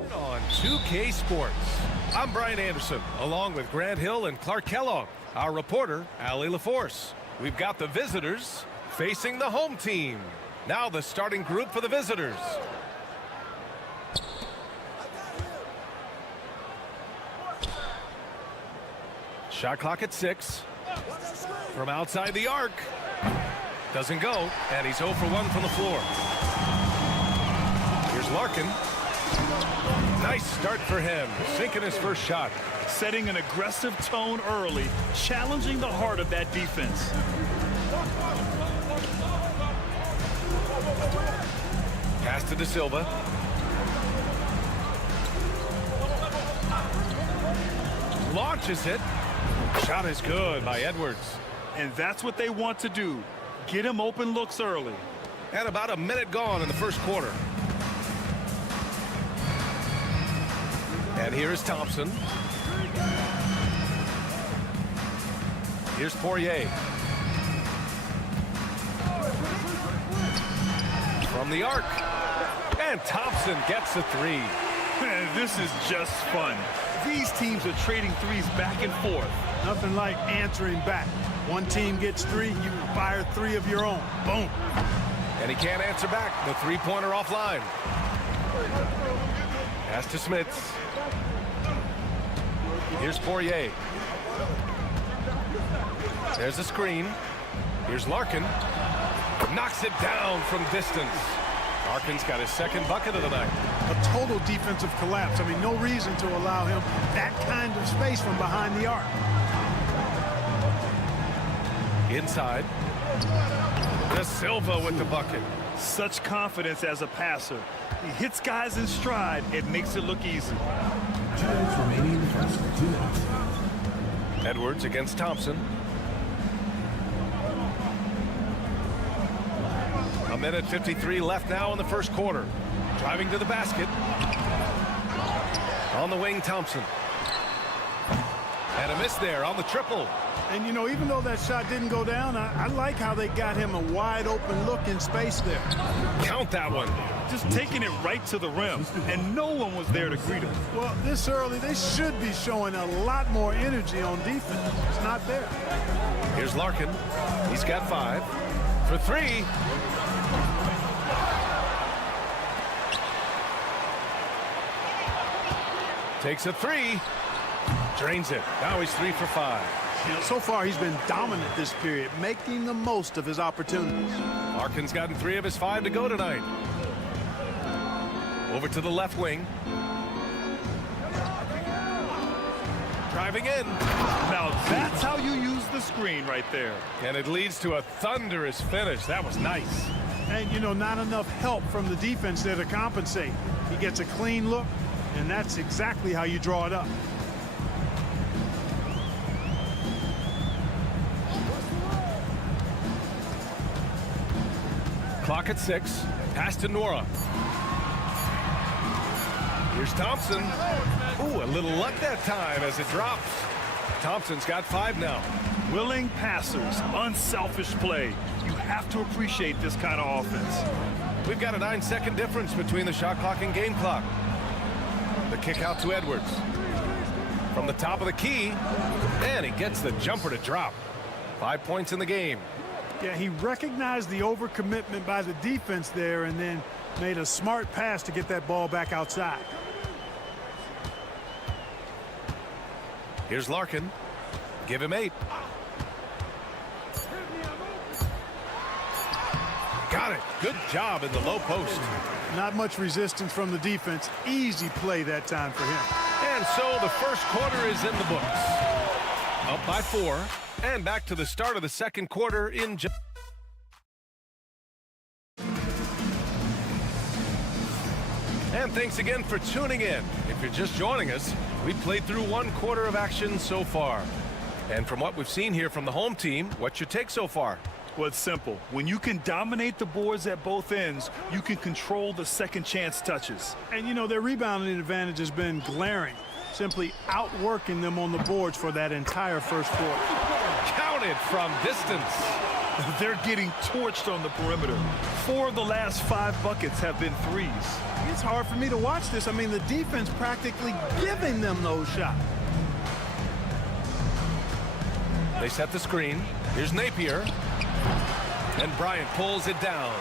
On 2K Sports, I'm Brian Anderson, along with Grant Hill and Clark Kellogg. Our reporter, Allie LaForce. We've got the visitors facing the home team. Now the starting group for the visitors. Shot clock at 6. From outside the arc. Doesn't go, and he's 0 for 1 from the floor. Here's Larkin. Nice start for him, sinking his first shot. Setting an aggressive tone early, challenging the heart of that defense. Pass to De Silva. Launches it. Shot is good by Edwards. And that's what they want to do. Get him open looks early. And about a minute gone in the first quarter. And here is Thompson. Here's Poirier. From the arc. And Thompson gets the 3. This is just fun. These teams are trading threes back and forth. Nothing like answering back. One team gets 3, you fire 3 of your own. Boom. And he can't answer back. The three-pointer offline. Pass to Smits. Here's Poirier. There's a screen. Here's Larkin. Knocks it down from distance. Larkin's got his second bucket of the night. A total defensive collapse. I mean, no reason to allow him that kind of space from behind the arc. Inside. De Silva with the bucket. Such confidence as a passer. He hits guys in stride. It makes it look easy. 2 minutes remaining in the first. 2 minutes. Edwards against Thompson. A minute 53 left now in the first quarter. Driving to the basket. On the wing, Thompson. And a miss there on the triple. And, you know, even though that shot didn't go down, I like how they got him a wide open look in space there. Count that one. Just taking it right to the rim, and no one was there to greet him. Well, this early, they should be showing a lot more energy on defense. It's not there. Here's Larkin. He's got 5. For 3. Takes a 3. Drains it. Now he's 3 for 5. You know, so far he's been dominant this period, making the most of his opportunities. Larkin's gotten 3 of his 5 to go tonight. Over to the left wing. Driving in. Now that's how you use the screen right there. And it leads to a thunderous finish. That was nice. And, you know, not enough help from the defense there to compensate. He gets a clean look, and that's exactly how you draw it up. Clock at 6. Pass to Nora. Here's Thompson. Ooh, a little luck that time as it drops. Thompson's got 5 now. Willing passers, unselfish play. You have to appreciate this kind of offense. We've got a 9-second difference between the shot clock and game clock. The kick out to Edwards. From the top of the key, and he gets the jumper to drop. 5 points in the game. Yeah, he recognized the overcommitment by the defense there and then made a smart pass to get that ball back outside. Here's Larkin. Give him 8. Got it. Good job in the low post. Not much resistance from the defense. Easy play that time for him. And so the first quarter is in the books. Up by 4. And back to the start of the second quarter in And thanks again for tuning in. If you're just joining us, we've played through 1 quarter of action so far. And from what we've seen here from the home team, what's your take so far? Well, it's simple. When you can dominate the boards at both ends, you can control the second chance touches. And, you know, their rebounding advantage has been glaring. Simply outworking them on the boards for that entire first quarter. Counted from distance. They're getting torched on the perimeter. 4 of the last 5 buckets have been threes. It's hard for me to watch this. I mean, the defense practically giving them those shots. They set the screen. Here's Napier. And Bryant pulls it down.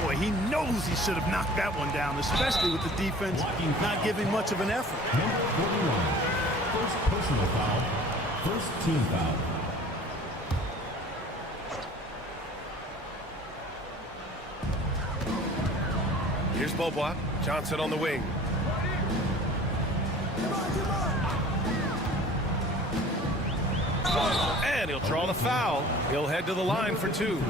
Boy, he knows he should have knocked that one down, especially with the defense not giving much of an effort. Number 41. First personal foul. First team foul. Here's Beaubois. Johnson on the wing. And he'll draw the foul. He'll head to the line for 2.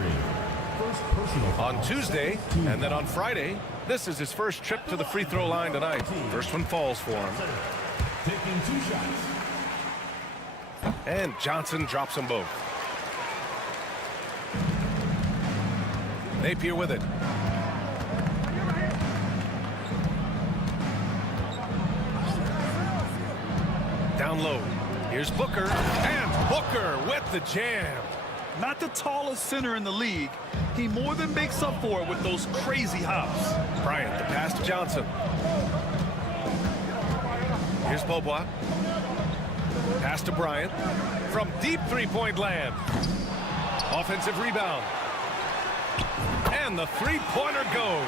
First personal foul. On Tuesday, and then on Friday, this is his first trip to the free throw line tonight. First one falls for him. Taking 2 shots. And Johnson drops them both. Napier with it. Down low. Here's Booker. And Booker with the jam. Not the tallest center in the league. He more than makes up for it with those crazy hops. Bryant, the pass to Johnson. Here's Beaubois. Pass to Bryant. From deep three-point land. Offensive rebound. And the three-pointer goes.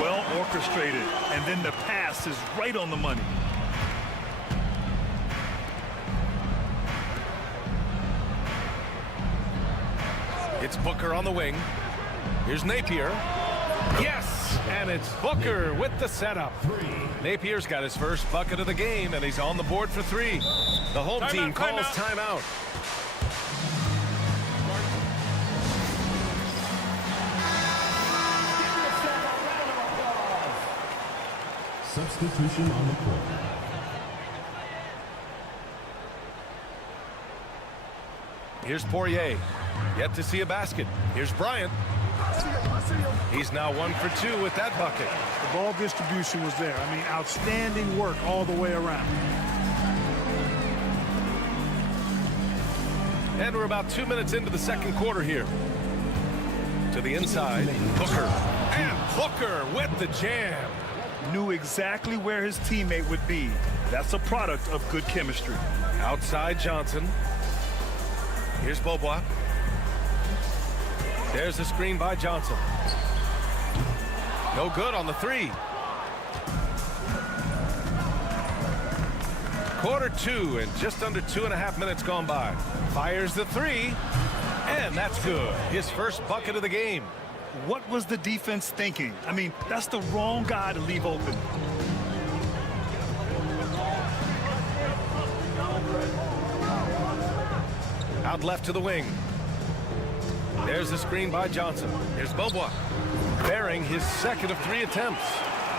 Well orchestrated. And then the pass is right on the money. It's Booker on the wing. Here's Napier. Yes! And it's Booker with the setup. Napier's got his first bucket of the game, and he's on the board for 3. The home team calls timeout. Substitution on the court. Here's Poirier. Yet to see a basket. Here's Bryant. He's now 1 for 2 with that bucket. The ball distribution was there. I mean, outstanding work all the way around. And we're about 2 minutes into the second quarter here. To the inside, Booker. And Booker with the jam. Knew exactly where his teammate would be. That's a product of good chemistry. Outside Johnson. Here's Beaubois. There's the screen by Johnson. No good on the 3. Quarter 2 and just under 2.5 minutes gone by. Fires the 3. And that's good. His first bucket of the game. What was the defense thinking? I mean, that's the wrong guy to leave open. Out left to the wing. There's the screen by Johnson. Here's Beaubois. Bearing his second of 3 attempts.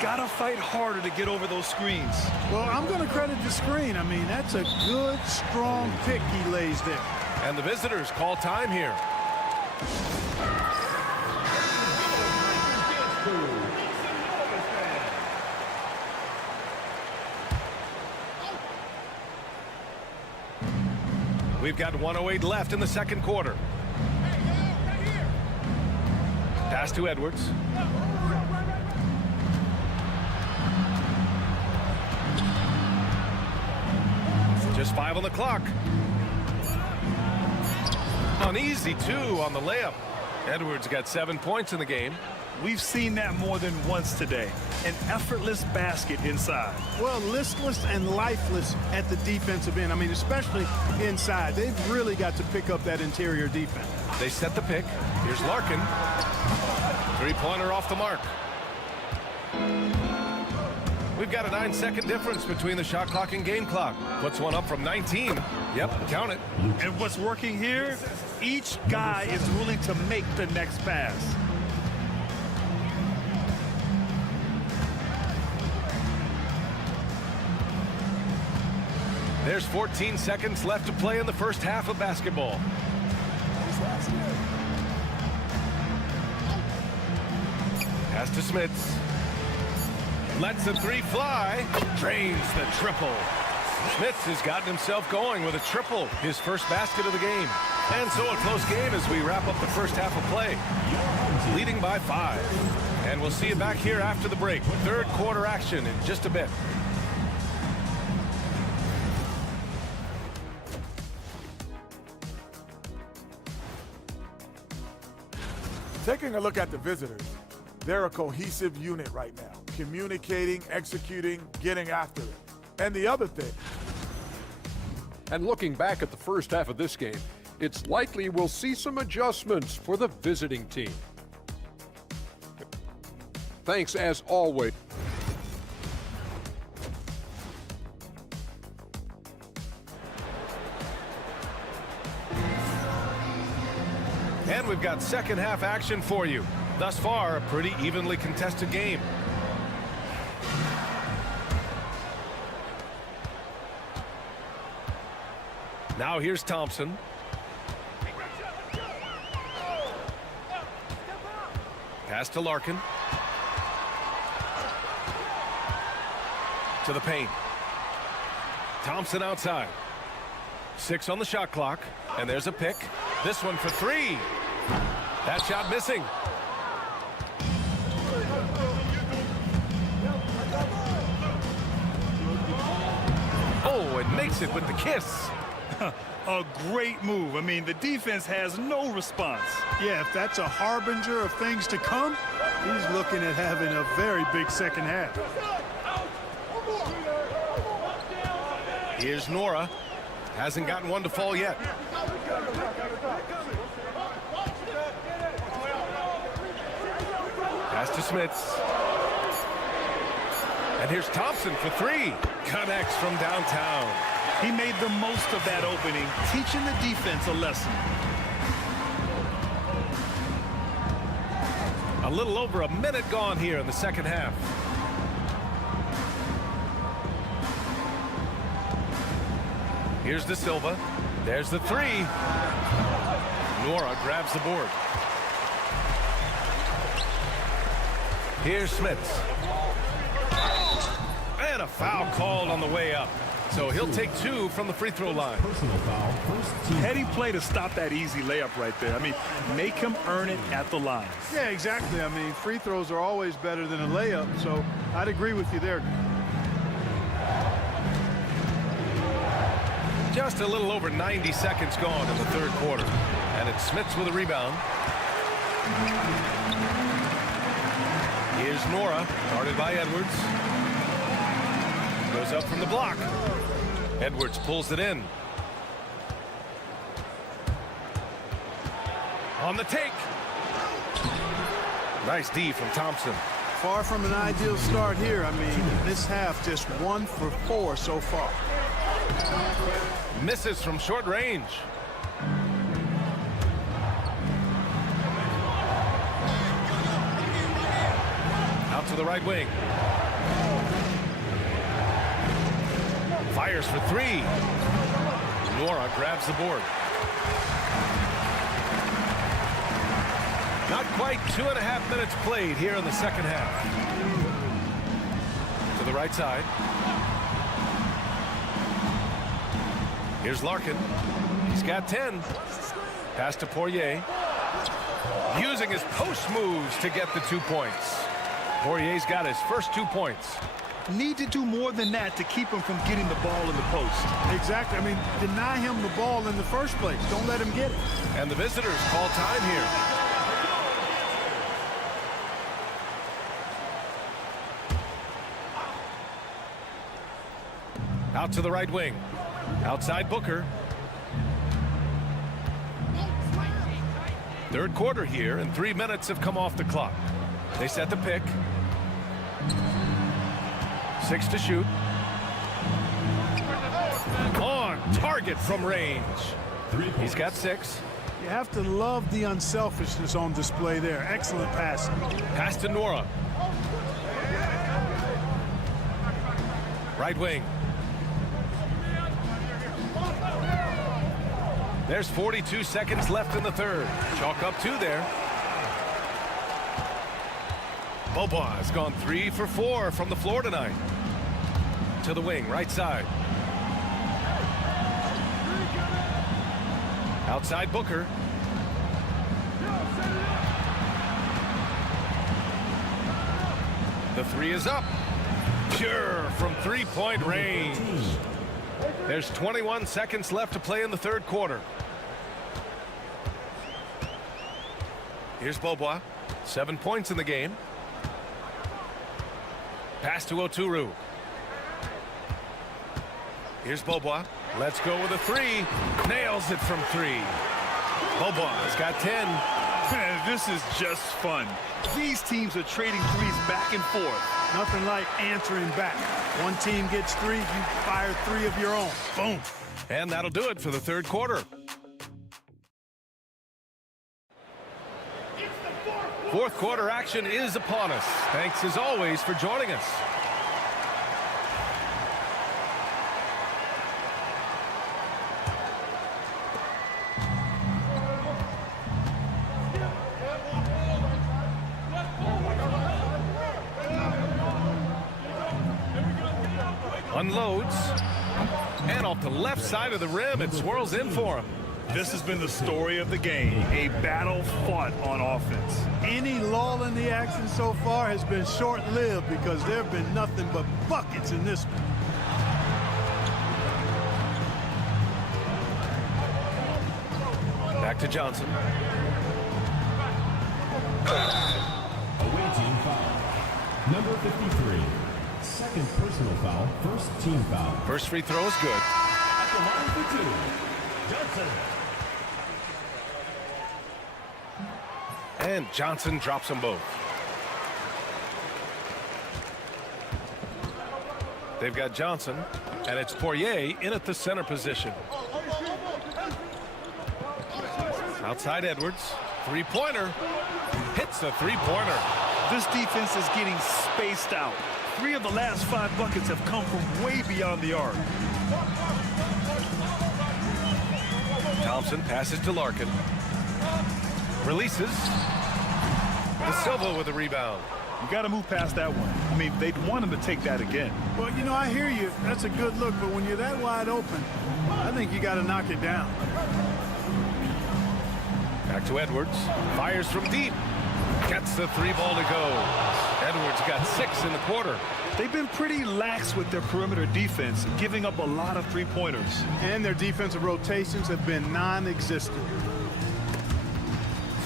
Gotta fight harder to get over those screens. Well, I'm going to credit the screen. I mean, that's a good, strong pick he lays there. And the visitors call time here. We've got 1:08 left in the second quarter. Pass to Edwards. Just 5 on the clock. An easy 2 on the layup. Edwards got 7 points in the game. We've seen that more than once today. An effortless basket inside. Well, listless and lifeless at the defensive end. I mean, especially inside. They've really got to pick up that interior defense. They set the pick. Here's Larkin. Three-pointer off the mark. We've got a 9-second difference between the shot clock and game clock. Puts one up from 19. Yep, count it. And what's working here? Each guy is willing to make the next pass. There's 14 seconds left to play in the first half of basketball. Pass to Smits. Lets the 3 fly. Drains the triple. Smits has gotten himself going with a triple. His first basket of the game. And so a close game as we wrap up the first half of play. Leading by 5. And we'll see you back here after the break. Third quarter action in just a bit. Taking a look at the visitors, they're a cohesive unit right now, communicating, executing, getting after it. And the other thing. And looking back at the first half of this game, it's likely we'll see some adjustments for the visiting team. Thanks as always. And we've got second half action for you. Thus far, a pretty evenly contested game. Now here's Thompson. Pass to Larkin. To the paint. Thompson outside. 6 on the shot clock. And there's a pick. This one for 3. That shot missing. Oh, it makes it with the kiss. A great move. I mean, the defense has no response. Yeah, if that's a harbinger of things to come, he's looking at having a very big second half. Here's Nora. Hasn't gotten one to fall yet. Pass to Smits. And here's Thompson for 3. Connects from downtown. He made the most of that opening, teaching the defense a lesson. A little over a minute gone here in the second half. Here's De Silva. There's the 3. Nora grabs the board. Here's Smits. And a foul called on the way up. So he'll take 2 from the free throw line. Personal foul, first team. Heady play to stop that easy layup right there. I mean, make him earn it at the line. Yeah, exactly. I mean, free throws are always better than a layup, so I'd agree with you there. Just a little over 90 seconds gone in the third quarter. And it's Smits with a rebound. Here's Nora, guarded by Edwards. Goes up from the block. Edwards pulls it in. On the take. Nice D from Thompson. Far from an ideal start here. I mean, this half just 1 for 4 so far. Misses from short range. Out to the right wing. Fires for 3. Nora grabs the board. Not quite 2.5 minutes played here in the second half. To the right side. Here's Larkin. He's got 10. Pass to Poirier. Using his post moves to get the 2 points. Poirier's got his first 2 points. Need to do more than that to keep him from getting the ball in the post. Exactly. I mean, deny him the ball in the first place. Don't let him get it. And the visitors call time here. Out to the right wing. Outside Booker. Third quarter here, and 3 minutes have come off the clock. They set the pick. 6 to shoot. On target from range. He's got 6. You have to love the unselfishness on display there. Excellent passing. Pass to Nora. Right wing. There's 42 seconds left in the third. Chalk up 2 there. Bobois has gone 3 for 4 from the floor tonight. To the wing, right side. Outside Booker. The three is up. Pure from three-point range. There's 21 seconds left to play in the third quarter. Here's Bobois. 7 points in the game. Pass to Oturu. Here's Bobois. Let's go with a three. Nails it from three. Bobois has got 10. Man, this is just fun. These teams are trading threes back and forth. Nothing like answering back. One team gets three, you fire three of your own. Boom. And that'll do it for the third quarter. Fourth quarter action is upon us. Thanks as always for joining us. Unloads. And off the left side of the rim, it swirls in for him. This has been the story of the game, a battle fought on offense. Any lull in the action so far has been short-lived because there have been nothing but buckets in this one. Back to Johnson. Away team foul. Number 53. Second personal foul. First team foul. First free throw is good. At the line for two. Johnson. And Johnson drops them both. They've got Johnson, and it's Poirier in at the center position. Outside Edwards. Three-pointer. Hits the three-pointer. This defense is getting spaced out. 3 of the last 5 buckets have come from way beyond the arc. Thompson passes to Larkin. Releases. De Silva with a rebound. You got to move past that one. I mean, they'd want him to take that again. Well, you know, I hear you. That's a good look, but when you're that wide open, I think you got to knock it down. Back to Edwards. Fires from deep. Gets the three ball to go. Edwards got 6 in the quarter. They've been pretty lax with their perimeter defense, giving up a lot of three-pointers. And their defensive rotations have been non-existent.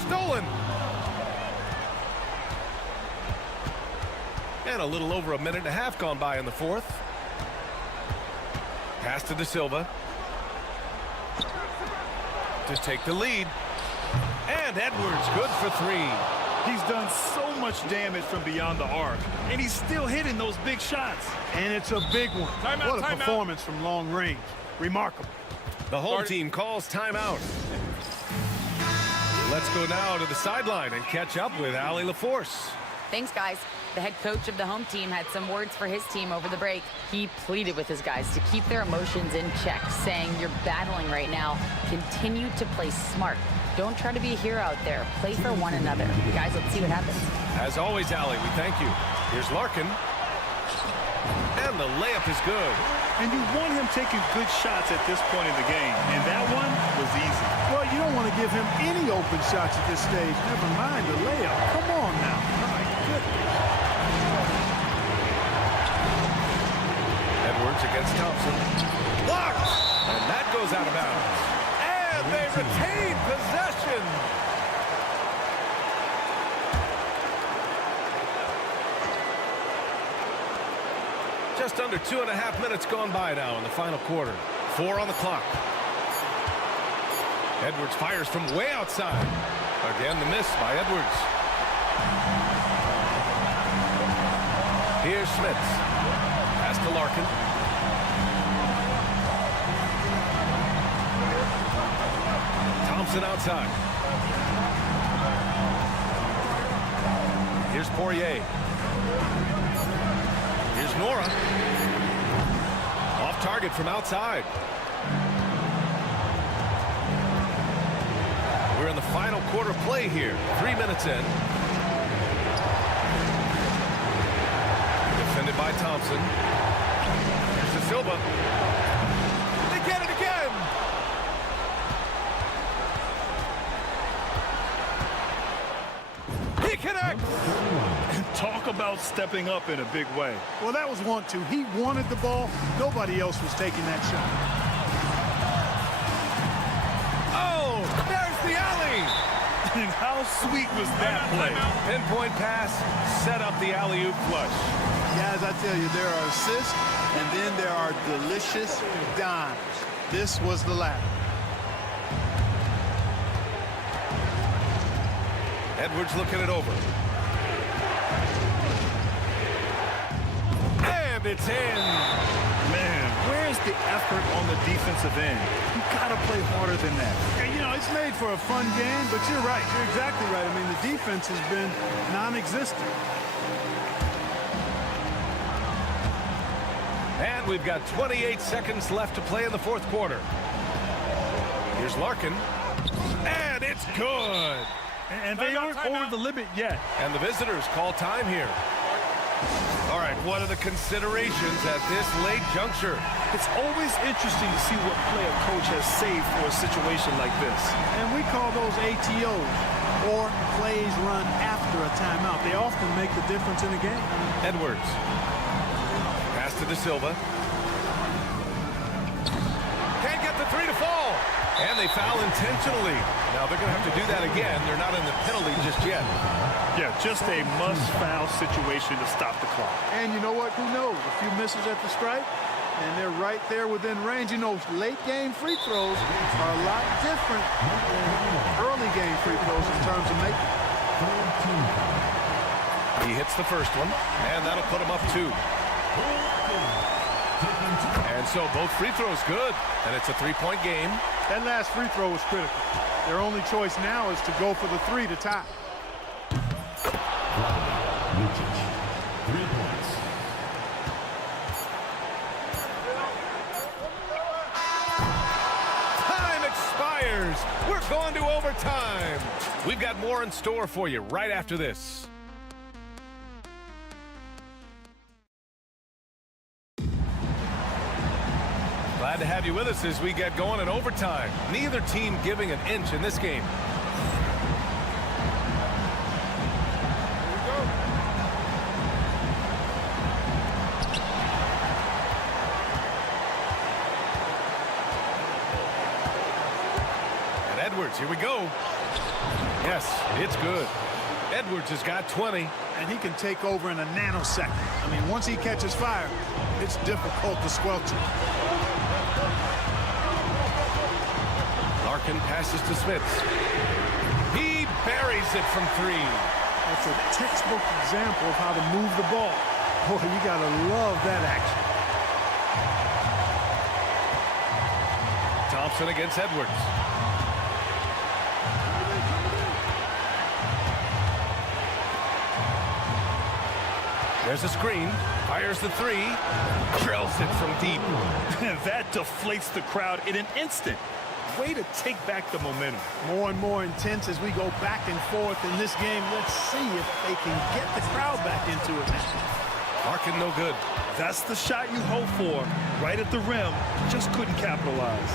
Stolen. And a little over a minute and a half gone by in the fourth. Pass to De Silva. To take the lead. And Edwards good for 3. He's done so much damage from beyond the arc, and he's still hitting those big shots. And it's a big one. What a performance from long range. Remarkable. The home team calls timeout. Let's go now to the sideline and catch up with Allie LaForce. Thanks, guys. The head coach of the home team had some words for his team over the break. He pleaded with his guys to keep their emotions in check, saying, "You're battling right now. Continue to play smart. Don't try to be a hero out there. Play for one another." Guys, let's see what happens. As always, Allie, we thank you. Here's Larkin. And the layup is good. And you want him taking good shots at this point in the game, and that one was easy. Well, you don't want to give him any open shots at this stage. Never mind the layup. Come on now. My goodness. Edwards against Thompson. Blocked! And that goes out of bounds. And they retain possession. Just under 2.5 minutes gone by now in the final quarter. 4 on the clock. Edwards fires from way outside. Again, the miss by Edwards. Here's Schmitz. Pass to Larkin. Thompson outside. Here's Poirier. Here's Nora. Off target from outside. We're in the final quarter play here. 3 minutes in. Defended by Thompson. Here's De Silva. They get it again. crowd stepping up in a big way. Well, that was 1-2. He wanted the ball. Nobody else was taking that shot. Oh, there's the alley. And how sweet was that play? Pinpoint pass, set up the alley-oop flush. Guys, I tell you, there are assists, and then there are delicious dimes. This was the latter. Edwards looking it over. And it's in. Man, where's the effort on the defensive end? You gotta play harder than that. Yeah, you know, it's made for a fun game, but you're right. You're exactly right. I mean, the defense has been non-existent. And we've got 28 seconds left to play in the fourth quarter. Here's Larkin. And it's good. And they aren't over the limit yet. And the visitors call time here. All right, what are the considerations at this late juncture? It's always interesting to see what play a coach has saved for a situation like this. And we call those ATOs, or plays run after a timeout. They often make the difference in a game. Edwards. Pass to De Silva. Can't get the three to fall. And they foul intentionally. Now they're going to have to do that again. They're not in the penalty just yet. Yeah, just a must-foul situation to stop the clock. And you know what? Who knows? A few misses at the stripe, and they're right there within range. You know, late-game free throws are a lot different than early-game free throws in terms of making. He hits the first one, and that'll put him up 2. And so both free throws good, and it's a 3-point game. That last free throw was critical. Their only choice now is to go for the 3 to tie. 3 points. Time expires. We're going to overtime. We've got more in store for you right after this. Glad to have you with us as we get going in overtime. Neither team giving an inch in this game. And Edwards, here we go. Yes, it's good. Edwards has got 20. And he can take over in a nanosecond. I mean, once he catches fire, it's difficult to squelch it. Larkin passes to Smith. He buries it from 3. That's a textbook example of how to move the ball. Boy, you got to love that action. Thompson against Edwards. There's a screen. Fires the 3. Drills it from deep. That deflates the crowd in an instant. Way to take back the momentum. More and more intense as we go back and forth in this game. Let's see if they can get the crowd back into it now. Larkin no good. That's the shot you hope for. Right at the rim. Just couldn't capitalize.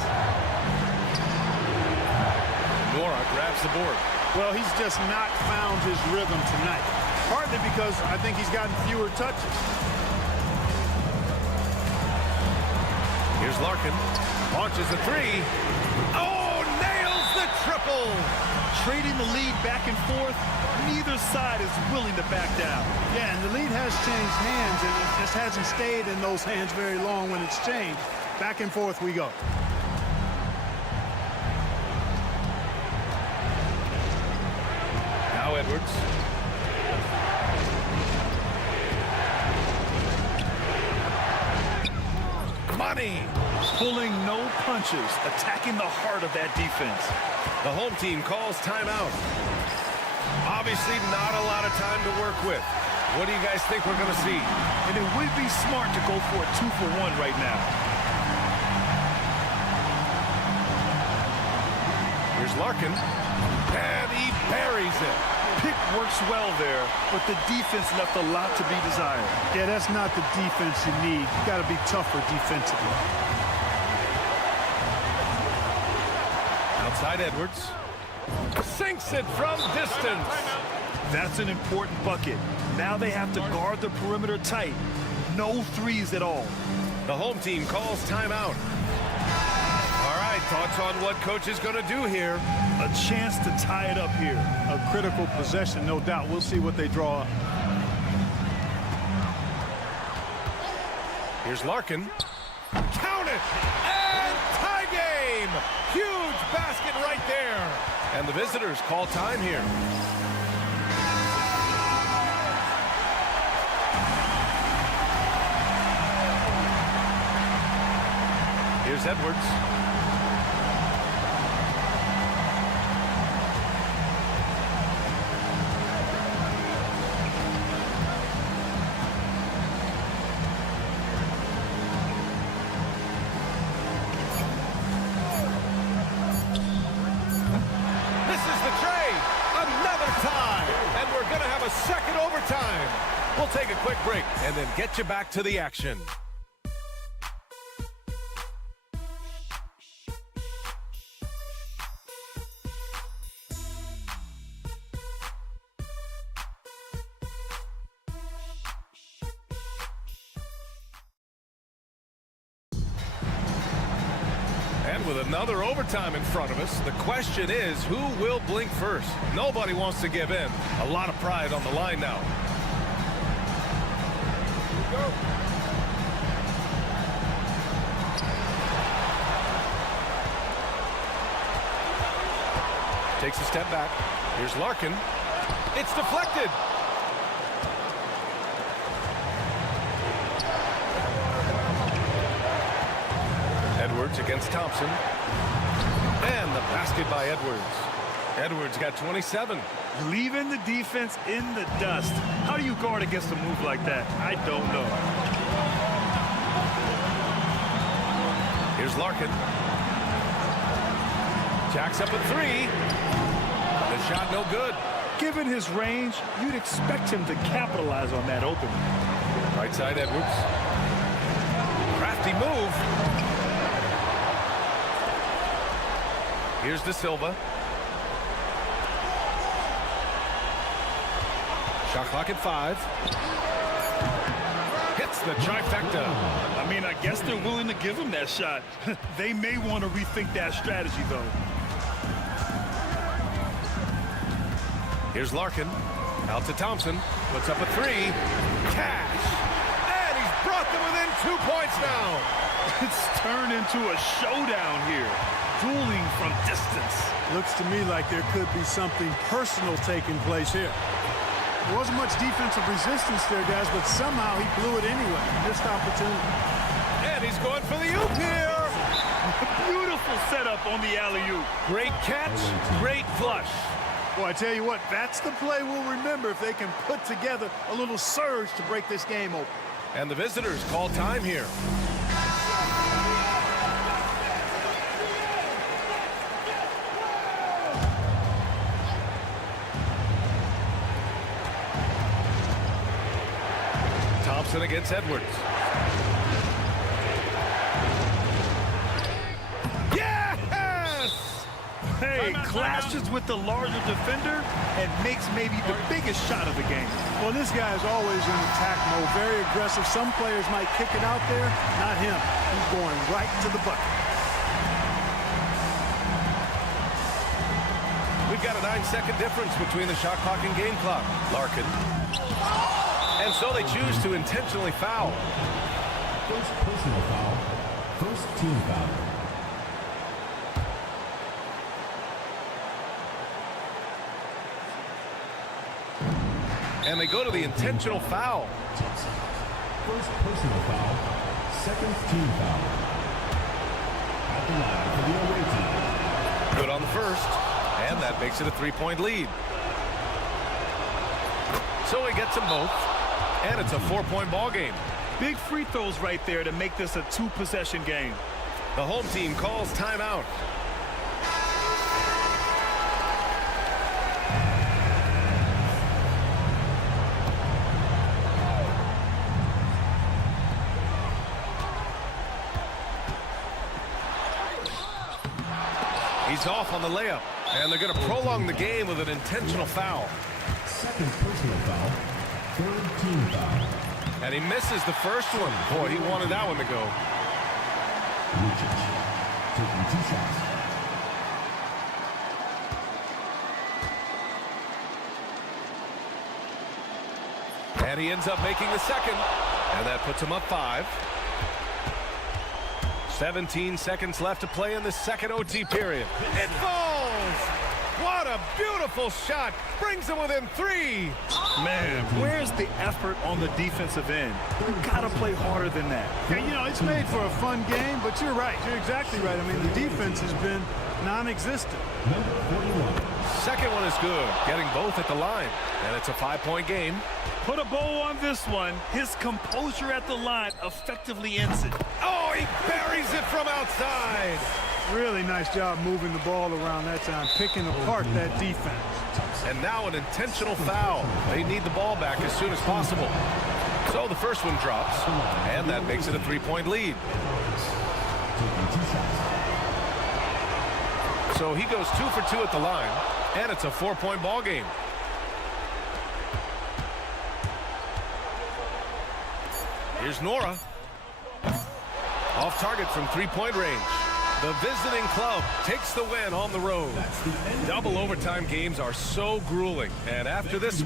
Nora grabs the board. Well, he's just not found his rhythm tonight. Partly because I think he's gotten fewer touches. Here's Larkin. Launches a 3. Oh, nails the triple. Trading the lead back and forth. Neither side is willing to back down. Yeah, and the lead has changed hands, and it just hasn't stayed in those hands very long when it's changed. Back and forth we go. Now Edwards. Money. Pulling no punches, attacking the heart of that defense. The home team calls timeout. Obviously not a lot of time to work with. What do you guys think we're going to see? And it would be smart to go for a 2-for-1 right now. Here's Larkin. And he buries it. Pick works well there, but the defense left a lot to be desired. Yeah, that's not the defense you need. You got to be tougher defensively. Outside Edwards. Sinks it from distance. That's an important bucket. Now they have to guard the perimeter tight. No threes at all. The home team calls timeout. All right, thoughts on what coach is going to do here? A chance to tie it up here. A critical possession, no doubt. We'll see what they draw up. Here's Larkin. Count it! And tie game! Huge basket right there. And the visitors call time here. Here's Edwards. Second overtime. We'll take a quick break and then get you back to the action. And with another overtime in front of us, the question is, who will blink first? Nobody wants to give in. A lot of pride on the line now. Here we go. Takes a step back. Here's Larkin. It's deflected. Edwards against Thompson. And the basket by Edwards. Edwards got 27. Leaving the defense in the dust. How do you guard against a move like that? I don't know. Here's Larkin. Jacks up a three. The shot no good. Given his range, you'd expect him to capitalize on that opening. Right side Edwards. Crafty move. Here's De Silva. Shot clock at 5. Hits the trifecta. I mean, I guess they're willing to give him that shot. They may want to rethink that strategy, though. Here's Larkin. Out to Thompson. Puts up a 3. Cash. And he's brought them within 2 points now. It's turned into a showdown here. Dueling from distance. Looks to me like there could be something personal taking place here. There wasn't much defensive resistance there, guys, but somehow he blew it anyway. Missed opportunity. And he's going for the oop here. Beautiful setup on the alley-oop. Great catch, great flush. Boy, I tell you what, that's the play we'll remember if they can put together a little surge to break this game open. And the visitors call time here. Thompson against Edwards. Yes! Hey, clashes with the larger defender and makes maybe the biggest shot of the game. Well, this guy is always in attack mode, very aggressive. Some players might kick it out there, not him. He's going right to the bucket. We've got a 9-second difference between the shot clock and game clock. Larkin. And so they choose to intentionally foul. First personal foul. First team foul. And they go to the intentional foul. First personal foul. Second team foul. At the line for the away team. Good on the first. And that makes it a 3-point lead. So he gets them both. And it's a 4-point ball game. Big free throws right there to make this a 2-possession game. The home team calls timeout. He's off on the layup. And they're going to prolong the game with an intentional foul. Second personal foul. Third team foul. And he misses the first one. Boy, he wanted that one to go. Lucic taking 2 shots. And he ends up making the second. And that puts him up 5. 17 seconds left to play in the second OT period. It falls! What a beautiful shot! Brings him within 3. Man, where's the effort on the defensive end? You gotta play harder than that. Yeah, you know, it's made for a fun game, but you're right. You're exactly right. I mean, the defense has been non-existent. Number 41. Second one is good, getting both at the line. And it's a 5-point game. Put a bow on this one. His composure at the line effectively ends it. Oh, he buries it from outside. Really nice job moving the ball around that time, picking apart that defense. And now an intentional foul. They need the ball back as soon as possible. So the first one drops, and that makes it a 3-point lead. Taking 2 shots. So he goes 2 for 2 at the line, and it's a 4-point ball game. Here's Nora. Off target from 3-point range. The visiting club takes the win on the road. Double overtime games are so grueling, and after this...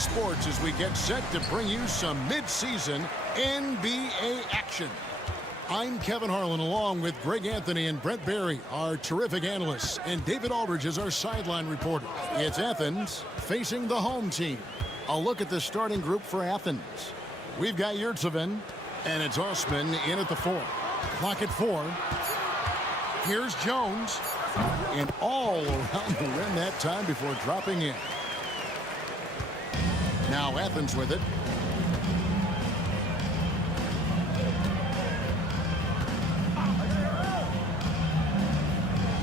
Sports as we get set to bring you some mid-season NBA action. I'm Kevin Harlan along with Greg Anthony and Brent Barry, our terrific analysts, and David Aldridge is our sideline reporter. It's Athens facing the home team. A look at the starting group for Athens. We've got Yurtseven, and it's Osman in at the 4. Clock at 4. Here's Jones, and all around the rim that time before dropping in. Now Athens with it.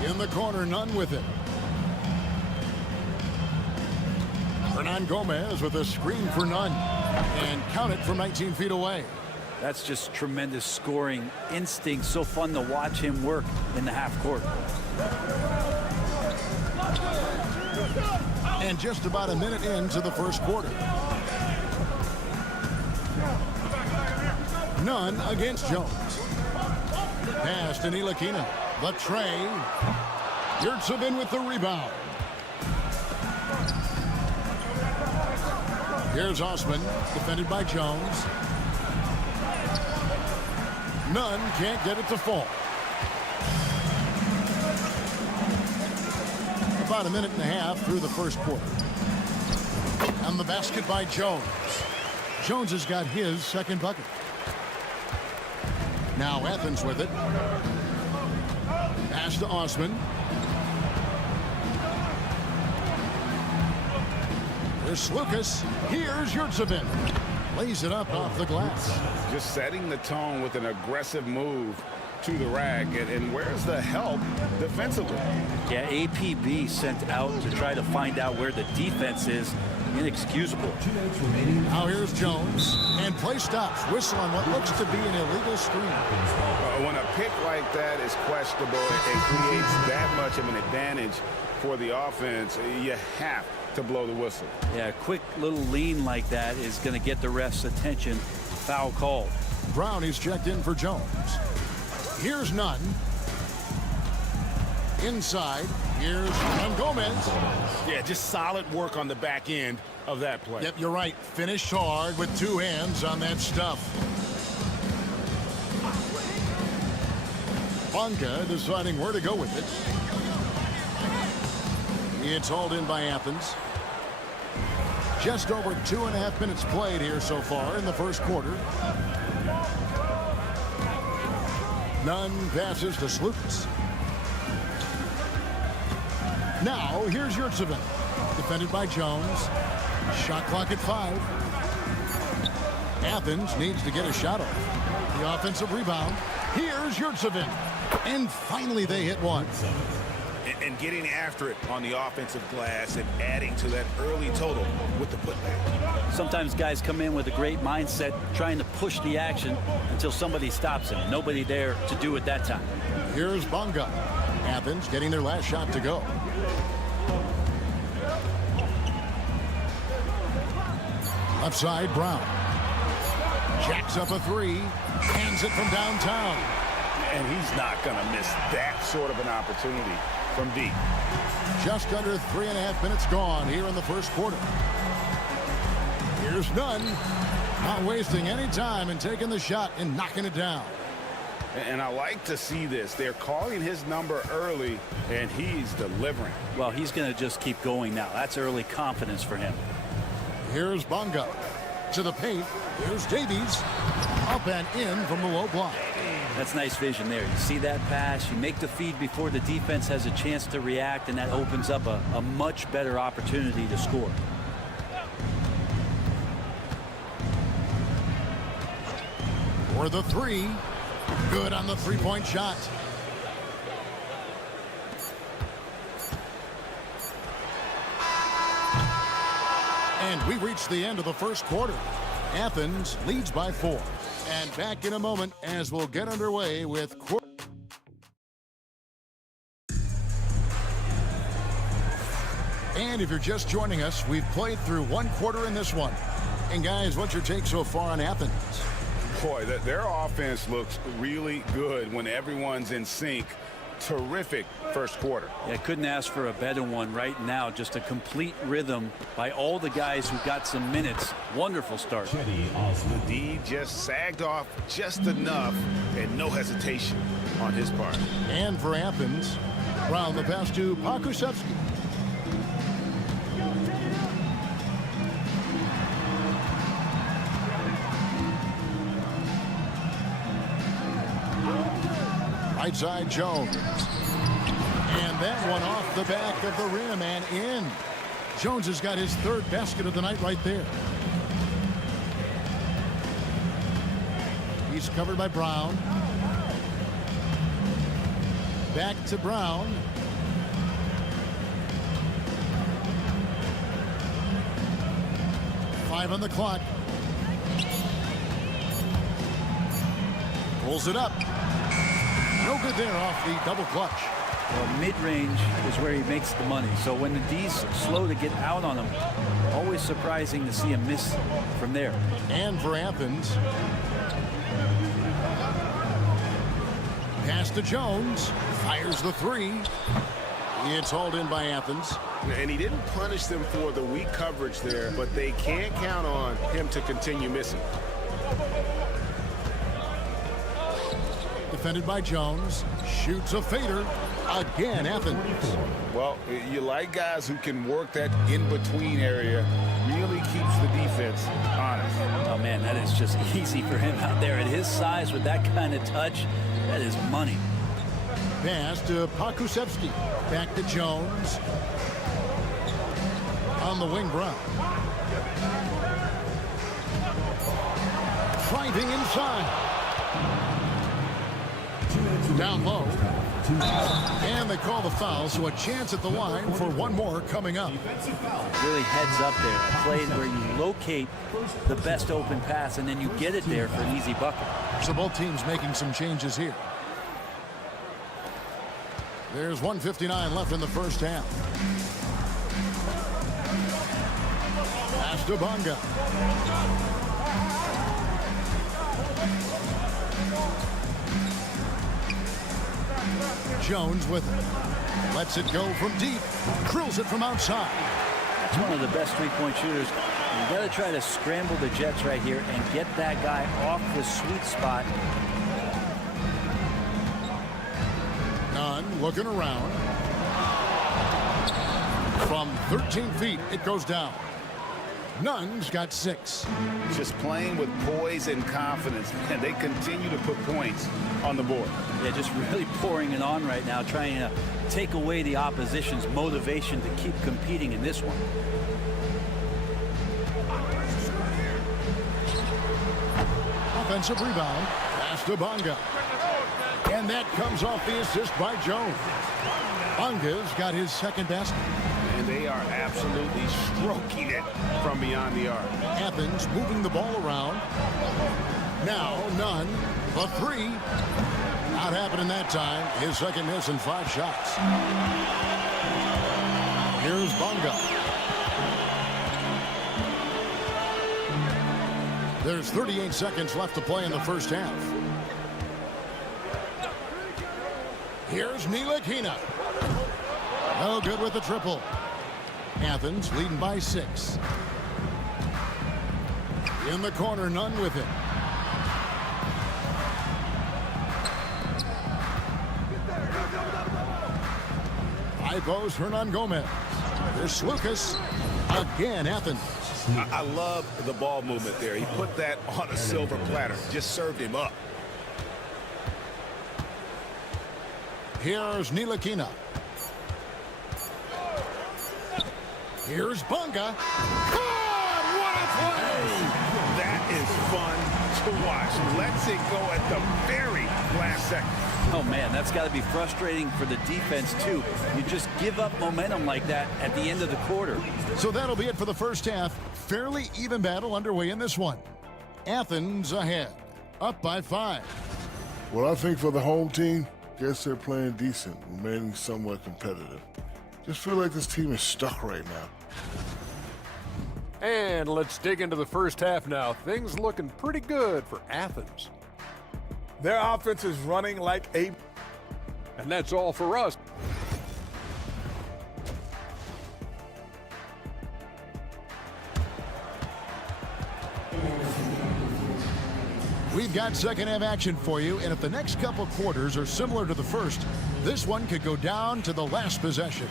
In the corner, Nunn with it. Hernan Gomez with a screen for Nunn. And count it from 19 feet away. That's just tremendous scoring instinct. So fun to watch him work in the half court. And just about a minute into the first quarter. None against Jones. Pass to Ntilikina. The tray. Yurtsevin with the rebound. Here's Osman, defended by Jones. Nunn can't get it to fall. About a minute and a half through the first quarter. And the basket by Jones. Jones has got his second bucket. Now Athens with it. Pass to Osman. Here's Lucas. Here's Yurtsevin. Lays it up off the glass. Just setting the tone with an aggressive move to the rack. And where's the help defensively? Yeah, APB sent out to try to find out where the defense is. Inexcusable. Now here's Jones. And play stops. Whistle on what looks to be an illegal screen. When a pick like that is questionable, it creates that much of an advantage for the offense. You have to blow the whistle. Yeah, a quick little lean like that is going to get the ref's attention. Foul called. Brown is checked in for Jones. Here's Nunn. Inside. Here's Gomez. Yeah, just solid work on the back end of that play. Yep, you're right. Finished hard with two hands on that stuff. Bonka deciding where to go with it. It's hauled in by Athens. Just over 2.5 minutes played here so far in the first quarter. Nunn passes to Slukas. Now here's Yurtsevin. Defended by Jones. Shot clock at 5. Athens needs to get a shot off. The offensive rebound. Here's Yurtsevin. And finally they hit one. And getting after it on the offensive glass and adding to that early total with the putback. Sometimes guys come in with a great mindset trying to push the action until somebody stops him. Nobody there to do it that time. Here's Bonga. Athens getting their last shot to go. Left side, Brown. Jacks up a 3. Hands it from downtown. And he's not going to miss that sort of an opportunity from deep. Just under 3.5 minutes gone here in the first quarter. Here's Nunn. Not wasting any time and taking the shot and knocking it down. And I like to see this. They're calling his number early, and he's delivering. Well, he's going to just keep going now. That's early confidence for him. Here's Bonga. To the paint. Here's Davies. Up and in from the low block. That's nice vision there. You see that pass, you make the feed before the defense has a chance to react, and that opens up a much better opportunity to score. For the 3. Good on the three-point shot. And we reach the end of the first quarter. Athens leads by 4. And back in a moment as we'll get underway with quarter. And if you're just joining us, we've played through one quarter in this one. And guys, what's your take so far on Athens? Boy, their offense looks really good when everyone's in sync. Terrific first quarter. Yeah, couldn't ask for a better one right now. Just a complete rhythm by all the guys who got some minutes. Wonderful start. The D just sagged off just enough and no hesitation on his part. And for Athens, Brown the pass to Pakusevsky. Right side, Jones. And that one off the back of the rim and in. Jones has got his third basket of the night right there. He's covered by Brown. Back to Brown. Five on the clock. Pulls it up. No good there off the double clutch. Well, mid-range is where he makes the money. So when the D's slow to get out on him, always surprising to see him miss from there. And for Athens. Pass to Jones. Fires the three. It's hauled in by Athens. And he didn't punish them for the weak coverage there, but they can't count on him to continue missing. Defended by Jones. Shoots a fader. Again, Athens. Well, you like guys who can work that in-between area. Really keeps the defense honest. Oh, man, that is just easy for him out there. At his size with that kind of touch, that is money. Pass to Pakusevsky. Back to Jones. On the wing, Brown. Driving inside. Down low. And they call the foul, so a chance at the line for one more coming up. Really heads up there. A play where you locate the best open pass, and then you get it there for an easy bucket. So both teams making some changes here. There's 1:59 left in the first half. Pass to Bonga. Jones with it. Lets it go from deep. Drills it from outside. That's one of the best three-point shooters. You got to try to scramble the Jets right here and get that guy off the sweet spot. Nunn looking around. From 13 feet, it goes down. Nunn's got 6. Just playing with poise and confidence, and they continue to put points on the board. Yeah, just really pouring it on right now, trying to take away the opposition's motivation to keep competing in this one. Offensive rebound. Pass to Bonga. And that comes off the assist by Jones. Bonga's got his second basket. And they are absolutely stroking it from beyond the arc. Athens moving the ball around. Now Nunn, the three. Not happening that time. His second miss in 5 shots. Here's Bonga. There's 38 seconds left to play in the first half. Here's Ntilikina. No good with the triple. Athens leading by 6. In the corner, Nunn with it. High post, Hernan Gomez. There's Lucas. Again, Athens. I love the ball movement there. He put that on a silver platter. Just served him up. Here's Ntilikina. Here's Bonga. God, what a play! That is fun to watch. Lets it go at the very last second. Oh, man, that's got to be frustrating for the defense, too. You just give up momentum like that at the end of the quarter. So that'll be it for the first half. Fairly even battle underway in this one. Athens ahead, up by 5. Well, I think for the home team, guess they're playing decent, remaining somewhat competitive. Just feel like this team is stuck right now. And let's dig into the first half now. Things looking pretty good for Athens. Their offense is running like a... And that's all for us. We've got second half action for you, and if the next couple quarters are similar to the first, this one could go down to the last possession.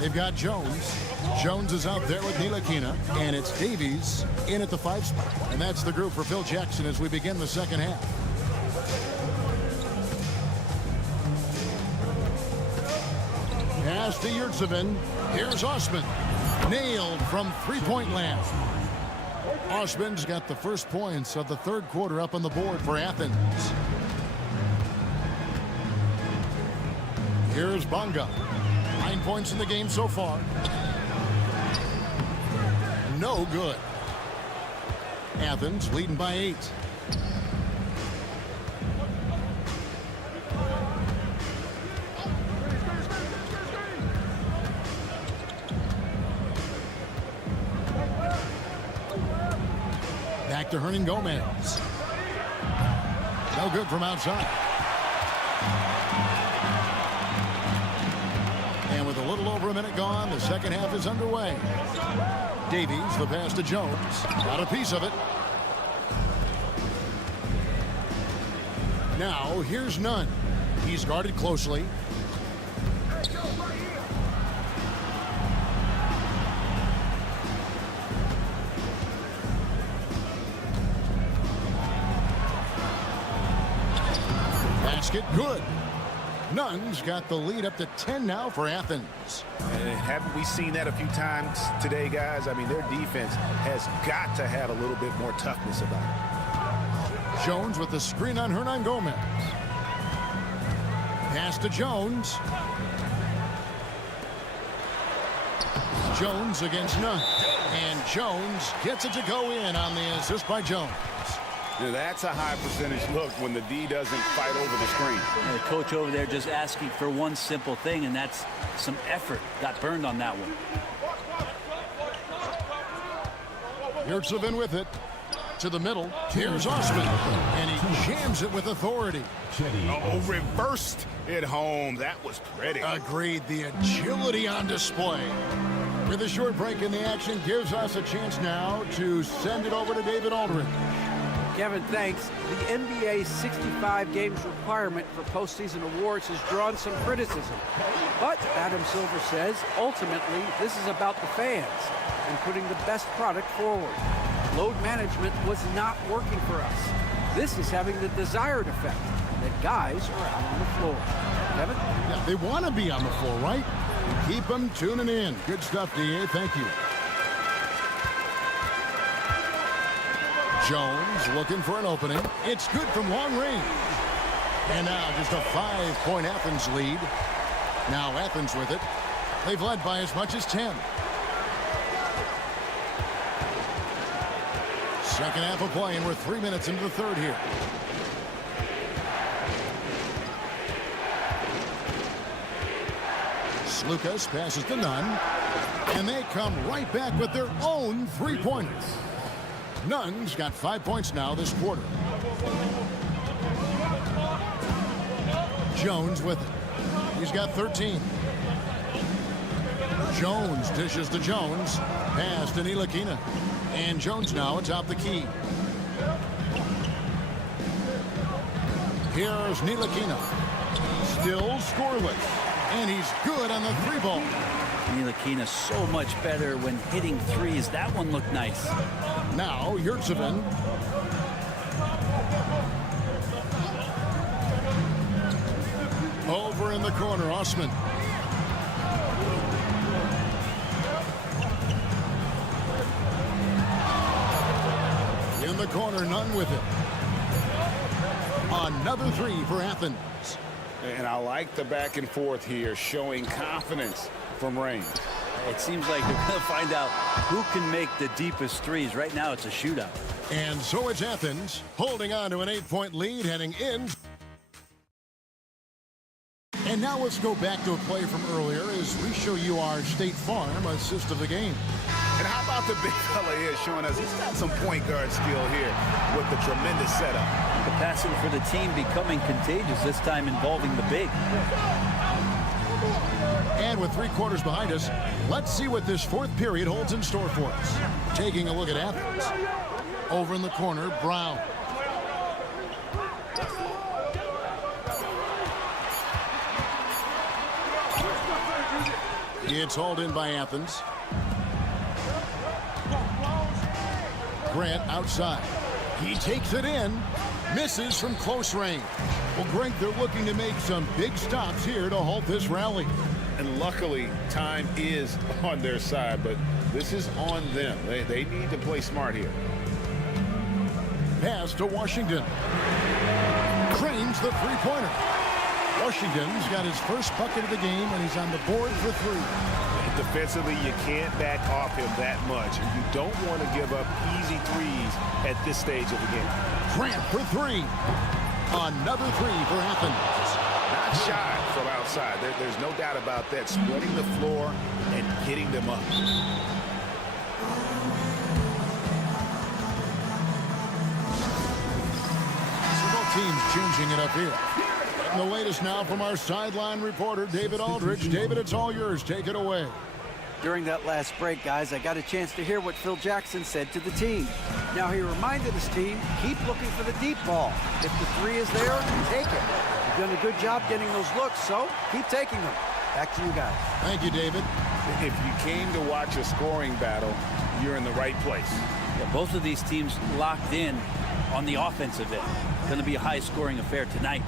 They've got Jones. Jones is out there with Ntilikina, and it's Davies in at the 5 spot. And that's the group for Phil Jackson as we begin the second half. Pass to Yurtsevin. Here's Osman. Nailed from three-point land. Osman's got the first points of the third quarter up on the board for Athens. Here's Bonga. 9 points in the game so far. No good. Athens leading by 8. Back to Hernan Gomez. No good from outside. And with a little over a minute gone, the second half is underway. Davies, the pass to Jones. Got a piece of it. Now, here's Nunn. He's guarded closely. Basket good. Nunn's got the lead up to 10 now for Athens. Haven't we seen that a few times today, guys? I mean, their defense has got to have a little bit more toughness about it. Jones with the screen on Hernan Gomez. Pass to Jones. Jones against Nunn. And Jones gets it to go in on the assist by Jones. Now that's a high percentage look when the D doesn't fight over the screen. The coach over there just asking for one simple thing, and that's some effort. Got burned on that one. Yurtsevin with it. To the middle. Here's Osman. And he jams it with authority. Oh, reversed it home. That was pretty. Agreed. The agility on display. With a short break in the action gives us a chance now to send it over to David Aldridge. Kevin, thanks. The NBA 65 games requirement for postseason awards has drawn some criticism. But Adam Silver says, ultimately, this is about the fans and putting the best product forward. Load management was not working for us. This is having the desired effect, that guys are out on the floor. Kevin? Yeah, they want to be on the floor, right? Keep them tuning in. Good stuff, D.A. Thank you. Jones looking for an opening. It's good from long range. And now just a 5-point Athens lead. Now Athens with it. They've led by as much as 10. Second half of play, and we're 3 minutes into the third here. Lucas passes to Nunn. And they come right back with their own three-pointers. Nunn's got 5 points now this quarter. Jones with it. He's got 13. Jones dishes to Jones. Pass to Ntilikina. And Jones now atop the key. Here's Ntilikina. Still scoreless. And he's good on the three ball. Ntilikina so much better when hitting threes. That one looked nice. Now Yurtsevin. Over in the corner, Osman. In the corner, Nunn with it. Another three for Athens. And I like the back and forth here, showing confidence from range. It seems like we're going to find out who can make the deepest threes. Right now, it's a shootout. And so it's Athens holding on to an 8-point lead heading in. And now let's go back to a play from earlier as we show you our State Farm assist of the game. And how about the big fella here showing us he's got some point guard skill here with the tremendous setup. The passing for the team becoming contagious, this time involving the big. And with 3 quarters behind us, let's see what this fourth period holds in store for us. Taking a look at Athens. Over in the corner, Brown. It's hauled in by Athens. Grant outside. He takes it in. Misses from close range. Well, Greg, they're looking to make some big stops here to halt this rally. And luckily, time is on their side, but this is on them. They need to play smart here. Pass to Washington. Cranes the three-pointer. Washington's got his first bucket of the game, and he's on the board for 3. Defensively, you can't back off him that much, and you don't want to give up easy threes at this stage of the game. Grant for 3. Another 3 for Athens. Not shy from outside. There's no doubt about that. Spreading the floor and getting them up. So both teams changing it up here. And the latest now from our sideline reporter, David Aldridge. David, it's all yours. Take it away. During that last break, guys, I got a chance to hear what Phil Jackson said to the team. Now, he reminded his team, keep looking for the deep ball. If the 3 is there, take it. You've done a good job getting those looks, so keep taking them. Back to you guys. Thank you, David. If you came to watch a scoring battle, you're in the right place. Yeah, both of these teams locked in on the offensive end. Going to be a high-scoring affair tonight.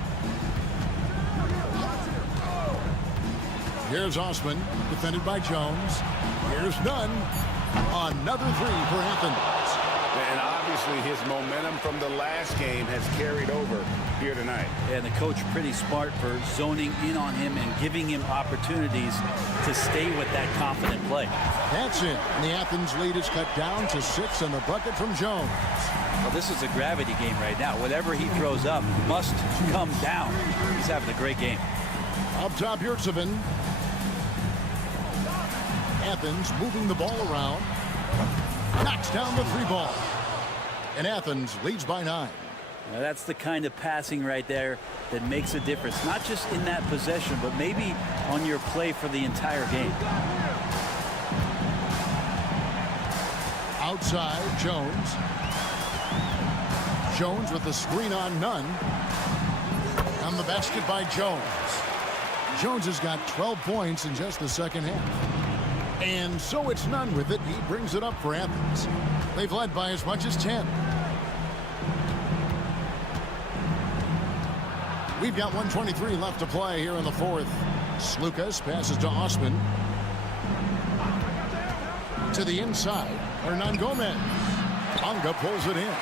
Here's Osman, defended by Jones. Here's Nunn. Another 3 for Athens. And obviously his momentum from the last game has carried over here tonight. And the coach pretty smart for zoning in on him and giving him opportunities to stay with that confident play. That's it. And the Athens lead is cut down to 6 on the bucket from Jones. Well, this is a gravity game right now. Whatever he throws up must come down. He's having a great game. Up top, Yurtsevin. Athens moving the ball around. Knocks down the 3 ball. And Athens leads by 9. Now that's the kind of passing right there that makes a difference. Not just in that possession, but maybe on your play for the entire game. Outside, Jones. Jones with the screen on Nunn. On the basket by Jones. Jones has got 12 points in just the second half. And so it's Nunn with it. He brings it up for Athens. They've led by as much as 10. We've got 1:23 left to play here in the 4th. Slukas passes to Osman. To the inside. Hernan Gomez. Bonga pulls it in.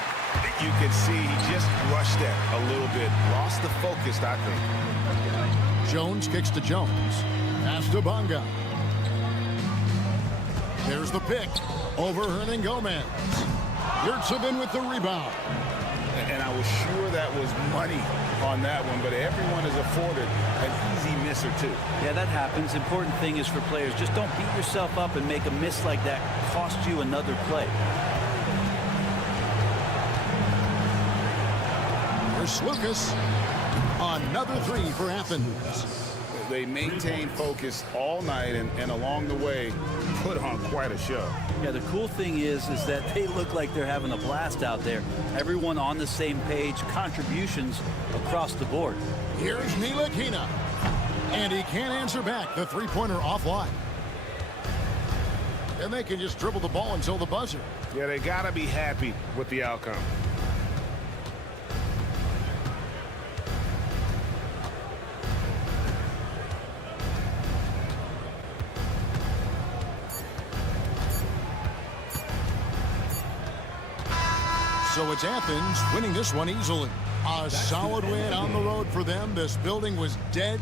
You can see he just rushed that a little bit. Lost the focus, I think. Jones kicks to Jones. Pass to Bonga. There's the pick over Hernan Gomez. Yurtsevin with the rebound. And I was sure that was money on that one, but everyone is afforded an easy miss or 2. Yeah, that happens. Important thing is for players, just don't beat yourself up and make a miss like that cost you another play. Here's Slukas. Another 3 for Athens. They maintain focus all night and along the way put on quite a show. Yeah, the cool thing is that they look like they're having a blast out there. Everyone on the same page, contributions across the board. Here's Ntilikina. And he can't answer back. The 3-pointer offline. And they can just dribble the ball until the buzzer. Yeah, they got to be happy with the outcome. So it's Athens winning this one easily. A solid win on the road for them. This building was dead.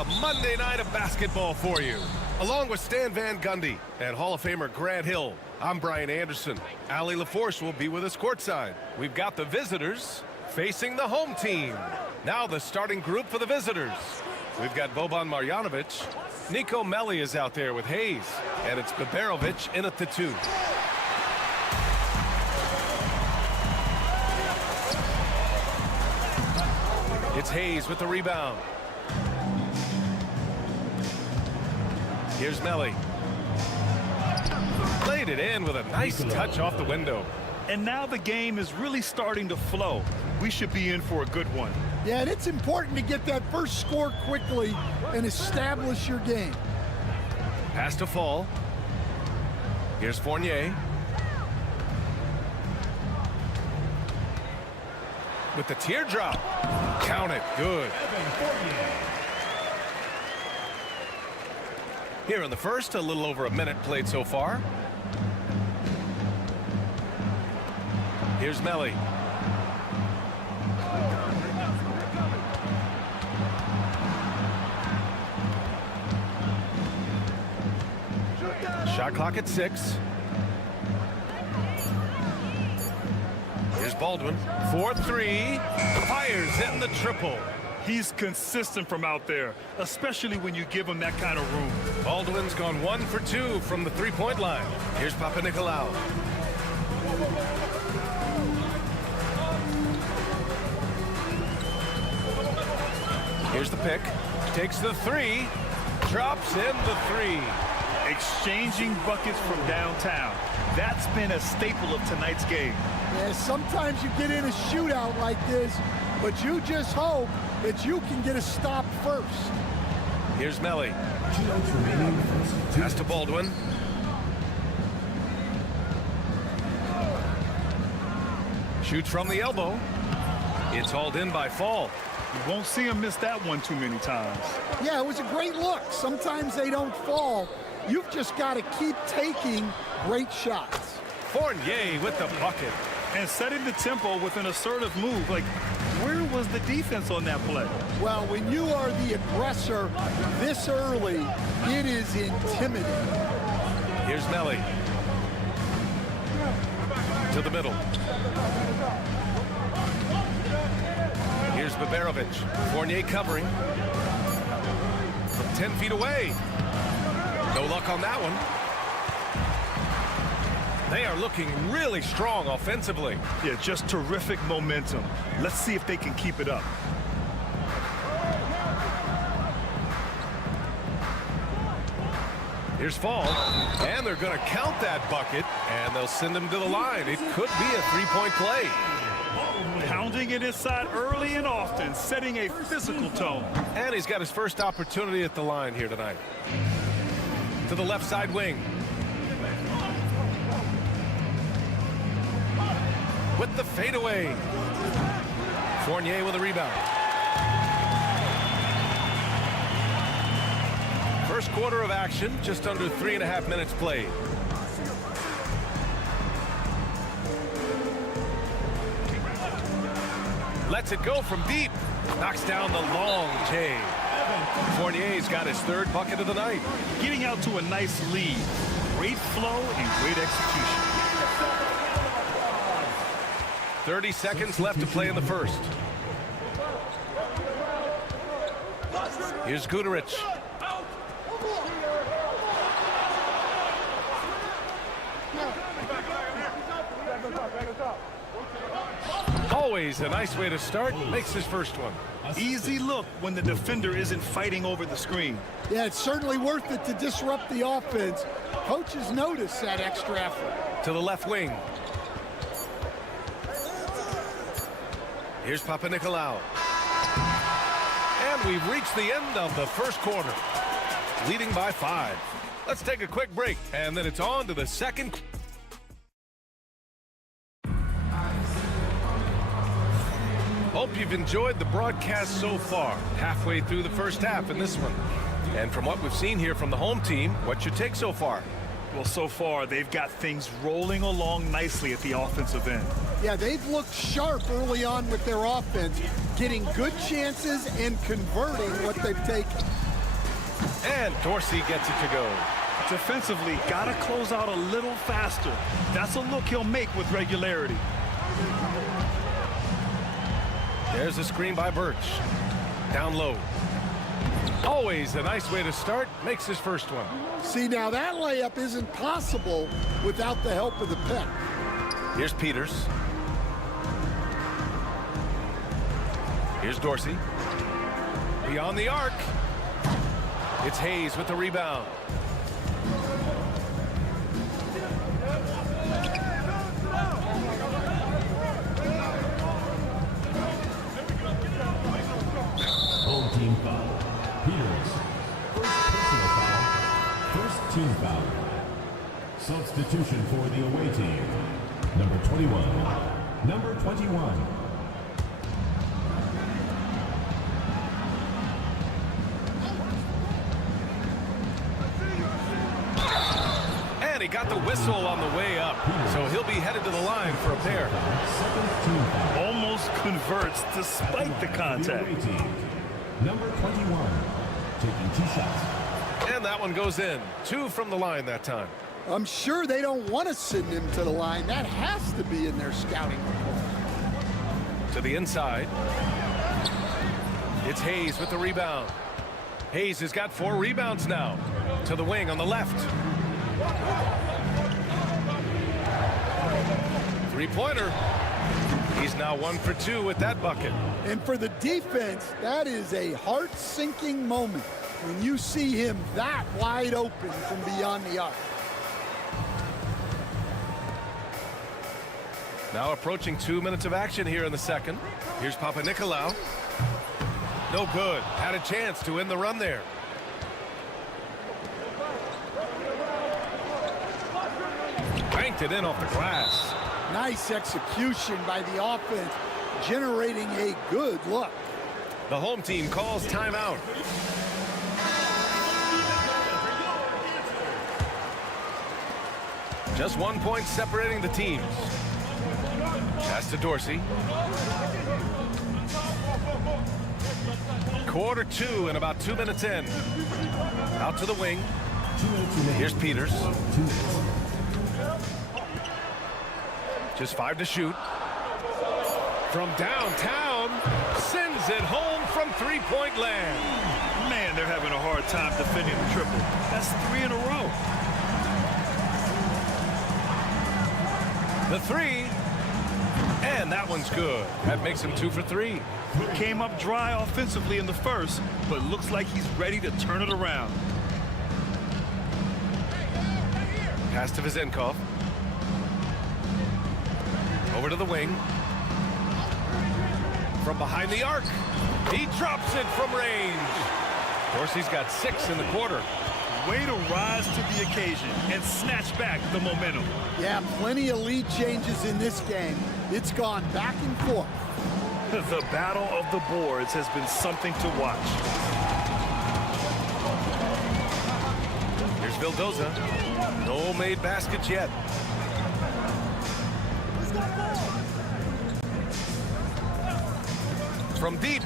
a Monday night of basketball for you. Along with Stan Van Gundy and Hall of Famer Grant Hill, I'm Brian Anderson. Ali LaForce will be with us courtside. We've got the visitors facing the home team. Now the starting group for the visitors. We've got Boban Marjanovic. Nico Melli is out there with Hayes. And it's Baberovic in at the 2. It's Hayes with the rebound. Here's Melli. Played it in with a nice touch off the window. And now the game is really starting to flow. We should be in for a good one. Yeah, and it's important to get that first score quickly and establish your game. Pass to Fall. Here's Fournier. With the teardrop. Count it. Good. Here in the first, a little over a minute played so far. Here's Melli. Shot clock at 6. Here's Baldwin. 4-3. Fires in the triple. He's consistent from out there, especially when you give him that kind of room. Baldwin's gone 1 for 2 from the three-point line. Here's Papanikolaou. Here's the pick. Takes the 3. Drops in the 3. Exchanging buckets from downtown. That's been a staple of tonight's game. Yeah, sometimes you get in a shootout like this, but you just hope that you can get a stop first. Here's Melli. Pass to Baldwin. Shoots from the elbow. It's hauled in by Fall. You won't see him miss that one too many times. Yeah, it was a great look. Sometimes they don't fall. You've just got to keep taking great shots. Fournier with the bucket. And setting the tempo with an assertive move. Like, where was the defense on that play? Well, when you are the aggressor this early, it is intimidating. Here's Melli. To the middle. Here's Baberovic. Fournier covering. From 10 feet away. No luck on that one. They are looking really strong offensively. Yeah, just terrific momentum. Let's see if they can keep it up. Here's Fall, and they're going to count that bucket, and they'll send him to the line. It could be a three-point play. Pounding it inside early and often, setting a physical tone. And he's got his first opportunity at the line here tonight. To the left side wing. With the fadeaway. Fournier with a rebound. First quarter of action, just under 3.5 minutes played. Lets it go from deep. Knocks down the long J. Fournier's got his third bucket of the night. Getting out to a nice lead. Great flow and great execution. 30 seconds left to play in the first. Here's Guduric. Always a nice way to start. Makes his first one. Easy look when the defender isn't fighting over the screen. Yeah, it's certainly worth it to disrupt the offense. Coaches notice that extra effort. To the left wing. Here's Papanikolaou. And we've reached the end of the first quarter. Leading by 5. Let's take a quick break, and then it's on to the second. Hope you've enjoyed the broadcast so far. Halfway through the first half in this one. And from what we've seen here from the home team, what's your take so far? Well, so far, they've got things rolling along nicely at the offensive end. Yeah, they've looked sharp early on with their offense, getting good chances and converting what they've taken. And Dorsey gets it to go. Defensively, got to close out a little faster. That's a look he'll make with regularity. There's a screen by Birch. Down low. Always a nice way to start. Makes his first one. See, now that layup isn't possible without the help of the pick. Here's Peters. Here's Dorsey. Beyond the arc. It's Hayes with the rebound. Home team foul. Peters. First personal foul. First team foul. Substitution for the away team. Number 21. Number 21. And he got the whistle on the way up. So he'll be headed to the line for a pair. Almost converts despite the contact. Number 21. Taking 2 shots. And that one goes in. 2 from the line that time. I'm sure they don't want to send him to the line. That has to be in their scouting report. To the inside. It's Hayes with the rebound. Hayes has got 4 rebounds now. To the wing on the left. 3-pointer. He's now 1 for 2 with that bucket. And for the defense, that is a heart-sinking moment when you see him that wide open from beyond the arc. Now approaching 2 minutes of action here in the second. Here's Papanikolaou. No good. Had a chance to end the run there. Banked it in off the glass. Nice execution by the offense, generating a good look. The home team calls timeout. Just 1 point separating the teams. Pass to Dorsey. Quarter 2 and about 2 minutes in. Out to the wing. Here's Peters. Just 5 to shoot. From downtown, sends it home from 3-point land. Man, they're having a hard time defending the triple. That's 3 in a row. The 3. And that one's good. That makes him 2 for 3. He came up dry offensively in the first, but looks like he's ready to turn it around. Pass to Vezenkov. Over to the wing. From behind the arc. He drops it from range. Dorsey's got 6 in the quarter. Way to rise to the occasion and snatch back the momentum. Yeah, plenty of lead changes in this game. It's gone back and forth. The battle of the boards has been something to watch. Here's Vildoza. No made baskets yet. From deep.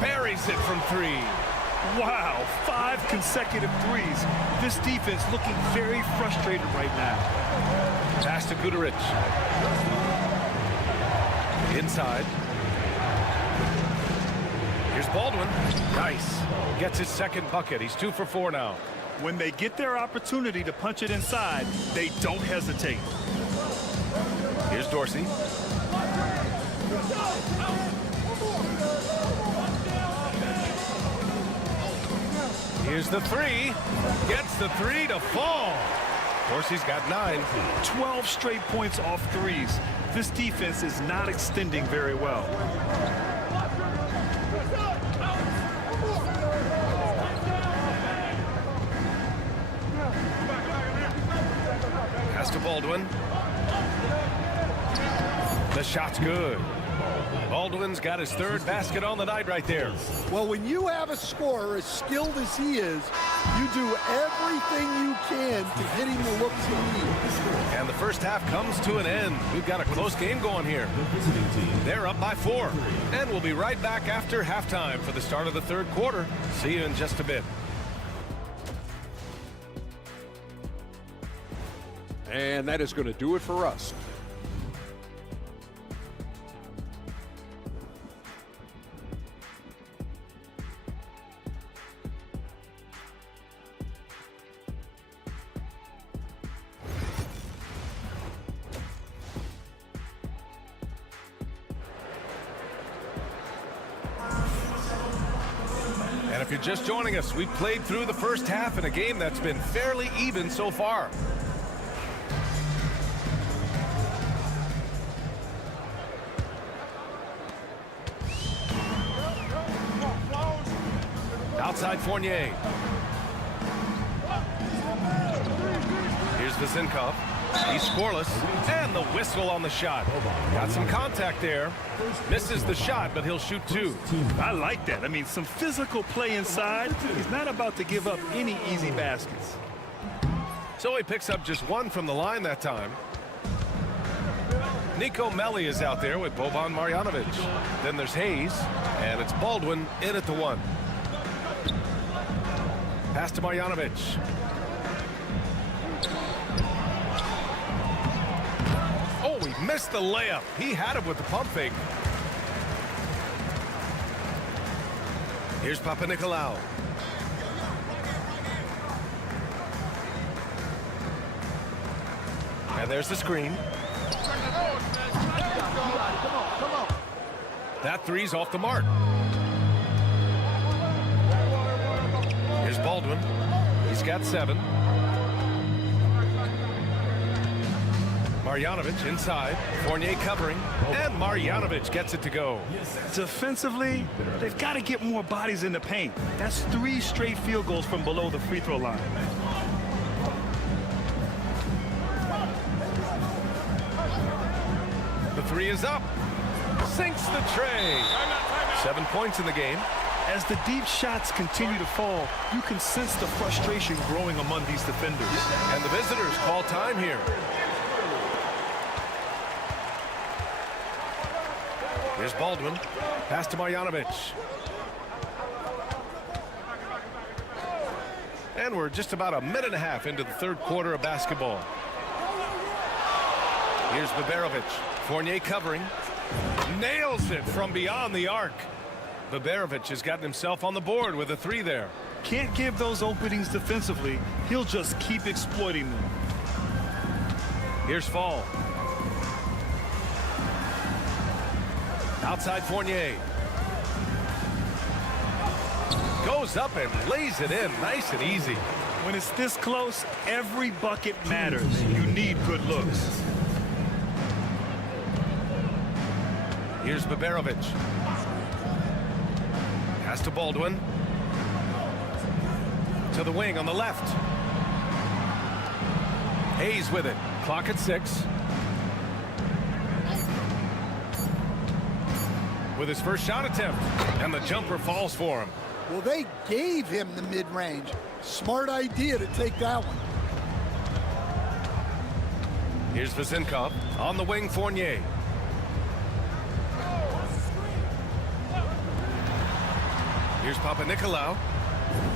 Buries it from 3. Wow, 5 consecutive threes. This defense looking very frustrated right now. Pass to Guduric. Inside. Here's Baldwin. Nice. Gets his second bucket. He's 2 for 4 now. When they get their opportunity to punch it inside, they don't hesitate. Here's Dorsey. Here's the 3. Gets the 3 to fall. Dorsey's got 9. 12 straight points off threes. This defense is not extending very well. Pass to Baldwin. The shot's good. Baldwin's got his 3rd basket on the night right there. Well, when you have a scorer as skilled as he is, you do everything you can to get him the looks he needs. And the first half comes to an end. We've got a close game going here. They're up by 4. And we'll be right back after halftime for the start of the 3rd quarter. See you in just a bit. And that is going to do it for us. And if you're just joining us, we've played through the first half in a game that's been fairly even so far. Outside Fournier. Here's Vezinkov. He's scoreless. And the whistle on the shot. Got some contact there. Misses the shot, but he'll shoot two. I like that. I mean, some physical play inside. He's not about to give up any easy baskets. So he picks up just one from the line that time. Nico Melli is out there with Boban Marjanovic. Then there's Hayes, and it's Baldwin in at the one. Pass to Marjanovic. Oh, he missed the layup. He had it with the pump fake. Here's Papanikolaou. And there's the screen. That three's off the mark. Here's Baldwin. He's got 7. Marjanovic inside. Fournier covering. And Marjanovic gets it to go. Defensively, they've got to get more bodies in the paint. That's 3 straight field goals from below the free throw line. The three is up. Sinks the tray. 7 points in the game. As the deep shots continue to fall, you can sense the frustration growing among these defenders. And the visitors call time here. Here's Baldwin. Pass to Marjanovic. And we're just about a minute and a half into the third quarter of basketball. Here's Baberovic. Fournier covering. Nails it from beyond the arc. Baberovic has gotten himself on the board with a 3 there. Can't give those openings defensively. He'll just keep exploiting them. Here's Fall. Outside Fournier. Goes up and lays it in nice and easy. When it's this close, every bucket matters. You need good looks. Here's Baberovic. Pass to Baldwin. To the wing on the left. Hayes with it. Clock at 6. With his first shot attempt. And the jumper falls for him. Well, they gave him the mid-range. Smart idea to take that one. Here's Vezinkov. On the wing, Fournier. Here's Papanikolaou.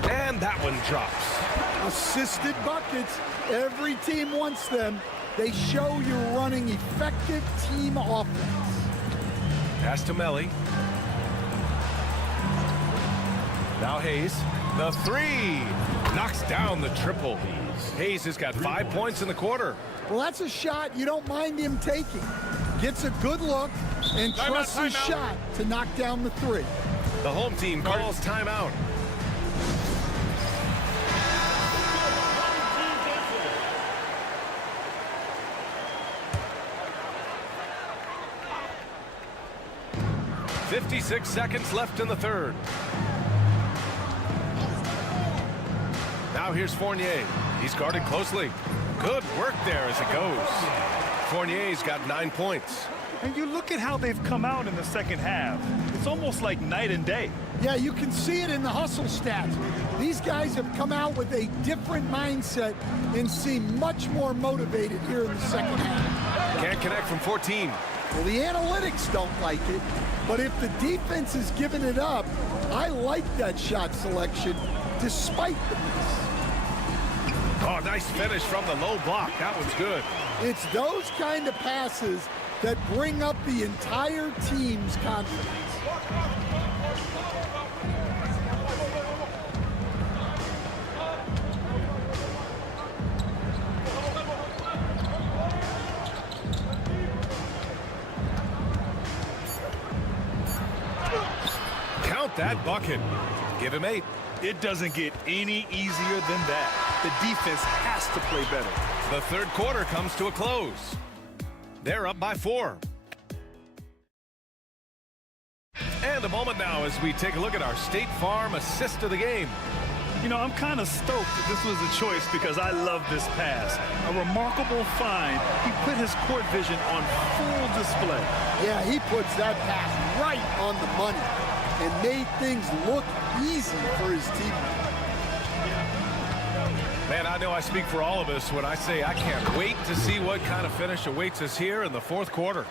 And that one drops. Assisted buckets. Every team wants them. They show you're running effective team offense. Pass to Melli. Now Hayes. The 3. Knocks down the triple. Hayes has got 5 points in the quarter. Well, that's a shot you don't mind him taking. Gets a good look and trusts his shot to knock down the 3. The home team calls timeout. "56 seconds left in the third. Now here's Fournier. He's guarded closely. Good work there as it goes. Fournier's got 9 points. And you look at how they've come out in the second half. It's almost like night and day. Yeah, you can see it in the hustle stats. These guys have come out with a different mindset and seem much more motivated here in the second half. Can't connect from 14. Well, the analytics don't like it, but if the defense is giving it up, I like that shot selection despite the miss. Oh, nice finish from the low block. That one's good. It's those kind of passes that bring up the entire team's confidence. Count that bucket. Give him 8. It doesn't get any easier than that. The defense has to play better. The third quarter comes to a close. They're up by 4. And a moment now as we take a look at our State Farm assist of the game. You know, I'm kind of stoked that this was a choice because I love this pass. A remarkable find. He put his court vision on full display. Yeah, he puts that pass right on the money and made things look easy for his teammates. Man, I know I speak for all of us when I say I can't wait to see what kind of finish awaits us here in the fourth quarter.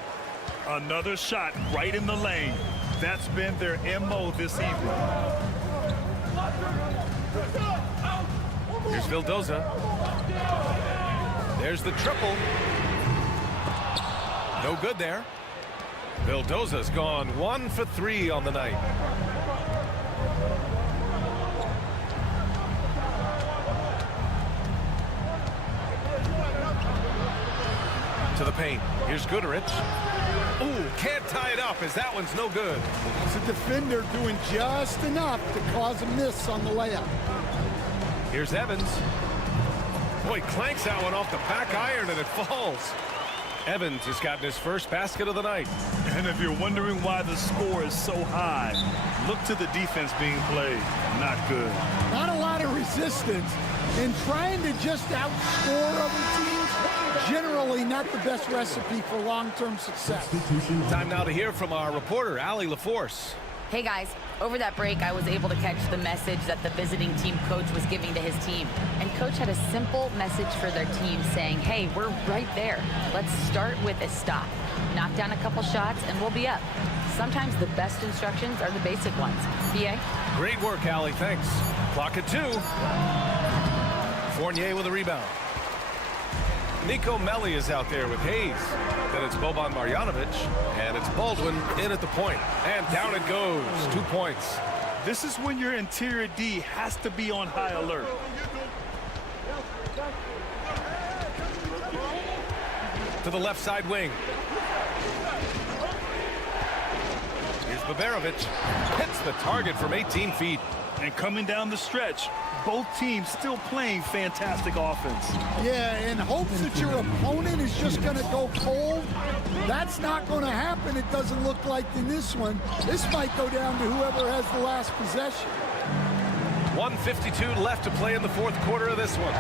Another shot right in the lane. That's been their MO this evening. Here's Vildoza. There's the triple. No good there. Vildoza's gone 1 for 3 on the night. To the paint. Here's Goodrich. Ooh, can't tie it up as that one's no good. It's a defender doing just enough to cause a miss on the layup. Here's Evans. Boy, clanks that one off the back iron and it falls. Evans has gotten his first basket of the night. And if you're wondering why the score is so high, look to the defense being played. Not good. Not a lot of resistance, and trying to just outscore other teams, generally not the best recipe for long-term success. Time now to hear from our reporter, Allie LaForce. Hey guys, over that break I was able to catch the message that the visiting team coach was giving to his team. And coach had a simple message for their team saying, hey, we're right there. Let's start with a stop. Knock down a couple shots and we'll be up. Sometimes the best instructions are the basic ones. BA? Great work, Allie. Thanks. Clock at 2. Fournier with a rebound. Nico Melli is out there with Hayes. Then it's Boban Marjanovic, and it's Baldwin in at the point. And down it goes. 2 points. This is when your interior D has to be on high alert. To the left side wing. Here's Baberovic. Hits the target from 18 feet. And coming down the stretch, both teams still playing fantastic offense. Yeah, in hopes that your opponent is just going to go cold. That's not going to happen, it doesn't look like in this one. This might go down to whoever has the last possession. 1:52 left to play in the fourth quarter of this one.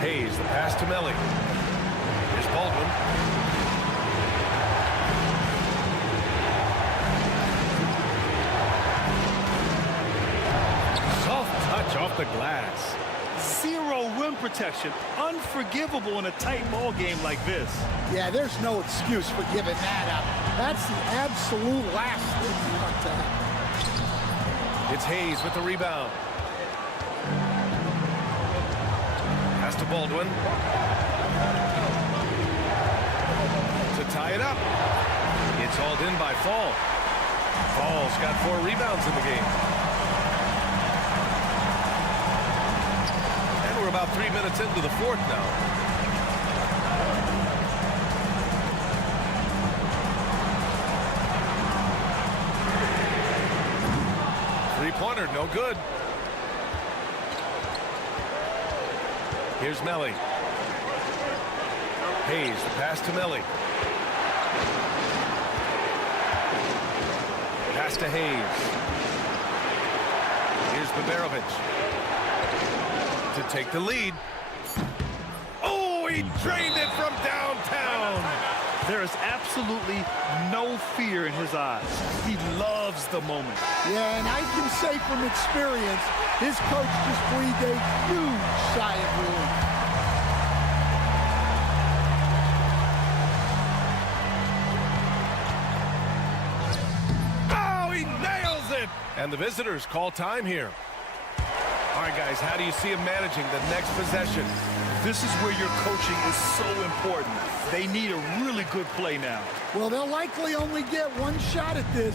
Hayes, the pass to Melli. Here's Baldwin. Off the glass. Zero rim protection. Unforgivable in a tight ball game like this. Yeah, there's no excuse for giving that up. That's the absolute last thing you want to happen. It's Hayes with the rebound. Pass to Baldwin. To tie it up. It's hauled in by Fall. Fall's got 4 rebounds in the game. We're about 3 minutes into the fourth now. Three-pointer, no good. Here's Melli. Hayes, the pass to Melli. Pass to Hayes. Here's Baberovic. To take the lead. Oh, he drained it from downtown. There is absolutely no fear in his eyes. He loves the moment. Yeah, and I can say from experience, his coach just breathed a huge sigh of relief. Oh, he nails it. And the visitors call time here. All right, guys, how do you see him managing the next possession? This is where your coaching is so important. They need a really good play now. Well, they'll likely only get one shot at this.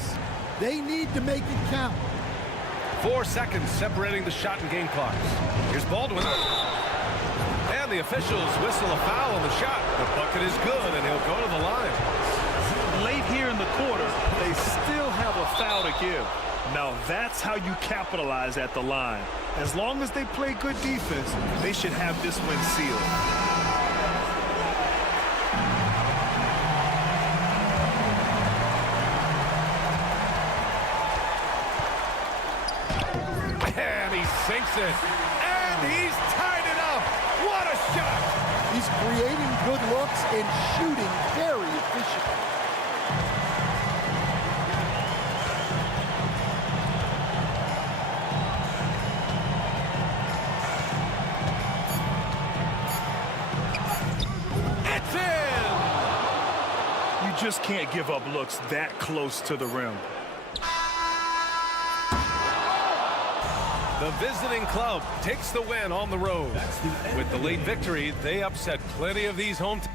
They need to make it count. 4 seconds separating the shot and game clocks. Here's Baldwin. And the officials whistle a foul on the shot. The bucket is good, and he'll go to the line. Late here in the quarter, they still have a foul to give. Now that's how you capitalize at the line. As long as they play good defense, they should have this win sealed. And he sinks it. And he's tied it up. What a shot. He's creating good looks and shooting very efficiently. It's in. You just can't give up looks that close to the rim. The visiting club takes the win on the road. With the late victory, they upset plenty of these home teams.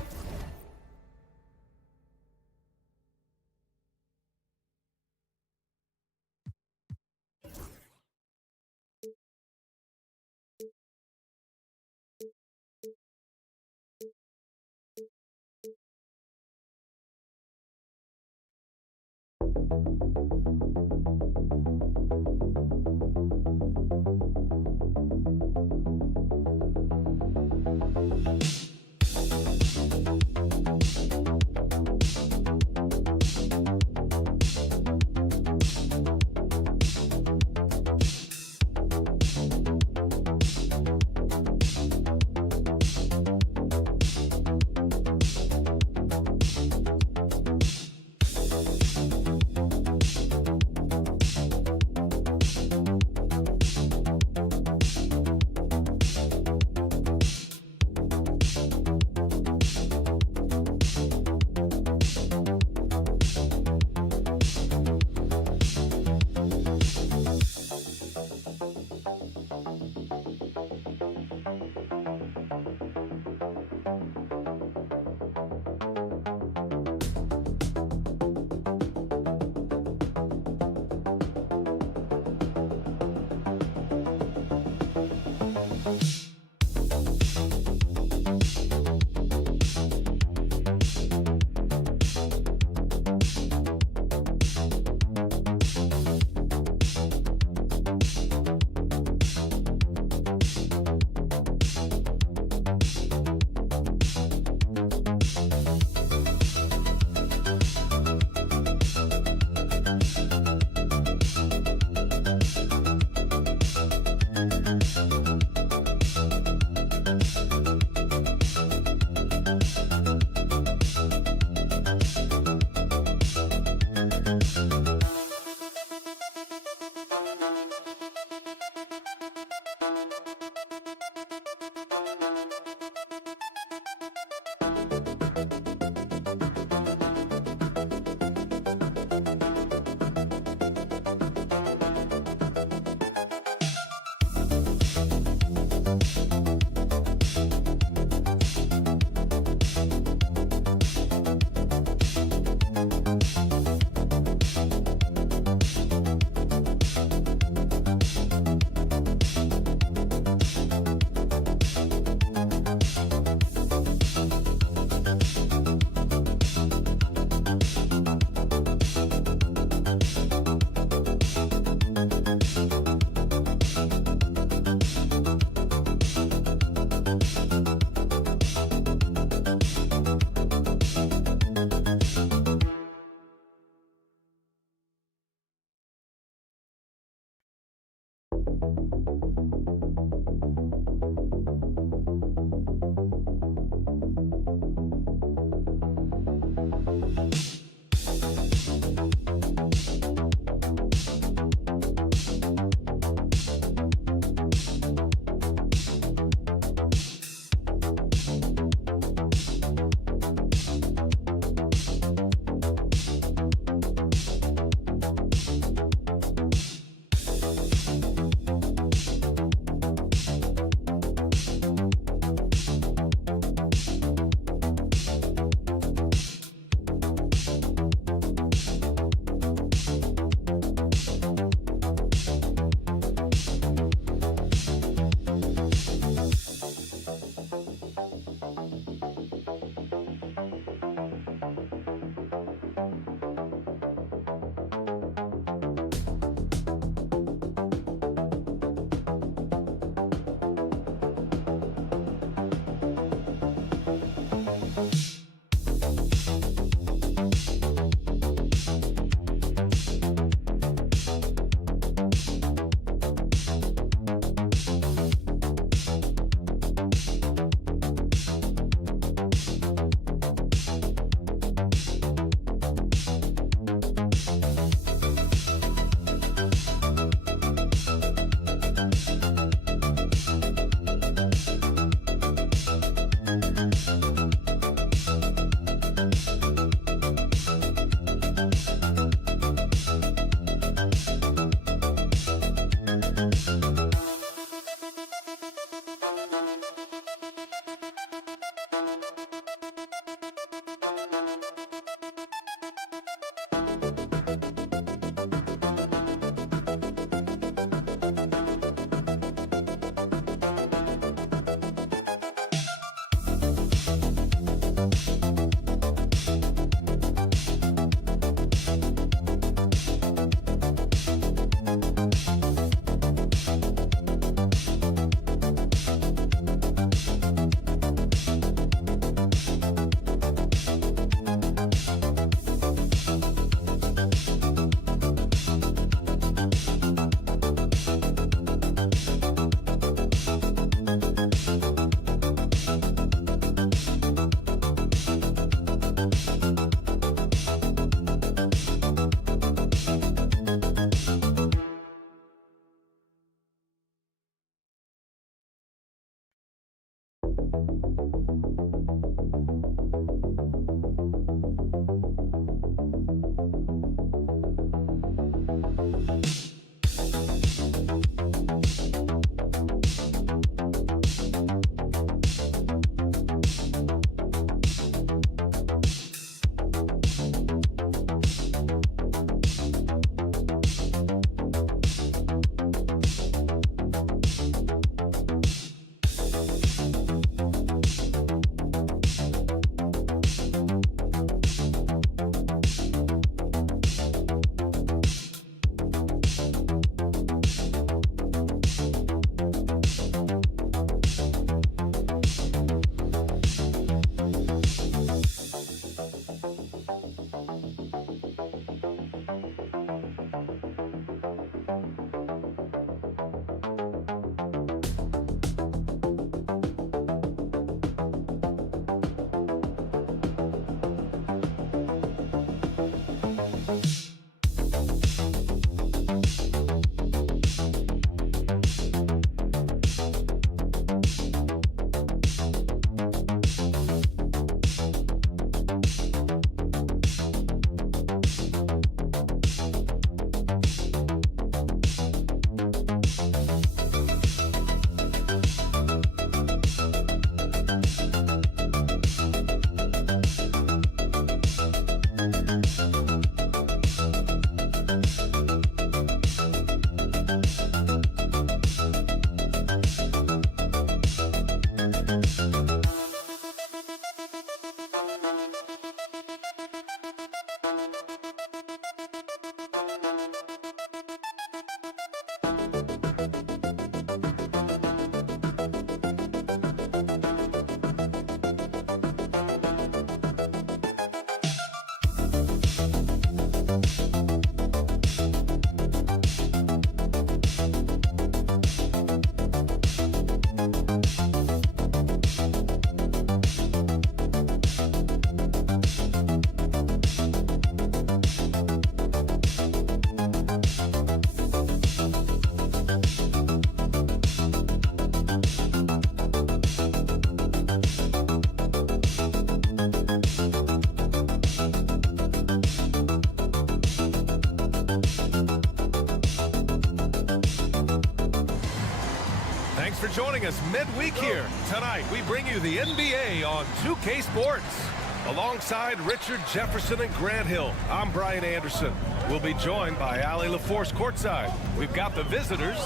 Thanks for joining us midweek here. Tonight, we bring you the NBA on 2K Sports. Alongside Richard Jefferson and Grant Hill, I'm Brian Anderson. We'll be joined by Ali LaForce courtside. We've got the visitors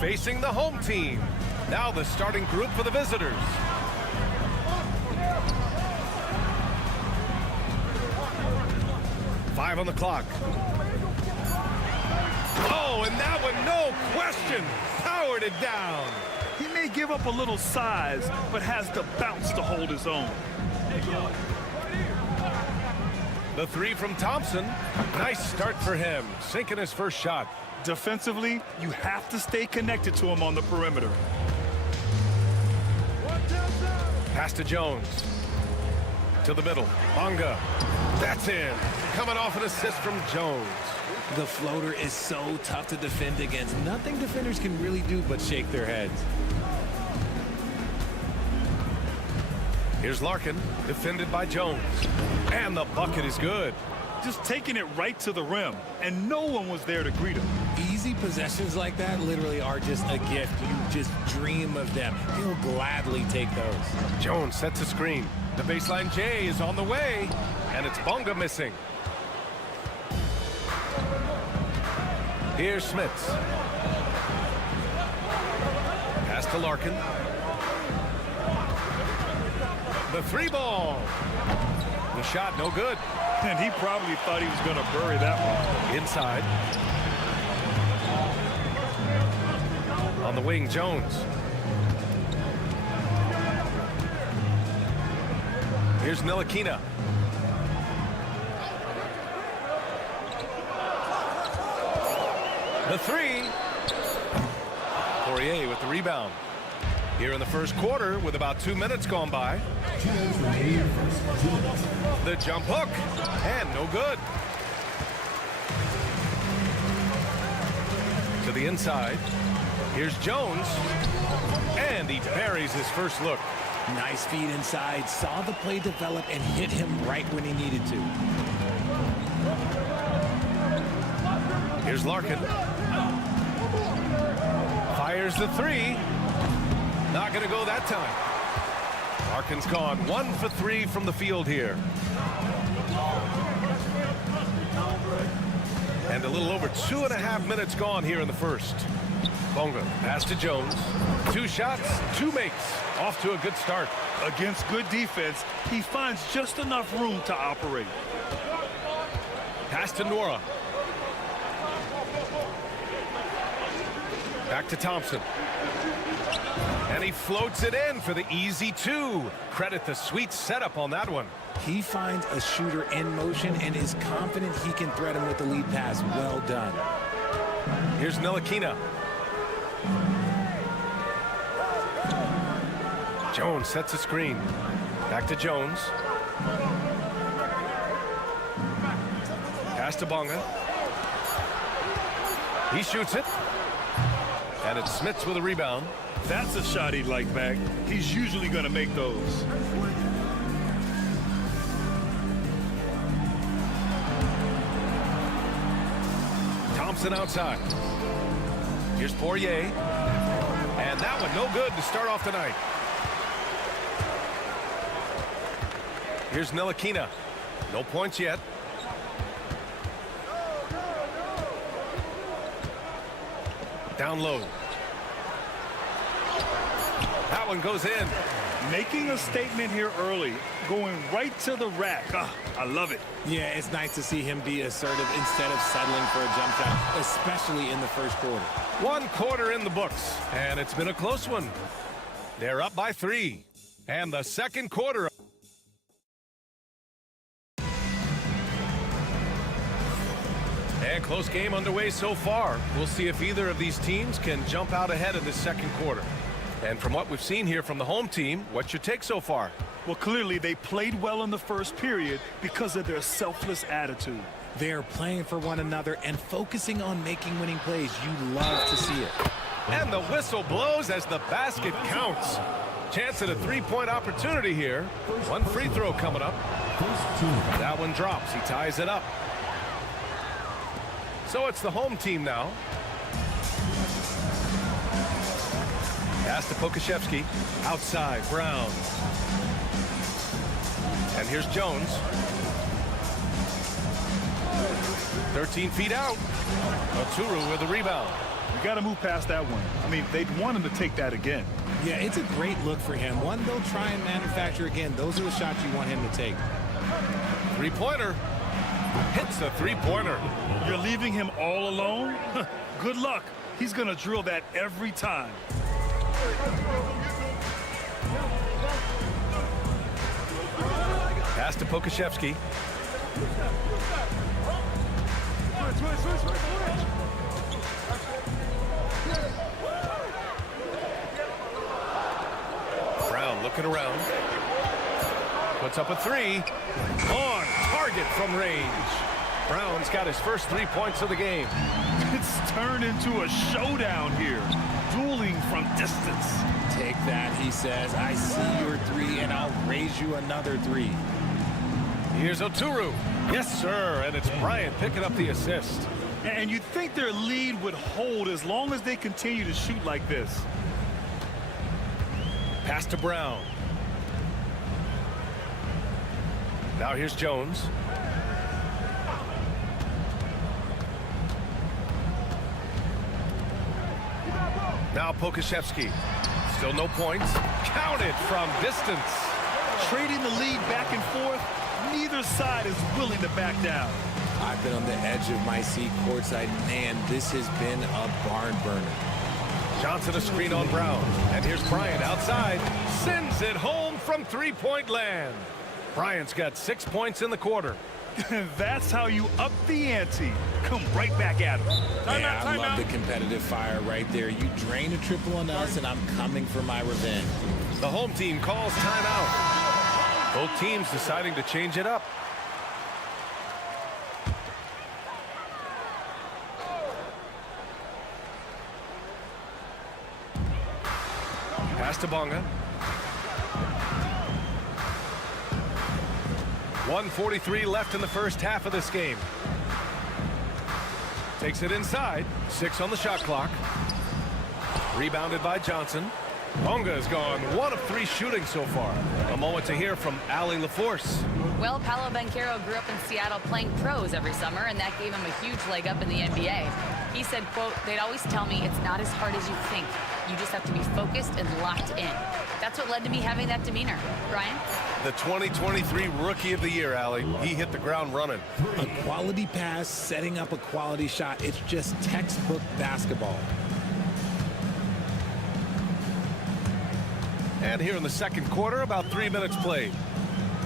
facing the home team. Now the starting group for the visitors. Five on the clock. Oh, and that one, no question, powered it down. He may give up a little size, but has the bounce to hold his own. The three from Thompson. Nice start for him, sinking his first shot. Defensively, you have to stay connected to him on the perimeter. Pass to Jones. To the middle. Bonga. That's in. Coming off an assist from Jones. The floater is so tough to defend against. Nothing defenders can really do but shake their heads. Here's Larkin, defended by Jones. And the bucket is good. Just taking it right to the rim, and no one was there to greet him. Easy possessions like that literally are just a gift. You just dream of them. He'll gladly take those. Jones sets a screen. The baseline J is on the way, and it's Bonga missing. Here's Smits. Pass to Larkin. The three ball. The shot no good. And he probably thought he was going to bury that one. Inside. On the wing, Jones. Here's Ntilikina. The three. Poirier with the rebound. Here in the first quarter with about 2 minutes gone by. The jump hook. And no good. To the inside. Here's Jones. And he buries his first look. Nice feed inside. Saw the play develop and hit him right when he needed to. Here's Larkin. Fires the three. Not going to go that time. Larkin's gone 1 for 3 from the field here. And a little over 2.5 minutes gone here in the first. Bonga, pass to Jones. 2 shots, 2 makes. Off to a good start. Against good defense, he finds just enough room to operate. Pass to Nora. Back to Thompson. And he floats it in for the easy 2. Credit the sweet setup on that one. He finds a shooter in motion and is confident he can thread him with the lead pass. Well done. Here's Ntilikina. Jones sets a screen. Back to Jones. Pass to Bonga. He shoots it. And it's Smits with a rebound. That's a shot he'd like back. He's usually going to make those. Thompson outside. Here's Poirier. And that one no good to start off the night. Here's Ntilikina. No points yet. Down low. That one goes in. Making a statement here early. Going right to the rack. I love it. Yeah, it's nice to see him be assertive instead of settling for a jump shot, especially in the first quarter. 1 quarter in the books, and it's been a close one. They're up by 3. And the second quarter. And close game underway so far. We'll see if either of these teams can jump out ahead in this second quarter. And from what we've seen here from the home team, what's your take so far? Well, clearly they played well in the first period because of their selfless attitude. They're playing for one another and focusing on making winning plays. You love to see it. And the whistle blows as the basket counts. Chance at a 3-point opportunity here. 1 free throw coming up. That one drops. He ties it up. So it's the home team now. Pass to Pokashevsky. Outside, Brown. And here's Jones. 13 feet out. Oturu with the rebound. You got to move past that one. I mean, they'd want him to take that again. Yeah, it's a great look for him. One they'll try and manufacture again. Those are the shots you want him to take. Three-pointer. Hits the three-pointer. You're leaving him all alone? Good luck. He's going to drill that every time. Pass to Pokashevsky. Brown looking around. Puts up a three. On target from range. Brown's got his first 3 points of the game. It's turned into a showdown here. Dueling from distance. Take that, he says. I see your three, and I'll raise you another three. Here's Oturu. Yes, sir. And it's Bryant picking up the assist. And you'd think their lead would hold as long as they continue to shoot like this. Pass to Brown. Now here's Jones. Now Pokashevsky. Still no points. Counted from distance. Trading the lead back and forth. Neither side is willing to back down. I've been on the edge of my seat courtside. Man, this has been a barn burner. Johnson a screen on Brown. And here's Bryant outside. Sends it home from three-point land. Bryant's got 6 points in the quarter. That's how you up the ante. Come right back at him. Yeah, I love the competitive fire right there. You drain a triple on us, and I'm coming for my revenge. The home team calls timeout. Both teams deciding to change it up. Pass to Bonga. 1:43 left in the first half of this game. Takes it inside. 6 on the shot clock. Rebounded by Johnson. Bonga has gone 1 of 3 shooting so far. A moment to hear from Ali LaForce. Well, Paolo Banchero grew up in Seattle playing pros every summer, and that gave him a huge leg up in the NBA. He said, quote, they'd always tell me it's not as hard as you think. You just have to be focused and locked in. That's what led to me having that demeanor. Brian? The 2023 Rookie of the Year, Ali. He hit the ground running. A quality pass, setting up a quality shot. It's just textbook basketball. And here in the second quarter, about 3 minutes played.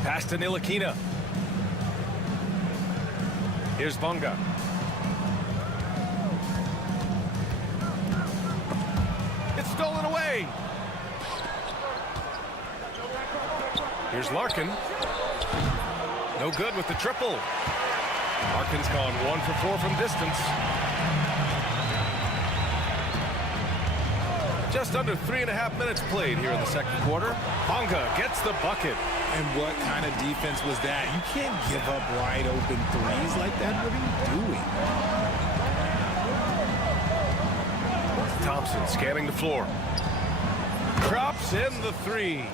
Pass to Ntilikina. Here's Bonga. It's stolen away. Here's Larkin. No good with the triple. Larkin's gone 1 for 4 from distance. Just under 3.5 minutes played here in the second quarter. Bonga gets the bucket. And what kind of defense was that? You can't give up wide open threes like that. What are you doing? Thompson scanning the floor. Drops in the 3.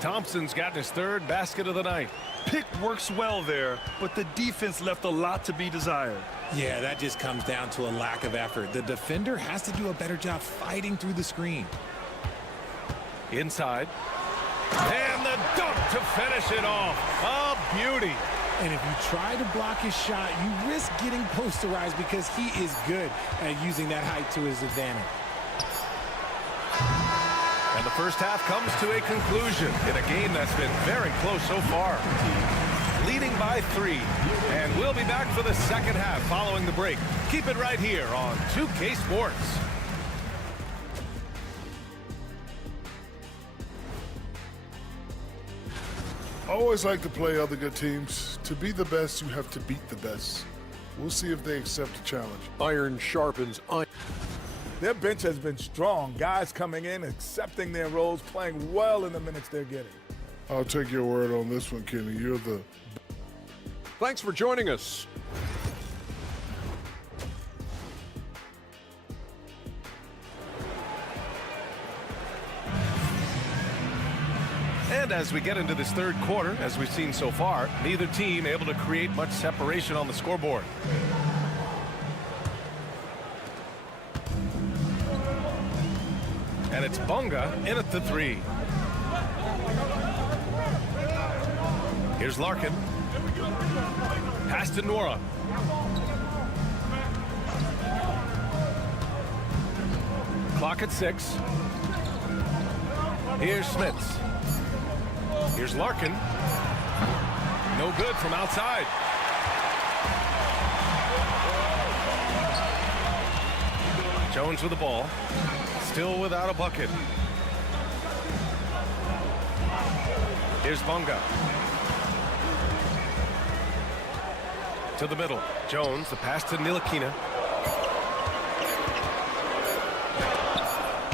Thompson's gotten his 3rd basket of the night. Pick works well there, but the defense left a lot to be desired. Yeah, that just comes down to a lack of effort. The defender has to do a better job fighting through the screen. Inside. And the dunk to finish it off. A beauty. And if you try to block his shot, you risk getting posterized because he is good at using that height to his advantage. And the first half comes to a conclusion in a game that's been very close so far. Leading by 3. And we'll be back for the second half following the break. Keep it right here on 2K Sports. I always like to play other good teams. To be the best, you have to beat the best. We'll see if they accept the challenge. Iron sharpens iron. Their bench has been strong. Guys coming in, accepting their roles, playing well in the minutes they're getting. I'll take your word on this one, Kenny. You're the... Thanks for joining us. And as we get into this third quarter, as we've seen so far, neither team able to create much separation on the scoreboard. And it's Bonga in at the 3. Here's Larkin. Pass to Nora. Clock at 6. Here's Smits. Here's Larkin. No good from outside. Jones with the ball. Still without a bucket. Here's Bonga. To the middle. Jones, the pass to Ntilikina.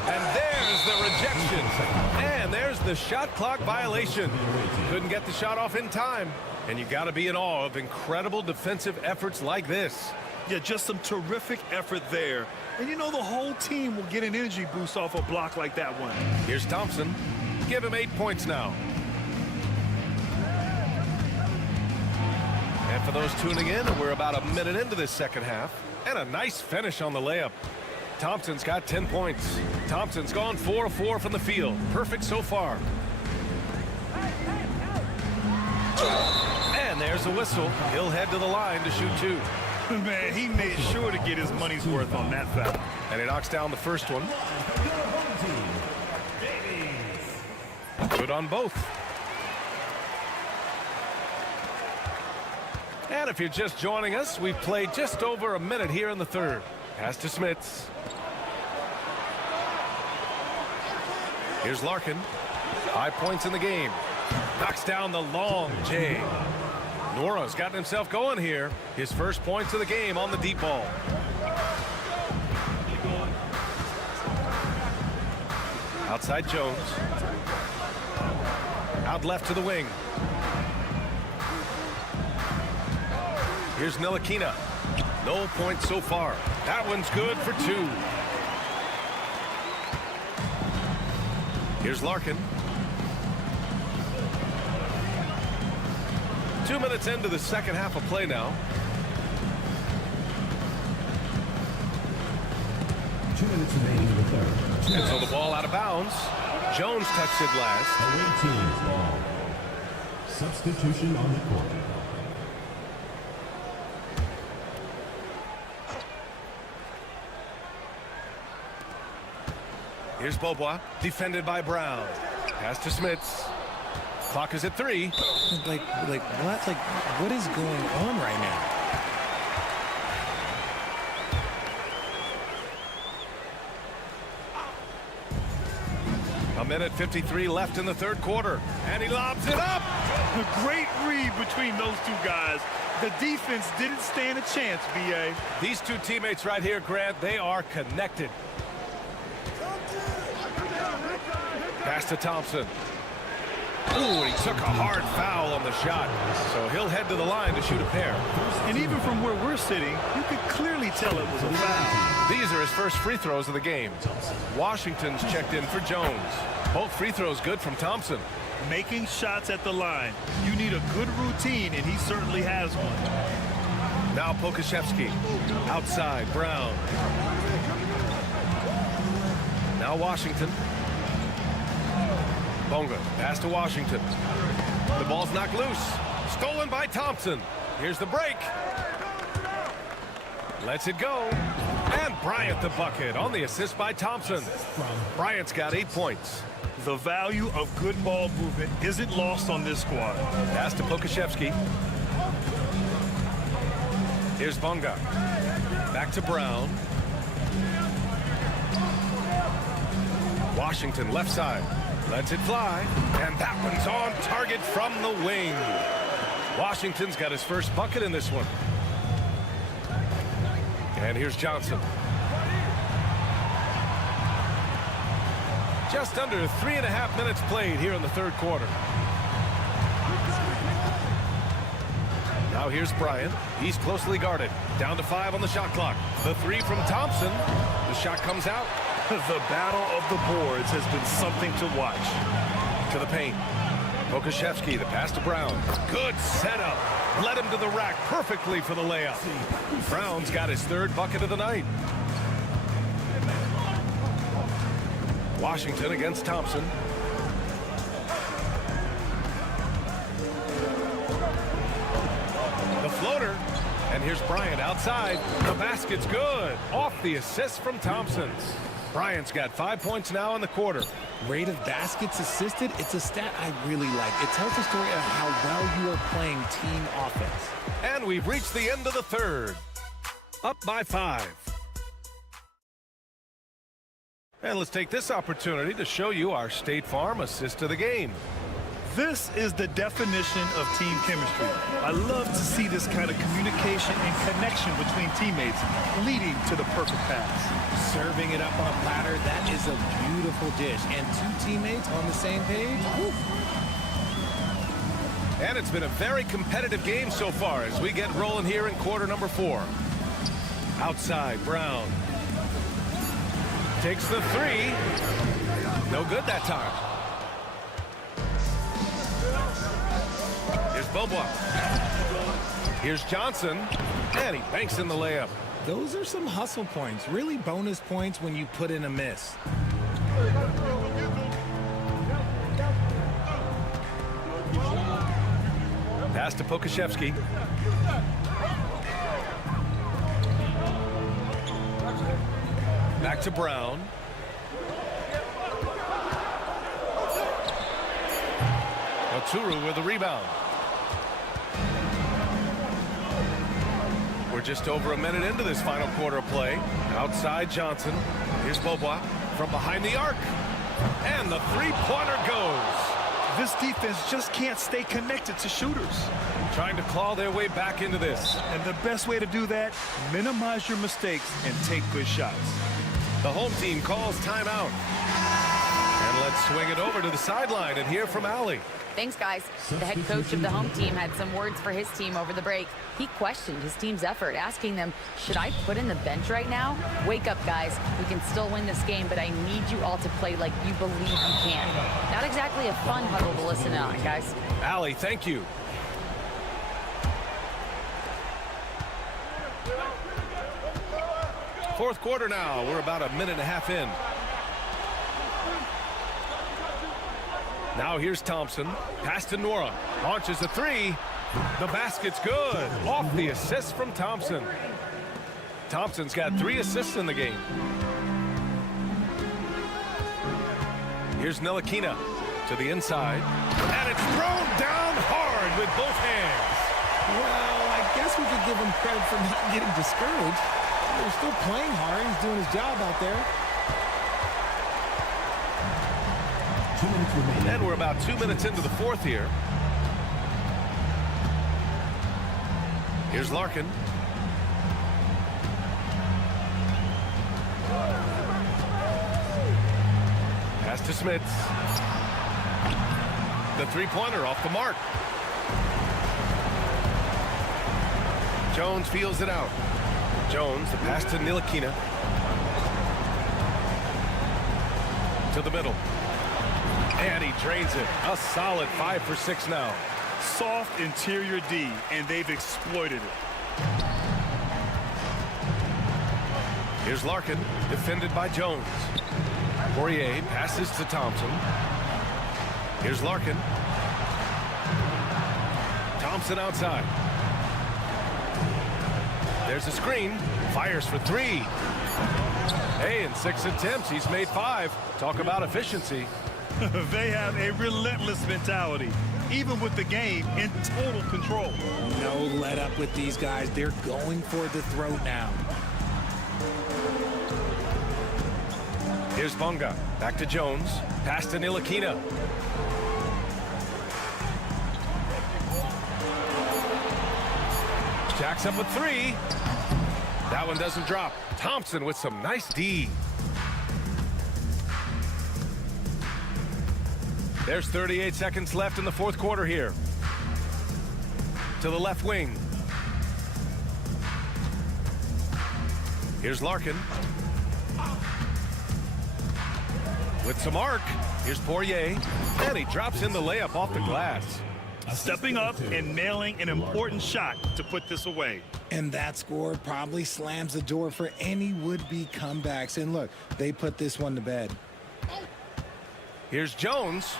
And there's the rejection. And there's the shot clock violation. Couldn't get the shot off in time. And you got to be in awe of incredible defensive efforts like this. Yeah, just some terrific effort there. And you know the whole team will get an energy boost off a block like that one. Here's Thompson. Give him 8 points now. And for those tuning in, we're about a minute into this second half. And a nice finish on the layup. Thompson's got 10 points. Thompson's gone 4 of 4 from the field. Perfect so far. And there's the whistle. He'll head to the line to shoot 2. Man, he made sure to get his money's worth on that foul. And he knocks down the first one. Good on both. And if you're just joining us, we've played just over a minute here in the third. Pass to Smits. Here's Larkin. 5 points in the game. Knocks down the long J. Nora's gotten himself going here. His first points of the game on the deep ball. Outside Jones. Out left to the wing. Here's Ntilikina. No points so far. That one's good for 2. Here's Larkin. 2 minutes into the second half of play now. 2 minutes remaining in the third. And so the ball out of bounds. Jones touched it last. Away team's ball. Substitution on the court. Here's Bobois, defended by Brown. Pass to Smits. Clock is at 3. Like what? Like, what is going on right now? A minute 53 left in the third quarter. And he lobs it up. A great read between those two guys. The defense didn't stand a chance, B.A. These two teammates right here, Grant, they are connected. Pass to Thompson. Ooh, he took a hard foul on the shot. So he'll head to the line to shoot a pair. And even from where we're sitting, you could clearly tell it was a foul. These are his first free throws of the game. Washington's checked in for Jones. Both free throws good from Thompson. Making shots at the line. You need a good routine, and he certainly has one. Now Pokashevsky. Outside, Brown. Now Washington. Bonga, pass to Washington. The ball's knocked loose. Stolen by Thompson. Here's the break. Lets it go. And Bryant the bucket on the assist by Thompson. Bryant's got 8 points. The value of good ball movement isn't lost on this squad. Pass to Pokashevsky. Here's Bonga. Back to Brown. Washington left side. Lets it fly. And that one's on target from the wing. Washington's got his first bucket in this one. And here's Johnson. Just under 3.5 minutes played here in the third quarter. Now here's Bryant. He's closely guarded. Down to 5 on the shot clock. The 3 from Thompson. The shot comes out. The battle of the boards has been something to watch. To the paint. Pokashevsky, the pass to Brown. Good setup. Led him to the rack perfectly for the layup. Brown's got his third bucket of the night. Washington against Thompson. The floater. And here's Bryant outside. The basket's good. Off the assist from Thompson. Bryant's got 5 points now in the quarter. Rate of baskets assisted, it's a stat I really like. It tells the story of how well you are playing team offense. And we've reached the end of the third. Up by 5. And let's take this opportunity to show you our State Farm assist of the game. This is the definition of team chemistry. I love to see this kind of communication and connection between teammates leading to the perfect pass. Serving it up on a platter, that is a beautiful dish. And two teammates on the same page. Woo. And it's been a very competitive game so far as we get rolling here in quarter number 4. Outside, Brown. Takes the 3. No good that time. Here's Bobois. Here's Johnson. And he banks in the layup. Those are some hustle points. Really bonus points when you put in a miss. Pass to Pokashevsky. Back to Brown. Oturu with the rebound. We're just over a minute into this final quarter of play. Outside Johnson. Here's Bobois from behind the arc. And the three-pointer goes. This defense just can't stay connected to shooters. Trying to claw their way back into this. And the best way to do that, minimize your mistakes and take good shots. The home team calls timeout. And let's swing it over to the sideline and hear from Allie. Thanks, guys. The head coach of the home team had some words for his team over the break. He questioned his team's effort, asking them, should I put in the bench right now? Wake up, guys. We can still win this game, but I need you all to play like you believe you can. Not exactly a fun huddle to listen on, guys. Allie, thank you. Fourth quarter now. We're about a minute and a half in. Now here's Thompson. Pass to Nora. Launches a 3. The basket's good. Off the assist from Thompson. Thompson's got 3 assists in the game. Here's Ntilikina to the inside. And it's thrown down hard with both hands. Well, I guess we could give him credit for not getting discouraged. They're still playing hard. He's doing his job out there. And we're about 2 minutes into the fourth here. Here's Larkin. Pass to Smits. The three-pointer off the mark. Jones feels it out. Jones, the pass to Ntilikina. To the middle. And he drains it. A solid 5 for 6 now. Soft interior D, and they've exploited it. Here's Larkin, defended by Jones. Poirier passes to Thompson. Here's Larkin. Thompson outside. There's a screen. Fires for 3. Hey, in 6 attempts, he's made 5. Talk about efficiency. They have a relentless mentality, even with the game in total control. No let up with these guys. They're going for the throat now. Here's Bonga. Back to Jones. Pass to Ntilikina. Jacks up with 3. That one doesn't drop. Thompson with some nice D. There's 38 seconds left in the fourth quarter here. To the left wing. Here's Larkin. with some arc. Here's Poirier, and he drops in the layup off the glass. Stepping up and nailing an important shot to put this away. And that score probably slams the door for any would-be comebacks. And look, they put this one to bed. Here's Jones.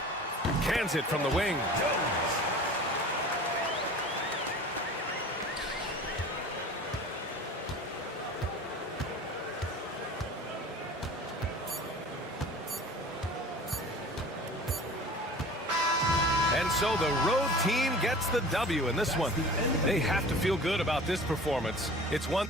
Cans it from the wing. And so the road team gets the W in this one. They have to feel good about this performance. It's one.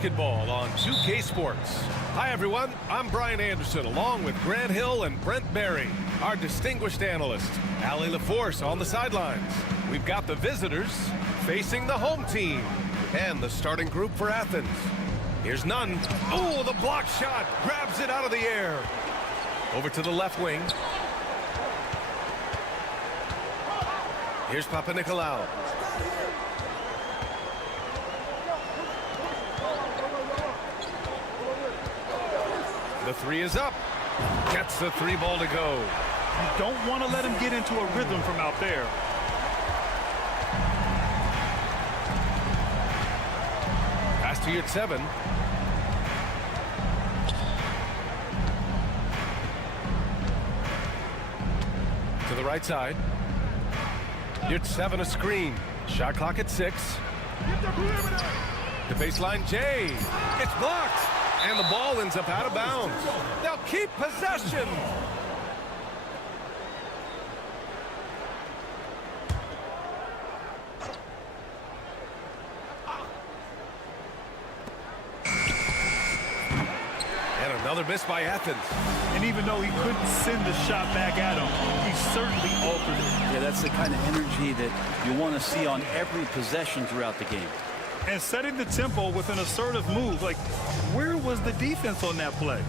Basketball on 2K Sports. Hi, everyone. I'm Brian Anderson, along with Grant Hill and Brent Barry. Our distinguished analyst, Ali LaForce, on the sidelines. We've got the visitors facing the home team and the starting group for Athens. Here's Nunn. Oh, the block shot. Grabs it out of the air. Over to the left wing. Here's Papanikolaou. The three is up. Gets the three ball to go. You don't want to let him get into a rhythm from out there. Pass to your 7. To the right side. Your 7 a screen. Shot clock at 6. The baseline J. It's blocked. And the ball ends up out of bounds. They'll keep possession. And another miss by Athens. And even though he couldn't send the shot back at him, he certainly altered it. Yeah, that's the kind of energy that you want to see on every possession throughout the game. And setting the tempo with an assertive move. Like, where was the defense on that play?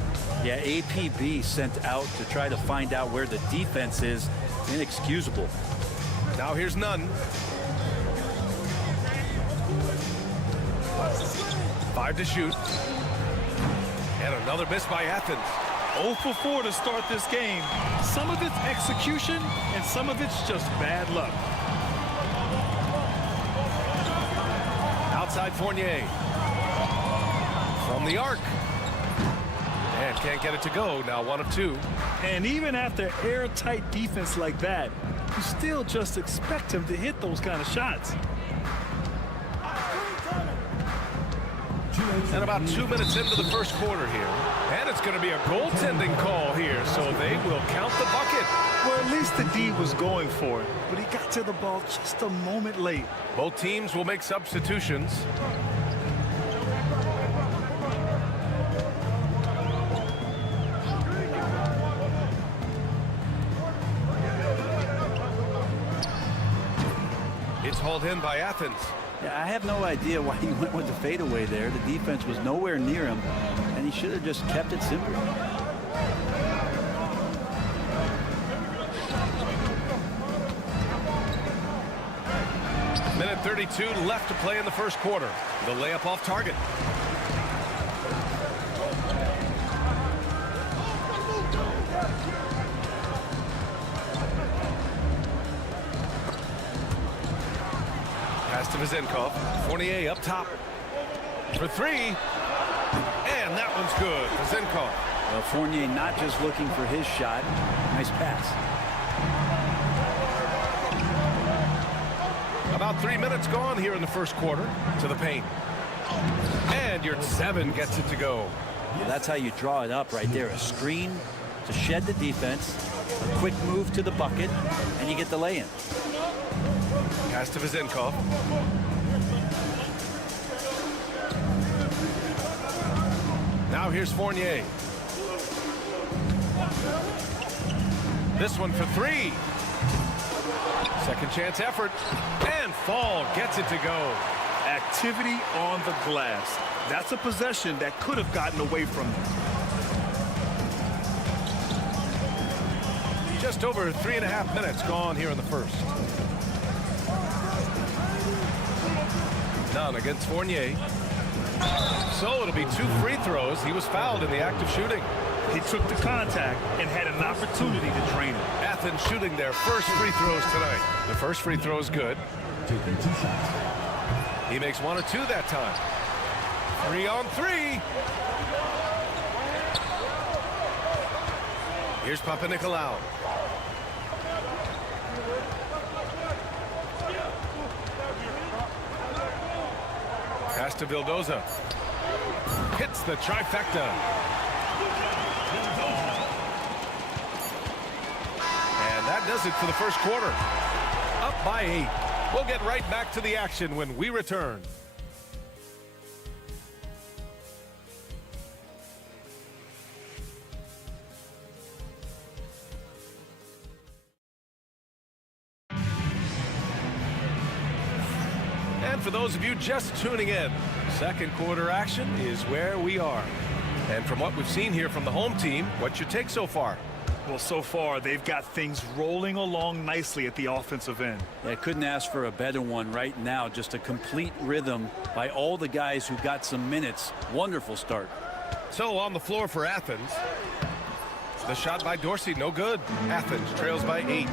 Yeah, APB sent out to try to find out where the defense is. Inexcusable. Now here's Nunn. 5 to shoot. And another miss by Athens. 0 for 4 to start this game. Some of it's execution, and some of it's just bad luck. Outside Fournier. From the arc. And can't get it to go. Now 1 of 2. And even after airtight defense like that, you still just expect him to hit those kind of shots. And about 2 minutes into the first quarter here. And it's going to be a goaltending call here, so they will count the bucket. Well, at least the D was going for it, but he got to the ball just a moment late. Both teams will make substitutions. It's hauled in by Athens. Yeah, I have no idea why he went with the fadeaway there. The defense was nowhere near him, and he should have just kept it simple. Minute 32 left to play in the first quarter. The layup off target. Pass to Vizenkov. Fournier up top. For 3. And that one's good. Vizenkov. Well, Fournier not just looking for his shot. Nice pass. About 3 minutes gone here in the first quarter. To the paint. And your 7 gets it to go. Well, that's how you draw it up right there. A screen to shed the defense. A quick move to the bucket. And you get the lay-in. Pass to Vizenkov. Now here's Fournier. This one for 3. Second chance effort. And Fall gets it to go. Activity on the glass. That's a possession that could have gotten away from him. Just over 3.5 minutes gone here in the first. None against Fournier. So it'll be 2 free throws. He was fouled in the act of shooting. He took the contact and had an opportunity to drain it. Athens shooting their first free throws tonight. The first free throw is good. Taking 2 shots. He makes 1 or 2 that time. 3 on 3. Here's Panathinaikos. Pass to Vildoza. Hits the trifecta. And that does it for the first quarter. Up by 8. We'll get right back to the action when we return. And for those of you just tuning in, second quarter action is where we are. And from what we've seen here from the home team, what's your take so far? Well, so far, they've got things rolling along nicely at the offensive end. Yeah, couldn't ask for a better one right now. Just a complete rhythm by all the guys who got some minutes. Wonderful start. So on the floor for Athens. The shot by Dorsey, no good. Athens trails by 8.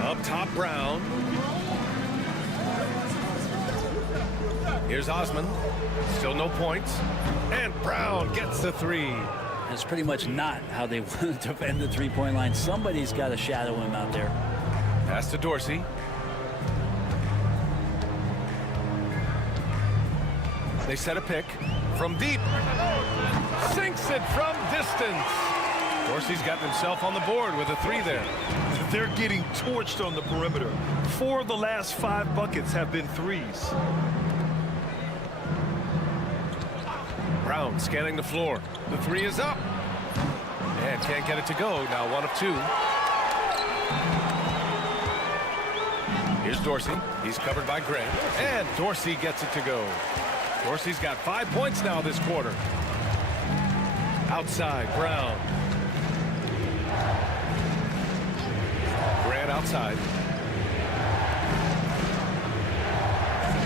Up top, Brown. Here's Osman. Still no points. And Brown gets the 3. That's pretty much not how they want to defend the three-point line. Somebody's got to shadow him out there. Pass to Dorsey. They set a pick from deep. Sinks it from distance. Dorsey's got himself on the board with a 3 there. They're getting torched on the perimeter. 4 of the last 5 buckets have been threes. Brown scanning the floor. The 3 is up. And can't get it to go. Now 1 of 2. Here's Dorsey. He's covered by Grant. And Dorsey gets it to go. Dorsey's got 5 points now this quarter. Outside, Brown. Grant outside.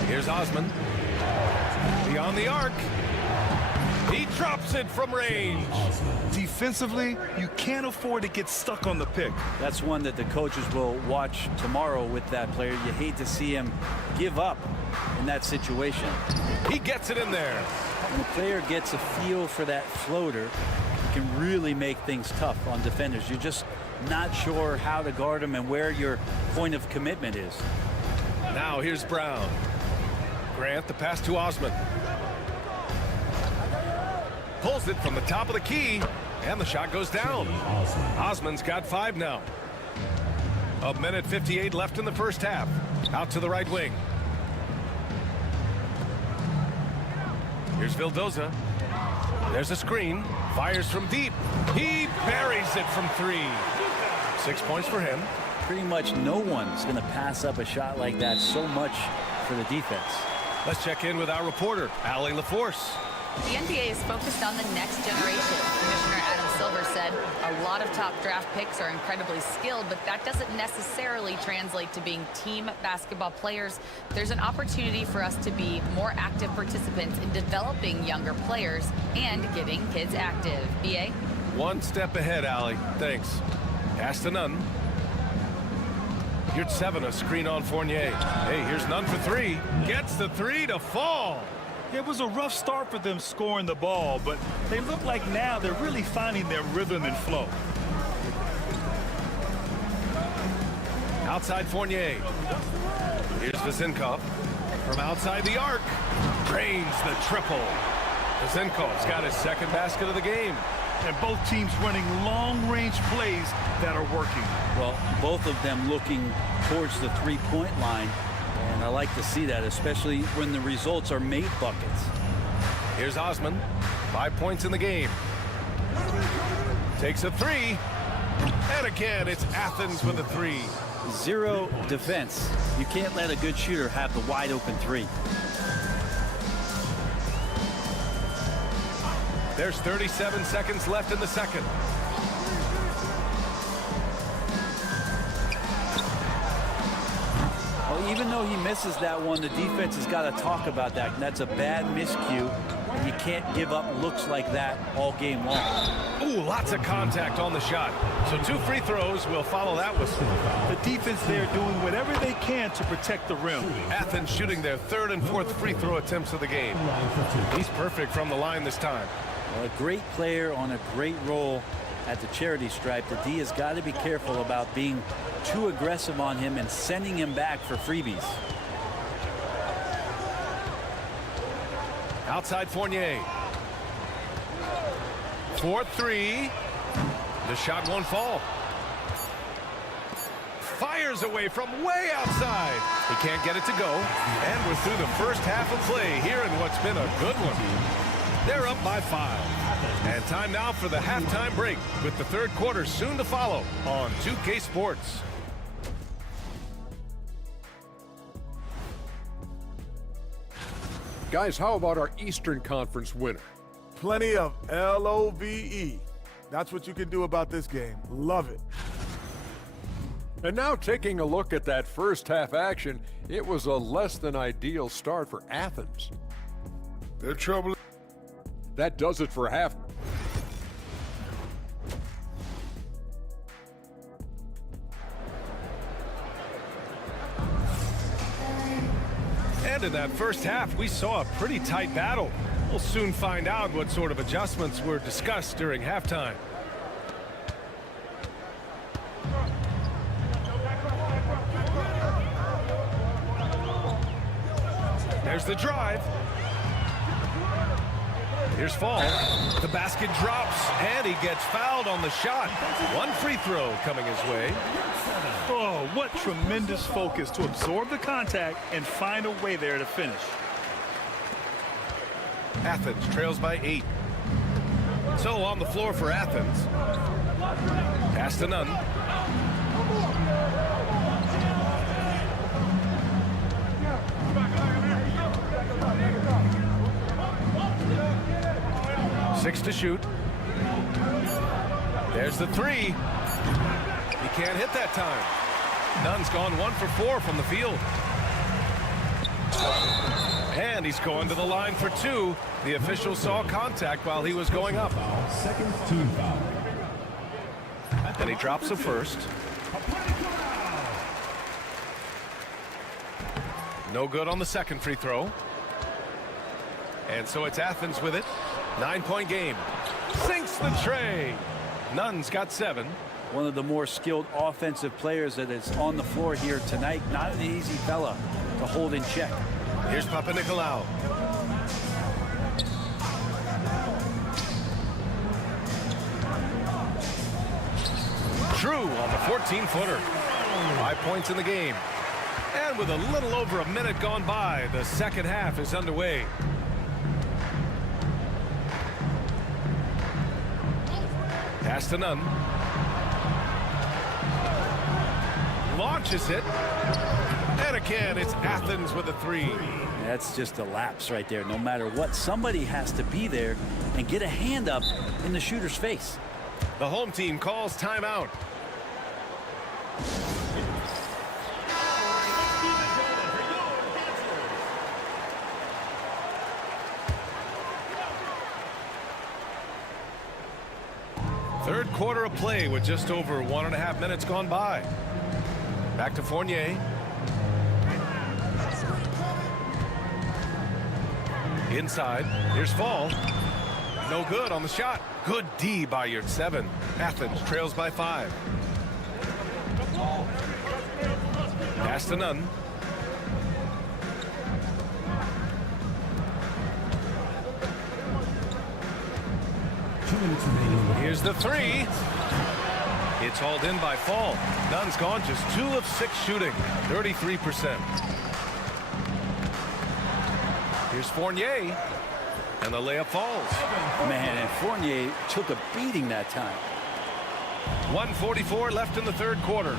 Here's Osman. Beyond the arc. He drops it from range. Defensively, you can't afford to get stuck on the pick. That's one that the coaches will watch tomorrow with that player. You hate to see him give up in that situation. He gets it in there. When the player gets a feel for that floater, it can really make things tough on defenders. You're just not sure how to guard him and where your point of commitment is. Now here's Brown. Grant, the pass to Osman. Pulls it from the top of the key, and the shot goes down. Osman's got 5 now. 1:58 left in the first half. Out to the right wing. Here's Vildoza. There's a screen. Fires from deep. He buries it from 3. 6 points for him. Pretty much no one's going to pass up a shot like that so much for the defense. Let's check in with our reporter, Ali LaForce. The NBA is focused on the next generation. Commissioner Adam Silver said a lot of top draft picks are incredibly skilled, but that doesn't necessarily translate to being team basketball players. There's an opportunity for us to be more active participants in developing younger players and getting kids active. BA? 1 step ahead, Ali. Thanks. Pass to Nunn. Here's 7, a screen on Fournier. Hey, here's Nunn for 3. Gets the 3 to fall. It was a rough start for them scoring the ball, but they look like now they're really finding their rhythm and flow. Outside Fournier. Here's Vezenkov. From outside the arc. Drains the triple. Vezenkov's got his 2nd basket of the game. And both teams running long-range plays that are working. Well, both of them looking towards the three-point line. And I like to see that, especially when the results are made buckets. Here's Osman. 5 points in the game. Takes a 3. And again, it's Athens with a 3. 0 defense. You can't let a good shooter have the wide open 3. There's 37 seconds left in the second. Well, even though he misses that one, the defense has got to talk about that. And that's a bad miscue. And you can't give up looks like that all game long. Ooh, lots of contact on the shot. So 2 free throws will follow that whistle. The defense there doing whatever they can to protect the rim. Athens shooting their 3rd and 4th free throw attempts of the game. He's perfect from the line this time. Well, a great player on a great role at the charity stripe. The D has got to be careful about being too aggressive on him and sending him back for freebies. Outside Fournier. 4-3. The shot won't fall. Fires away from way outside. He can't get it to go. And we're through the first half of play here in what's been a good one. They're up by 5. And time now for the halftime break with the 3rd quarter soon to follow on 2K Sports. Guys, how about our Eastern Conference winner? Plenty of LOVE. That's what you can do about this game. Love it. And now taking a look at that first half action, it was a less than ideal start for Athens. Their trouble That does it for half. And in that first half, we saw a pretty tight battle. We'll soon find out what sort of adjustments were discussed during halftime. There's the drive. Here's Fall. The basket drops, and he gets fouled on the shot. One free throw coming his way. Oh, what tremendous focus to absorb the contact and find a way there to finish. Athens trails by 8. So on the floor for Athens. Pass to Nunn. Six to shoot. There's the three. He can't hit that time. Nunn's gone 1 for 4 from the field. And he's going to the line for 2. The official saw contact while he was going up. Second team foul. And he drops the first. No good on the second free throw. And so it's Athens with it. 9-point game. Sinks the tray. Nunn's got 7. One of the more skilled offensive players that is on the floor here tonight. Not an easy fella to hold in check. Here's Papanikolaou. Drew on the 14-footer. 5 points in the game. And with a little over a minute gone by, the second half is underway. Pass to Nunn. Launches it. And again, it's Athens with a 3. That's just a lapse right there. No matter what, somebody has to be there and get a hand up in the shooter's face. The home team calls timeout. Third quarter of play with just over 1.5 minutes gone by. Back to Fournier. Inside. Here's Fall. No good on the shot. Good D by your 7. Athens trails by 5. Pass to Nunn. Here's the 3. It's hauled in by Fall. Nunn's gone just 2 of 6 shooting, 33%. Here's Fournier, and the layup falls. Man, and Fournier took a beating that time. 1:44 left in the third quarter.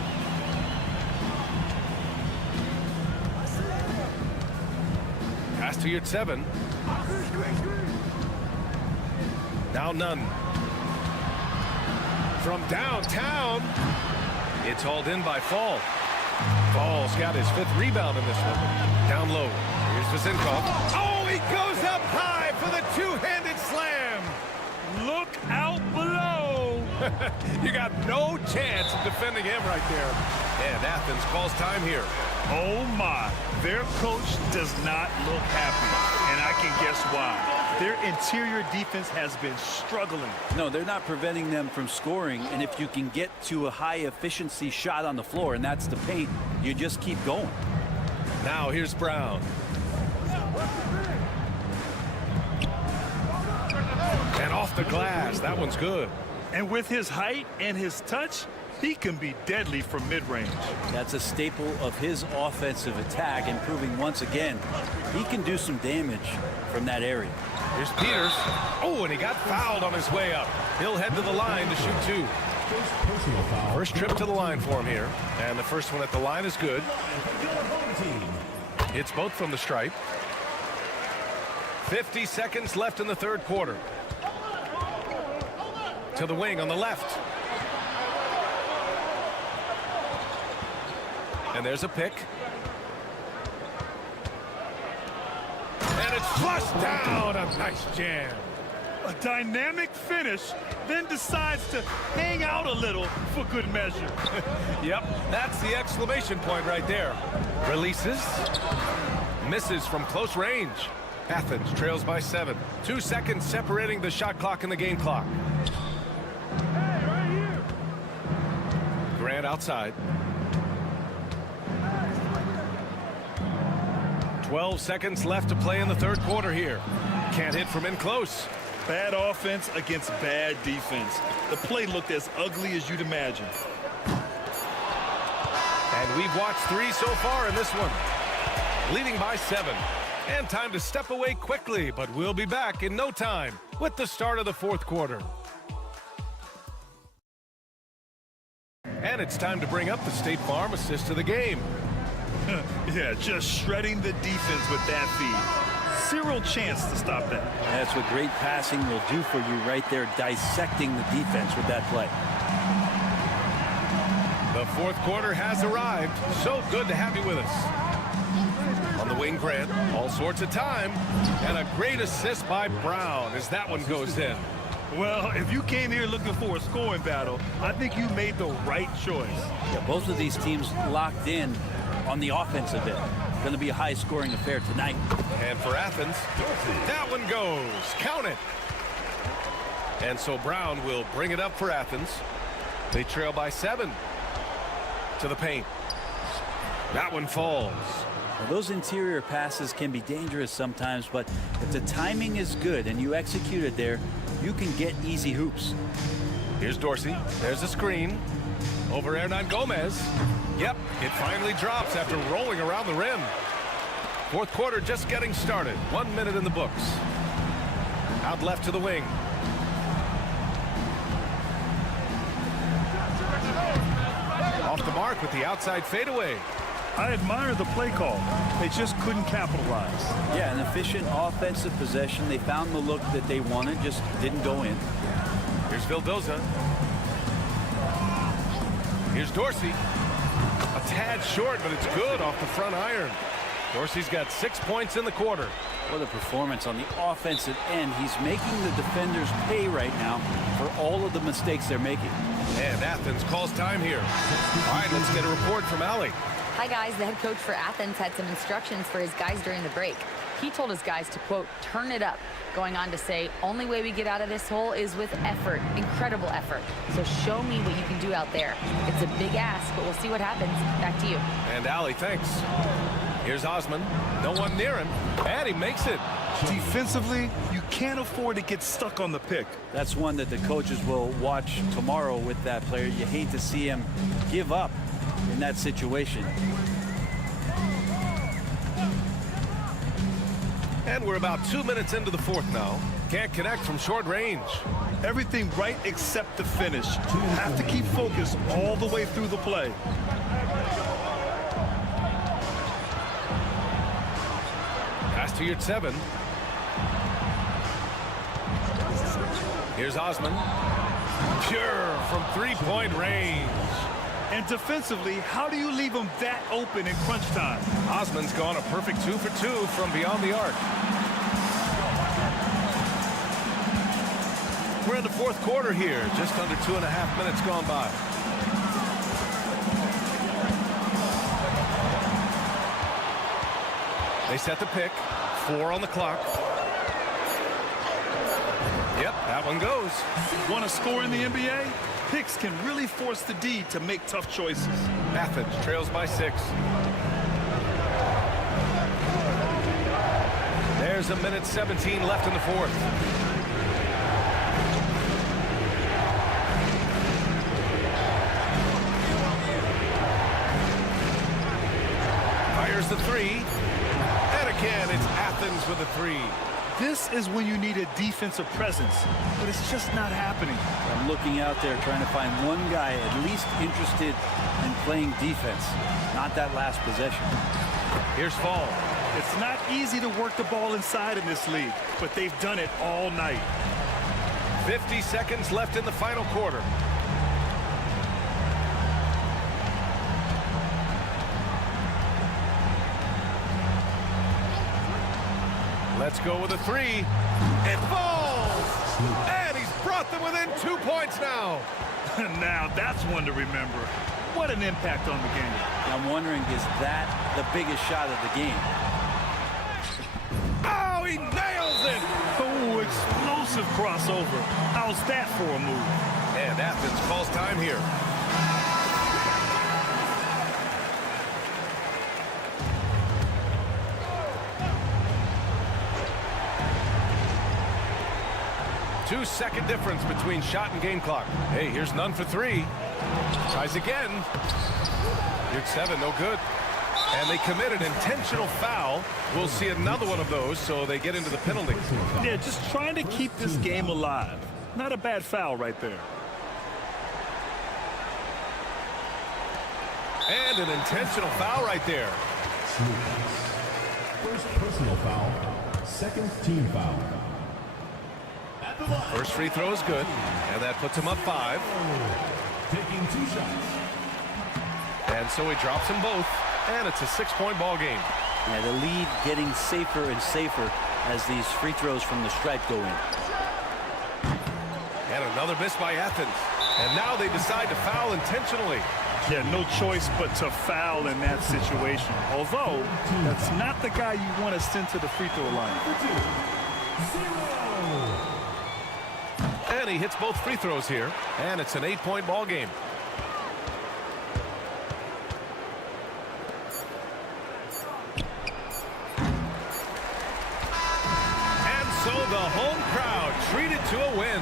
Pass to your 7. Now Nunn. From downtown, it's hauled in by Fall. Fall's got his 5th rebound in this one. Down low. Here's Vasenkov. Oh, he goes up high for the 2-handed slam. Look out below. You got no chance of defending him right there. And Athens calls time here. Oh my, their coach does not look happy, and I can guess why. Their interior defense has been struggling. No, they're not preventing them from scoring, and if you can get to a high efficiency shot on the floor, and that's the paint, you just keep going. Now here's Brown. And off the glass, that one's good. And with his height and his touch, he can be deadly from mid-range. That's a staple of his offensive attack, and proving once again he can do some damage from that area. Here's Peters. Oh, and he got fouled on his way up. He'll head to the line to shoot 2. First trip to the line for him here. And the first one at the line is good. It's both from the stripe. 50 seconds left in the third quarter. To the wing on the left. And there's a pick. And it's flushed down. A nice jam. A dynamic finish, then decides to hang out a little for good measure. Yep, that's the exclamation point right there. Releases. Misses from close range. Athens trails by 7. 2 seconds separating the shot clock and the game clock. Grant outside. 12 seconds left to play in the third quarter here. Can't hit from in close. Bad offense against bad defense. The play looked as ugly as you'd imagine. And we've watched 3 so far in this one. Leading by 7. And time to step away quickly, but we'll be back in no time with the start of the fourth quarter. And it's time to bring up the State Farm assist of the game. Yeah, just shredding the defense with that feed. Zero chance to stop that. That's what great passing will do for you right there, dissecting the defense with that play. The fourth quarter has arrived. So good to have you with us. On the wing, Grant, all sorts of time. And a great assist by Brown as that one goes in. Well, if you came here looking for a scoring battle, I think you made the right choice. Yeah, both of these teams locked in on the offensive end. Going to be a high-scoring affair tonight. And for Athens, that one goes. Count it. And so Brown will bring it up for Athens. They trail by 7. To the paint. That one falls. Well, those interior passes can be dangerous sometimes, but if the timing is good and you execute it there, you can get easy hoops. Here's Dorsey. There's a screen. Over Hernan Gomez. Yep, it finally drops after rolling around the rim. Fourth quarter just getting started. 1 minute in the books. Out left to the wing. Off the mark with the outside fadeaway. I admire the play call. They just couldn't capitalize. Yeah, an efficient offensive possession. They found the look that they wanted, just didn't go in. Here's Vildoza. Here's Dorsey. A tad short, but it's good off the front iron. Dorsey's got 6 points in the quarter. What a performance on the offensive end. He's making the defenders pay right now for all of the mistakes they're making. And Athens calls time here. All right, let's get a report from Allie. Hi, guys. The head coach for Athens had some instructions for his guys during the break. He told his guys to, quote, turn it up, going on to say, only way we get out of this hole is with effort, incredible effort. So show me what you can do out there. It's a big ask, but we'll see what happens. Back to you. And Allie, thanks. Here's Osman. No one near him, and he makes it. Defensively, you can't afford to get stuck on the pick. That's one that the coaches will watch tomorrow with that player. You hate to see him give up in that situation. And we're about 2 minutes into the fourth now. Can't connect from short range. Everything right except the finish. You have to keep focused all the way through the play. Pass to your 7. Here's Osman. Pure from three-point range. And defensively, how do you leave them that open in crunch time? Osman's gone a perfect 2 for 2 from beyond the arc. We're in the fourth quarter here. Just under 2.5 minutes gone by. They set the pick. 4 on the clock. Yep, that one goes. Want to score in the NBA? Picks can really force the D to make tough choices. Athens trails by 6. There's a minute 17 left in the fourth. Fires the 3. And again, it's Athens with a 3. This is when you need a defensive presence, but it's just not happening. I'm looking out there trying to find one guy at least interested in playing defense, not that last possession. Here's Fall. It's not easy to work the ball inside in this league, but they've done it all night. 50 seconds left in the final quarter. Let's go with a 3. It falls! And he's brought them within 2 points now. Now that's one to remember. What an impact on the game. I'm wondering, is that the biggest shot of the game? Oh, he nails it. Oh, explosive crossover. How's that for a move? And Athens calls time here. Two-second difference between shot and game clock. Hey, here's none for three. Tries again. Here's 7, no good. And they commit an intentional foul. We'll see another one of those, so they get into the penalty. Yeah, just trying to keep this game alive. Not a bad foul right there. And an intentional foul right there. First personal foul, second team foul. First free throw is good, and that puts him up 5. Taking 2 shots. And so he drops them both, and it's a 6-point ball game. Yeah, the lead getting safer and safer as these free throws from the stripe go in. And another miss by Athens. And now they decide to foul intentionally. Yeah, no choice but to foul in that situation. Although, that's not the guy you want to send to the free throw line. And he hits both free throws here, and it's an 8-point ball game. And so the home crowd treated to a win.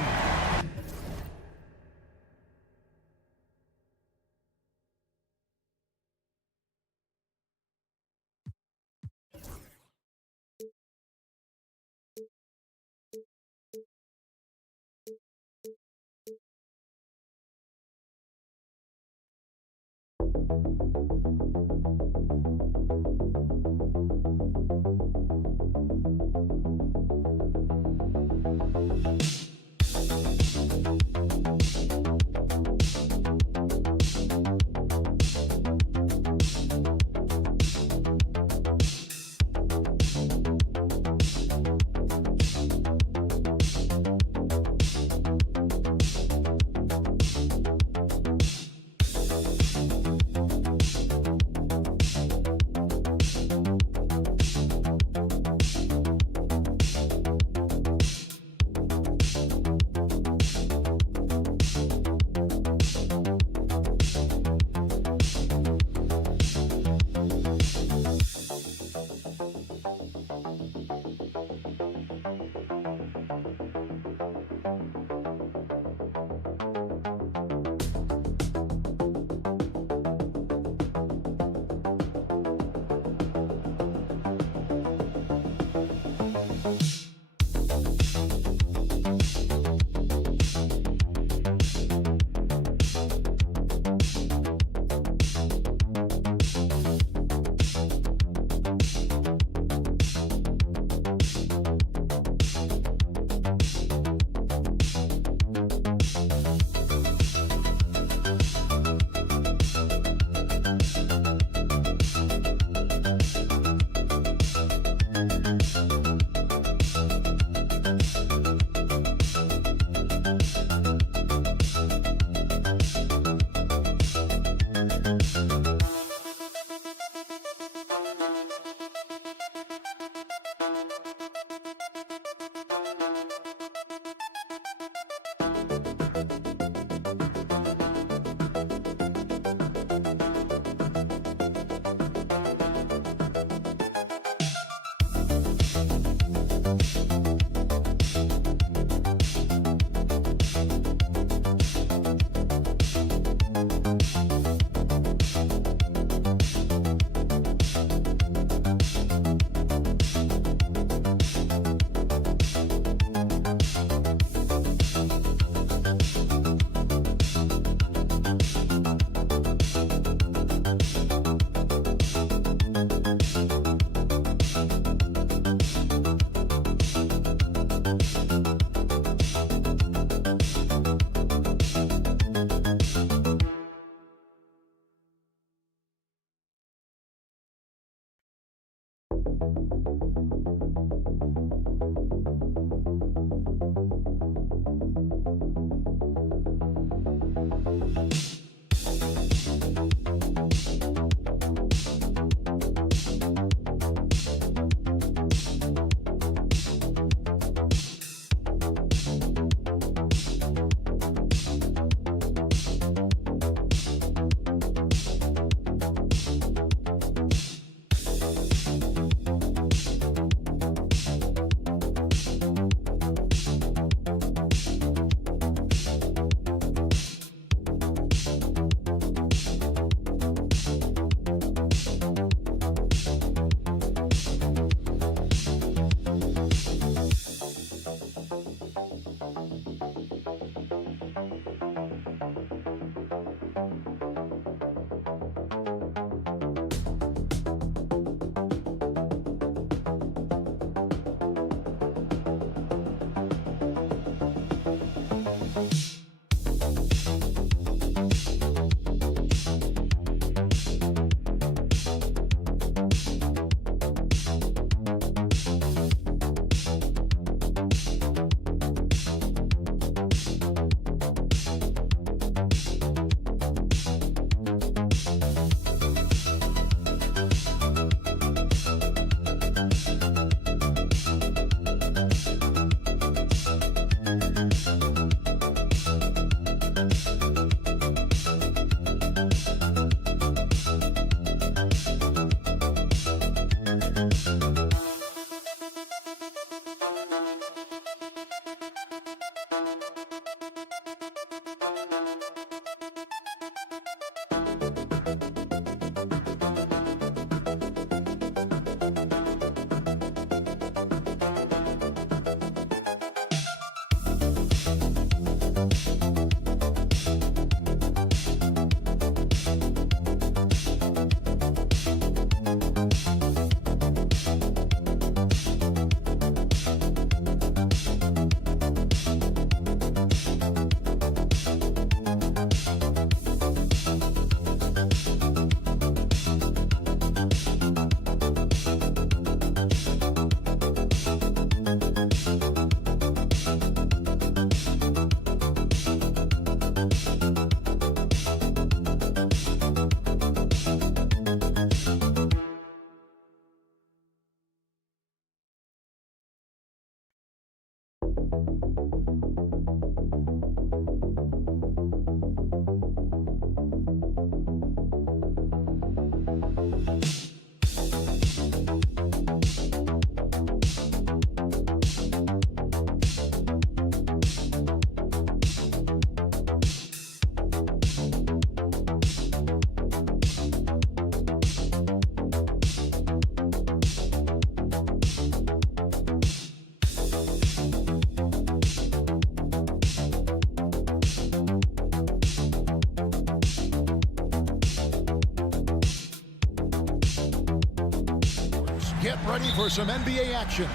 Get ready for some NBA action.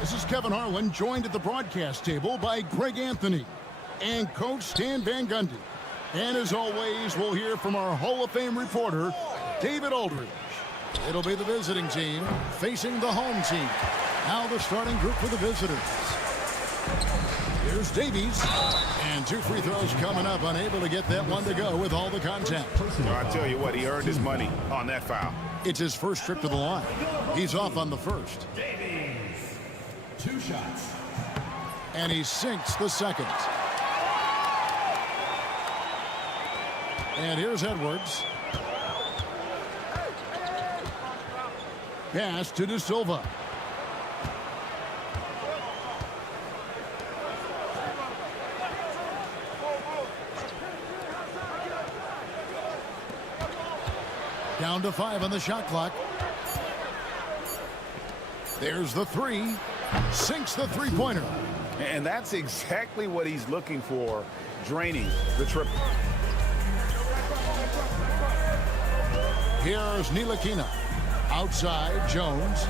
This is Kevin Harlan, joined at the broadcast table by Greg Anthony and Coach Stan Van Gundy. And as always, we'll hear from our Hall of Fame reporter, David Aldridge. It'll be the visiting team facing the home team. Now the starting group for the visitors. Here's Davies. And 2 free throws coming up, unable to get that one to go with all the contact. I tell you what, he earned his money on that foul. It's his first trip to the line. He's off on the first. Davies, 2 shots. And he sinks the second. And here's Edwards. Pass to De Silva. Down to 5 on the shot clock. There's the 3. Sinks the three-pointer. And that's exactly what he's looking for, draining the triple. Here's Ntilikina. Outside, Jones.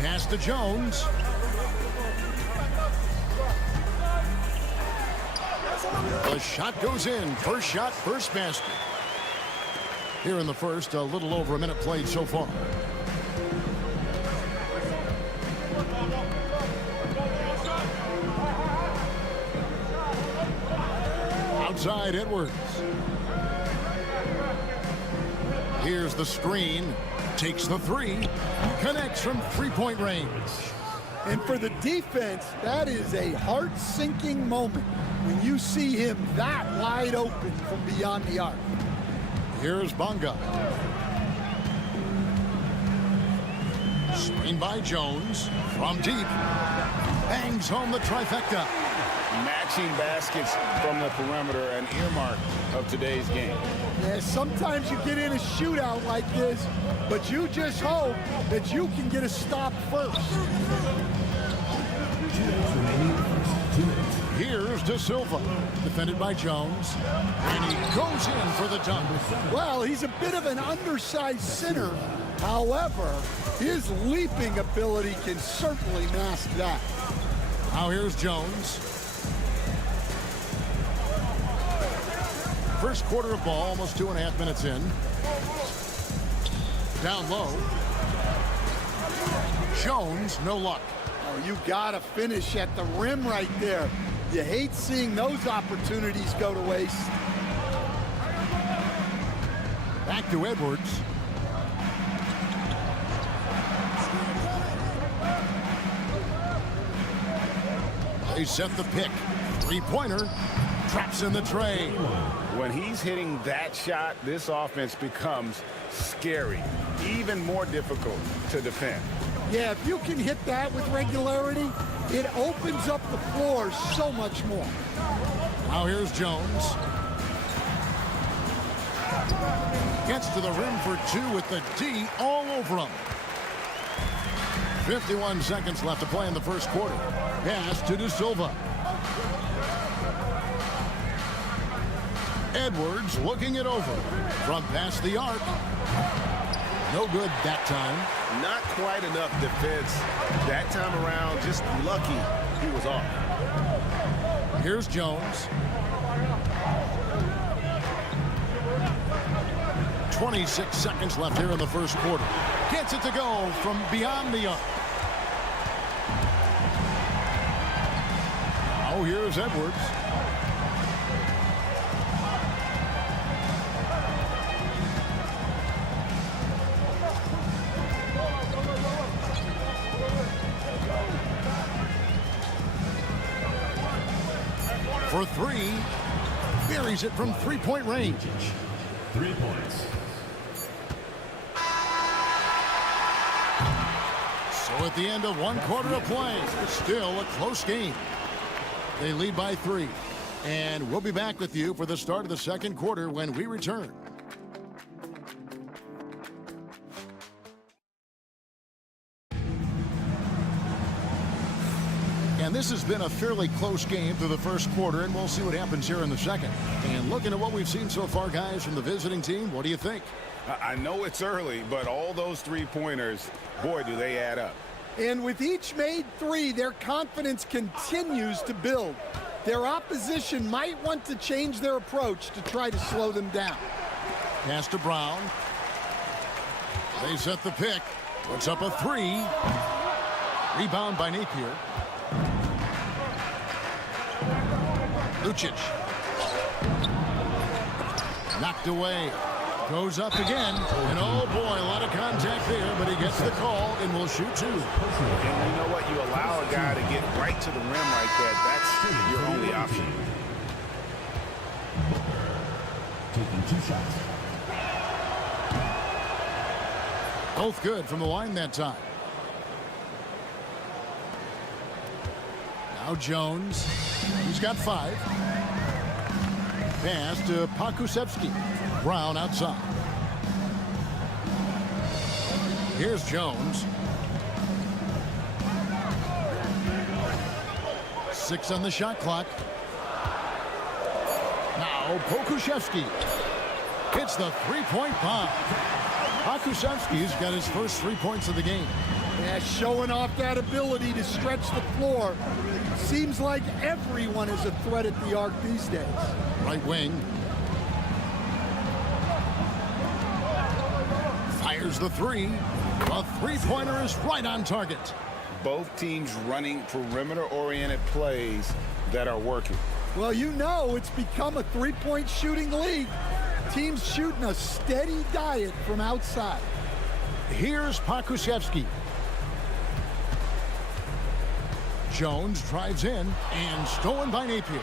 Pass to Jones. The shot goes in. First shot, first basket. Here in the first, a little over a minute played so far. Outside, Edwards. Here's the screen. Takes the 3. Connects from three-point range. And for the defense, that is a heart-sinking moment when you see him that wide open from beyond the arc. Here's Bonga. Screen by Jones. From deep. Bangs home the trifecta. Matching baskets from the perimeter, an earmark of today's game. Yeah, sometimes you get in a shootout like this, but you just hope that you can get a stop first. 2 minutes remaining. 2 minutes. Here's De Silva, defended by Jones, and he goes in for the dunk. Well, he's a bit of an undersized center. However, his leaping ability can certainly mask that. Now here's Jones. First quarter of ball, almost 2.5 minutes in. Down low. Jones, no luck. Oh, you gotta finish at the rim right there. You hate seeing those opportunities go to waste. Back to Edwards. They set the pick. Three-pointer. Traps in the tray. When he's hitting that shot, this offense becomes scary, even more difficult to defend. Yeah, if you can hit that with regularity, it opens up the floor so much more. Now here's Jones. Gets to the rim for 2 with the D all over him. 51 seconds left to play in the first quarter. Pass to De Silva. Edwards looking it over. From past the arc. No good that time. Not quite enough defense that time around. Just lucky he was off. Here's Jones. 26 seconds left here in the first quarter. Gets it to go from beyond the arc. Now here's Edwards. for three. Buries it from three-point range. 3 points. So at the end of one quarter of play, it's still a close game. They lead by 3. And we'll be back with you for the start of the second quarter when we return. And this has been a fairly close game through the first quarter, and we'll see what happens here in the second. And looking at what we've seen so far, guys, from the visiting team, what do you think? I know it's early, but all those three-pointers, boy, do they add up. And with each made 3, their confidence continues to build. Their opposition might want to change their approach to try to slow them down. Pass to Brown. They set the pick. Puts up a 3. Rebound by Napier. Lucic. Knocked away. Goes up again. And oh boy, a lot of contact there, but he gets the call and will shoot 2. And you know what? You allow a guy to get right to the rim like that. That's your only option. Taking 2 shots. Both good from the line that time. Now Jones. He's got 5. Pass to Pokusevski. Brown outside. Here's Jones. 6 on the shot clock. Now Pokusevski hits the three-point bomb. Pokusevski's got his first 3 points of the game. Yeah, showing off that ability to stretch the floor. Seems like everyone is a threat at the arc these days. Right wing. Fires the 3. A three-pointer is right on target. Both teams running perimeter-oriented plays that are working. Well, you know it's become a three-point shooting league. Teams shooting a steady diet from outside. Here's Pokusevski. Jones drives in and stolen by Napier.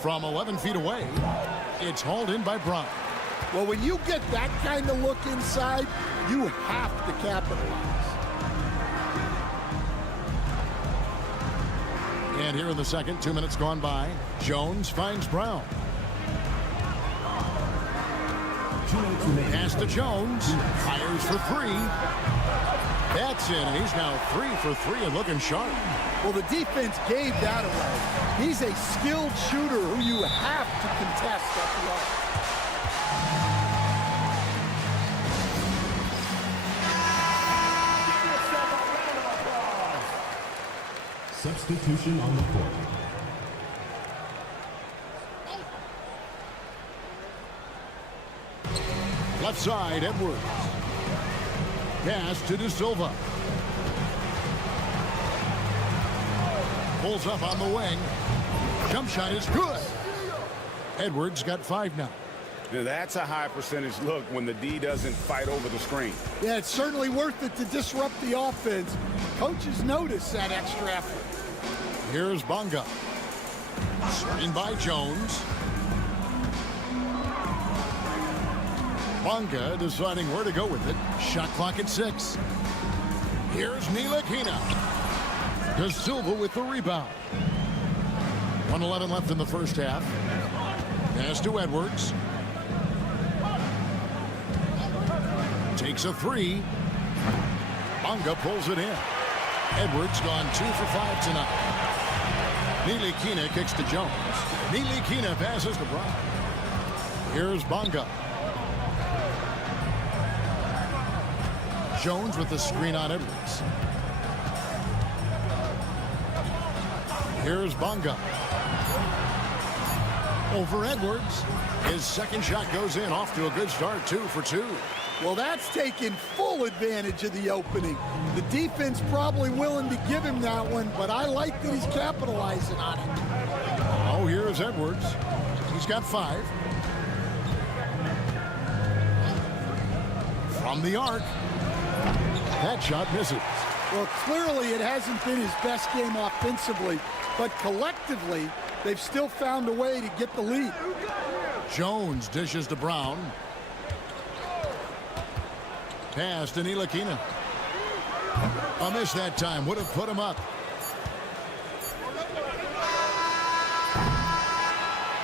From 11 feet away, it's hauled in by Brown. Well, when you get that kind of look inside, you have to capitalize. And here in the second, 2 minutes gone by, Jones finds Brown. Pass to Jones. Fires for 3. That's it. He's now 3 for 3 and looking sharp. Well, the defense gave that away. He's a skilled shooter who you have to contest at the arc. Substitution on the court. Left side, Edwards. Pass to De Silva. Pulls up on the wing. Jump shot is good. Edwards got 5 now. Now that's a high percentage look when the D doesn't fight over the screen. Yeah, it's certainly worth it to disrupt the offense. Coaches notice that extra effort. Here's Bonga. Screen by Jones. Bonga deciding where to go with it. Shot clock at 6. Here's Ntilikina. De Silva with the rebound. 1:11 left in the first half. Pass to Edwards. Takes a 3. Bonga pulls it in. Edwards gone 2 for 5 tonight. Ntilikina kicks to Jones. Ntilikina passes to Brown. Here's Bonga. Jones with the screen on Edwards. Here's Bonga. Over Edwards. His second shot goes in, off to a good start, 2 for 2. Well, that's taken full advantage of the opening. The defense probably willing to give him that one, but I like that he's capitalizing on it. Oh, here's Edwards. He's got 5. From the arc. That shot misses. Well, clearly it hasn't been his best game offensively, but collectively, they've still found a way to get the lead. Jones dishes to Brown. Pass to Ntilikina. A miss that time would have put him up.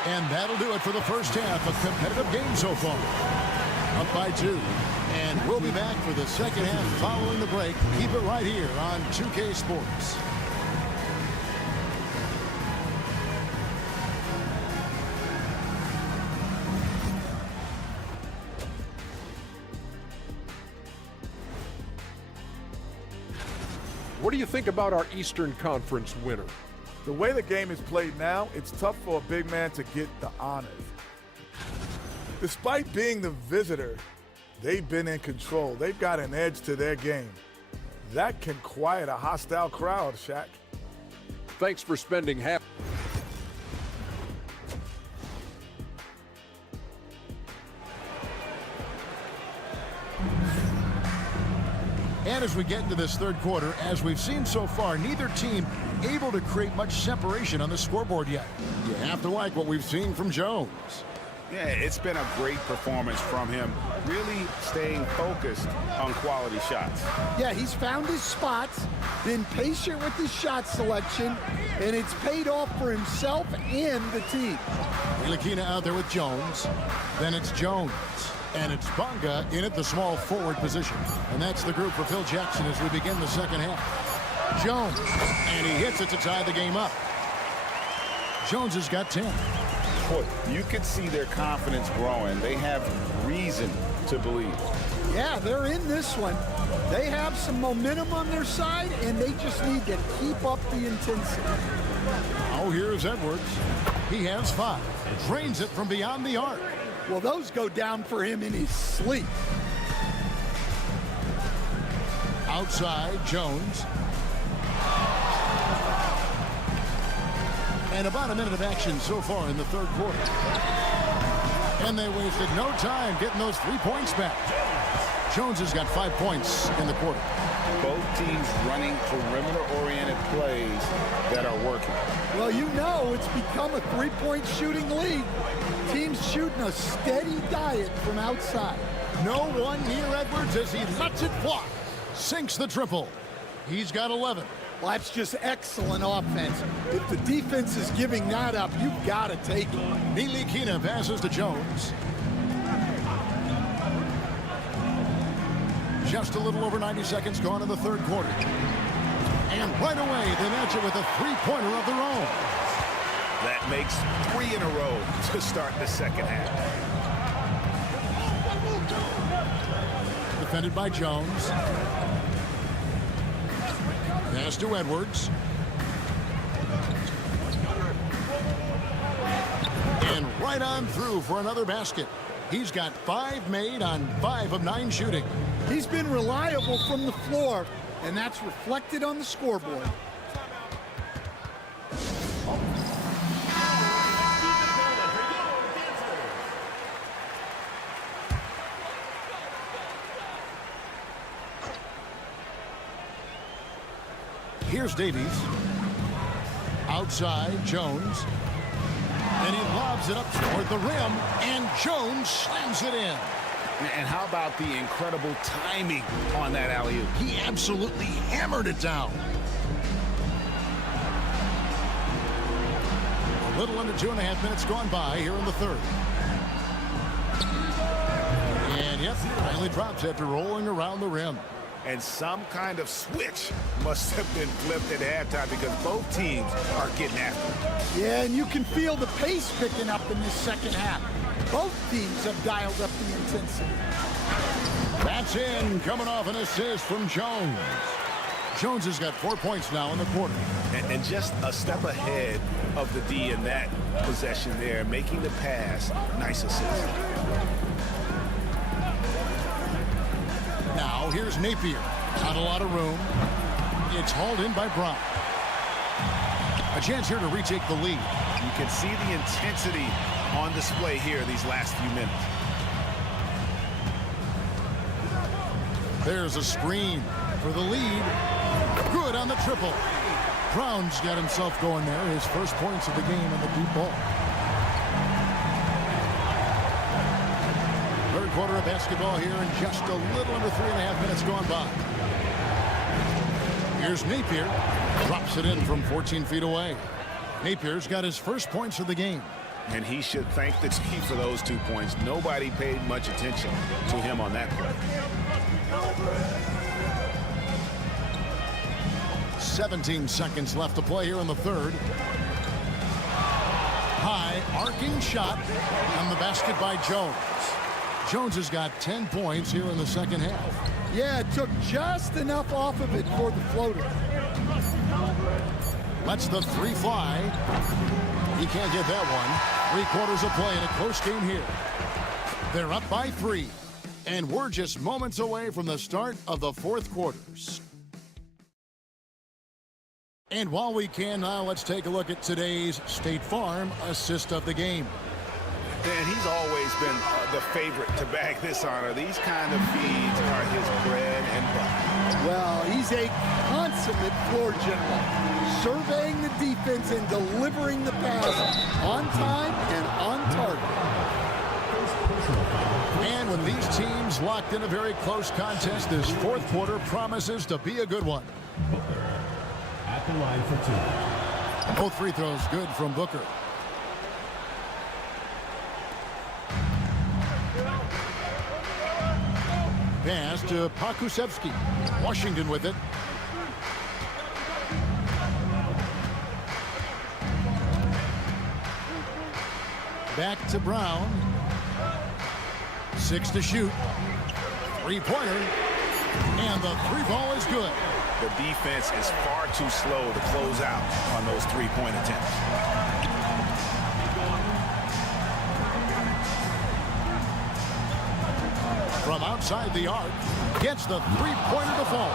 And that'll do it for the first half. A competitive game so far. Up by 2. And we'll be back for the second half following the break. Keep it right here on 2K Sports. What do you think about our Eastern Conference winner? The way the game is played now, it's tough for a big man to get the honors. Despite being the visitor, they've been in control. They've got an edge to their game. That can quiet a hostile crowd, Shaq. Thanks for spending half. And as we get into this third quarter, as we've seen so far, neither team able to create much separation on the scoreboard yet. You have to like what we've seen from Jones. Yeah, it's been a great performance from him, really staying focused on quality shots. Yeah, he's found his spots, been patient with his shot selection, and it's paid off for himself and the team. Ntilikina out there with Jones. Then it's Jones. And it's Bonga in at the small forward position. And that's the group for Phil Jackson as we begin the second half. Jones. And he hits it to tie the game up. Jones has got 10. Boy, you could see their confidence growing. They have reason to believe. Yeah, they're in this one. They have some momentum on their side, and they just need to keep up the intensity. Oh, here's Edwards. He has 5. Drains it from beyond the arc. Well, those go down for him in his sleep. Outside, Jones. And about a minute of action so far in the third quarter. And they wasted no time getting those 3 points back. Jones has got 5 points in the quarter. Both teams running perimeter-oriented plays that are working. Well, you know it's become a three-point shooting league. Teams shooting a steady diet from outside. No one near Edwards as he lets it fly. Sinks the triple. He's got 11. Well, that's just excellent offense. If the defense is giving that up, you've got to take it. Ntilikina passes to Jones. Just a little over 90 seconds gone in the third quarter. And right away, they match it with a three-pointer of their own. That makes 3 in a row to start the second half. Defended by Jones. Pass to Edwards. And right on through for another basket. He's got 5 made on 5 of 9 shooting. He's been reliable from the floor, and that's reflected on the scoreboard. Here's Davies. Outside, Jones. And he lobs it up toward the rim, and Jones slams it in. And how about the incredible timing on that alley-oop? He absolutely hammered it down. A little under 2.5 minutes gone by here in the third. And yep, finally drops after rolling around the rim. And some kind of switch must have been flipped at halftime because both teams are getting after it. Yeah, and you can feel the pace picking up in this second half. Both teams have dialed up the intensity. That's in, coming off an assist from Jones. Jones has got 4 points now in the quarter. And just a step ahead of the D in that possession there, making the pass. Nice assist. Now here's Napier. Not a lot of room. It's hauled in by Brown. A chance here to retake the lead. You can see the intensity on display here these last few minutes. There's a screen. for the lead. Good on the triple. Brown's got himself going there. His first points of the game on the deep ball. Third quarter of basketball here, and just a little under 3.5 minutes gone by. Here's Napier. Drops it in from 14 feet away. Napier's got his first points of the game. And he should thank the team for those 2 points. Nobody paid much attention to him on that play. 17 seconds left to play here in the third. High arcing shot on the basket by Jones. Jones has got 10 points here in the second half. Yeah, it took just enough off of it for the floater. Lets the three fly. He can't get that one. 3 quarters of play in a close game here. They're up by 3. And we're just moments away from the start of the fourth quarters. And while we can now, let's take a look at today's State Farm assist of the game. And he's always been the favorite to bag this honor. These kind of feeds are his bread and butter. Well, he's a consummate floor general, surveying the defense and delivering the pass on time and on target. And with these teams locked in a very close contest, this fourth quarter promises to be a good one. Booker at the line for 2. Both free throws good from Booker. Pass to Pakusevsky. Washington with it. Back to Brown. 6 to shoot. 3-pointer. And the 3-ball is good. The defense is far too slow to close out on those 3-point attempts. From outside the arc, gets the 3-pointer to fall.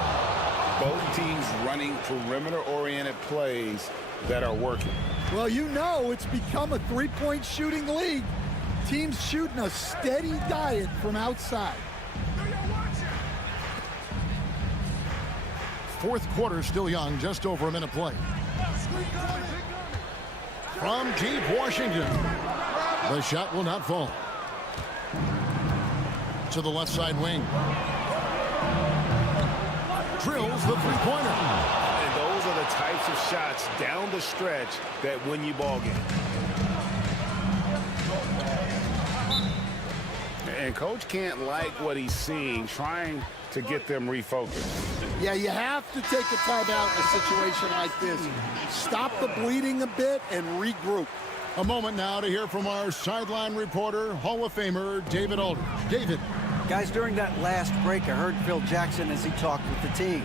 Both teams running perimeter-oriented plays that are working. Well, you know it's become a 3-point shooting league. Teams shooting a steady diet from outside. Fourth quarter still young, just over a minute play. From deep Washington. The shot will not fall. To the left side wing. Drills the 3-pointer. And those are the types of shots down the stretch that win you ball games. And coach can't like what he's seeing, trying to get them refocused. Yeah, you have to take a timeout in a situation like this. Stop the bleeding a bit and regroup. A moment now to hear from our sideline reporter, Hall of Famer David Aldridge. David. Guys, during that last break, I heard Phil Jackson as he talked with the team.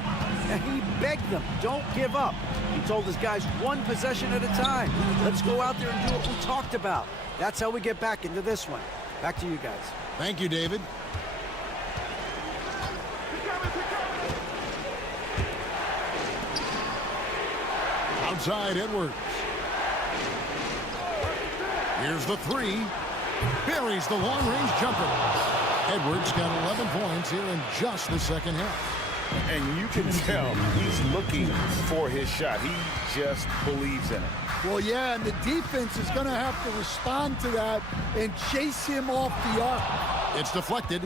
And he begged them, don't give up. He told his guys, 1 possession at a time. Let's go out there and do what we talked about. That's how we get back into this one. Back to you guys. Thank you, David. Outside Edwards. Here's the 3. Buries the long-range jumper. Edwards got 11 points here in just the second half. And you can tell he's looking for his shot. He just believes in it. Well, yeah, and the defense is going to have to respond to that and chase him off the arc. It's deflected.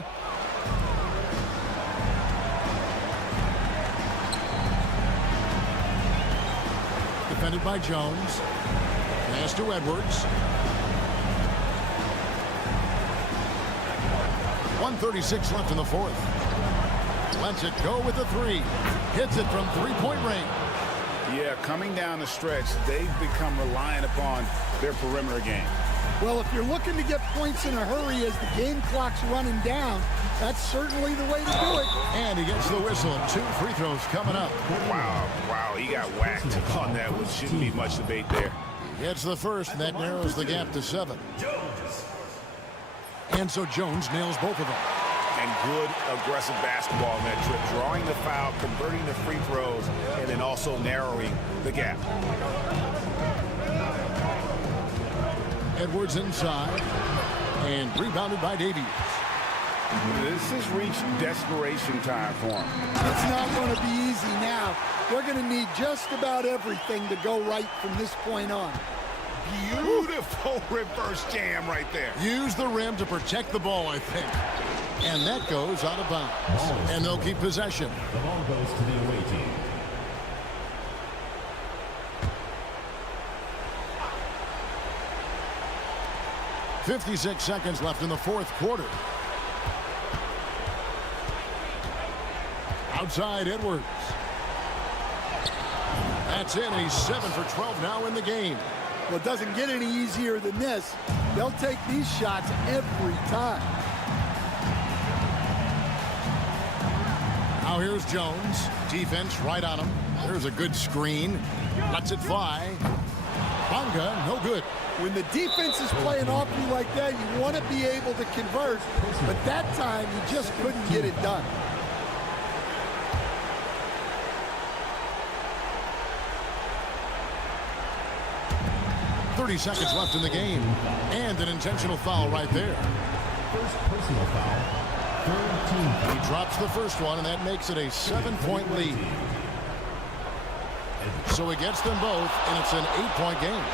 Defended by Jones. Pass to Edwards. 1:36 left in the fourth. Lets it go with the 3. Hits it from 3-point range. Yeah, coming down the stretch, they've become reliant upon their perimeter game. Well, if you're looking to get points in a hurry as the game clock's running down, that's certainly the way to do it. And he gets the whistle. 2 free throws coming up. Wow, he got whacked on that, which shouldn't be much debate there. He gets the first, and that narrows the gap to 7. And so Jones nails both of them. And good aggressive basketball in that trip, drawing the foul, converting the free throws, and then also narrowing the gap. Edwards inside, and rebounded by Davies. This has reached desperation time for them. It's not going to be easy now. They're going to need just about everything to go right from this point on. Beautiful reverse jam right there. Use the rim to protect the ball, I think. And that goes out of bounds. And they'll keep possession. The ball goes to the away team. .56 seconds left in the fourth quarter. Outside Edwards. That's in. He's 7 for 12 now in the game. Well, it doesn't get any easier than this. They'll take these shots every time. Now here's Jones. Defense right on him. There's a good screen. Lets it fly. Bonga, no good. When the defense is playing off you like that, you want to be able to convert. But that time, you just couldn't get it done. .30 seconds left in the game. And an intentional foul right there. First personal foul. Third team foul. He drops the first one, and that makes it a 7-point lead. So he gets them both, and it's an 8-point game.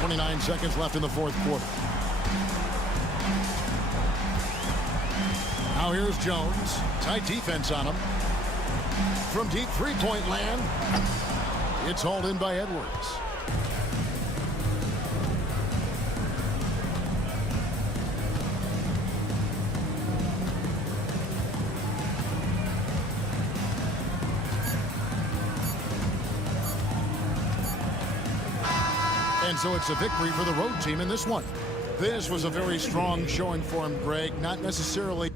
29 seconds left in the fourth quarter. Now here's Jones. Tight defense on him. From deep three-point land. It's hauled in by Edwards. And so it's a victory for the road team in this one. This was a very strong showing for him, Greg. Not necessarily.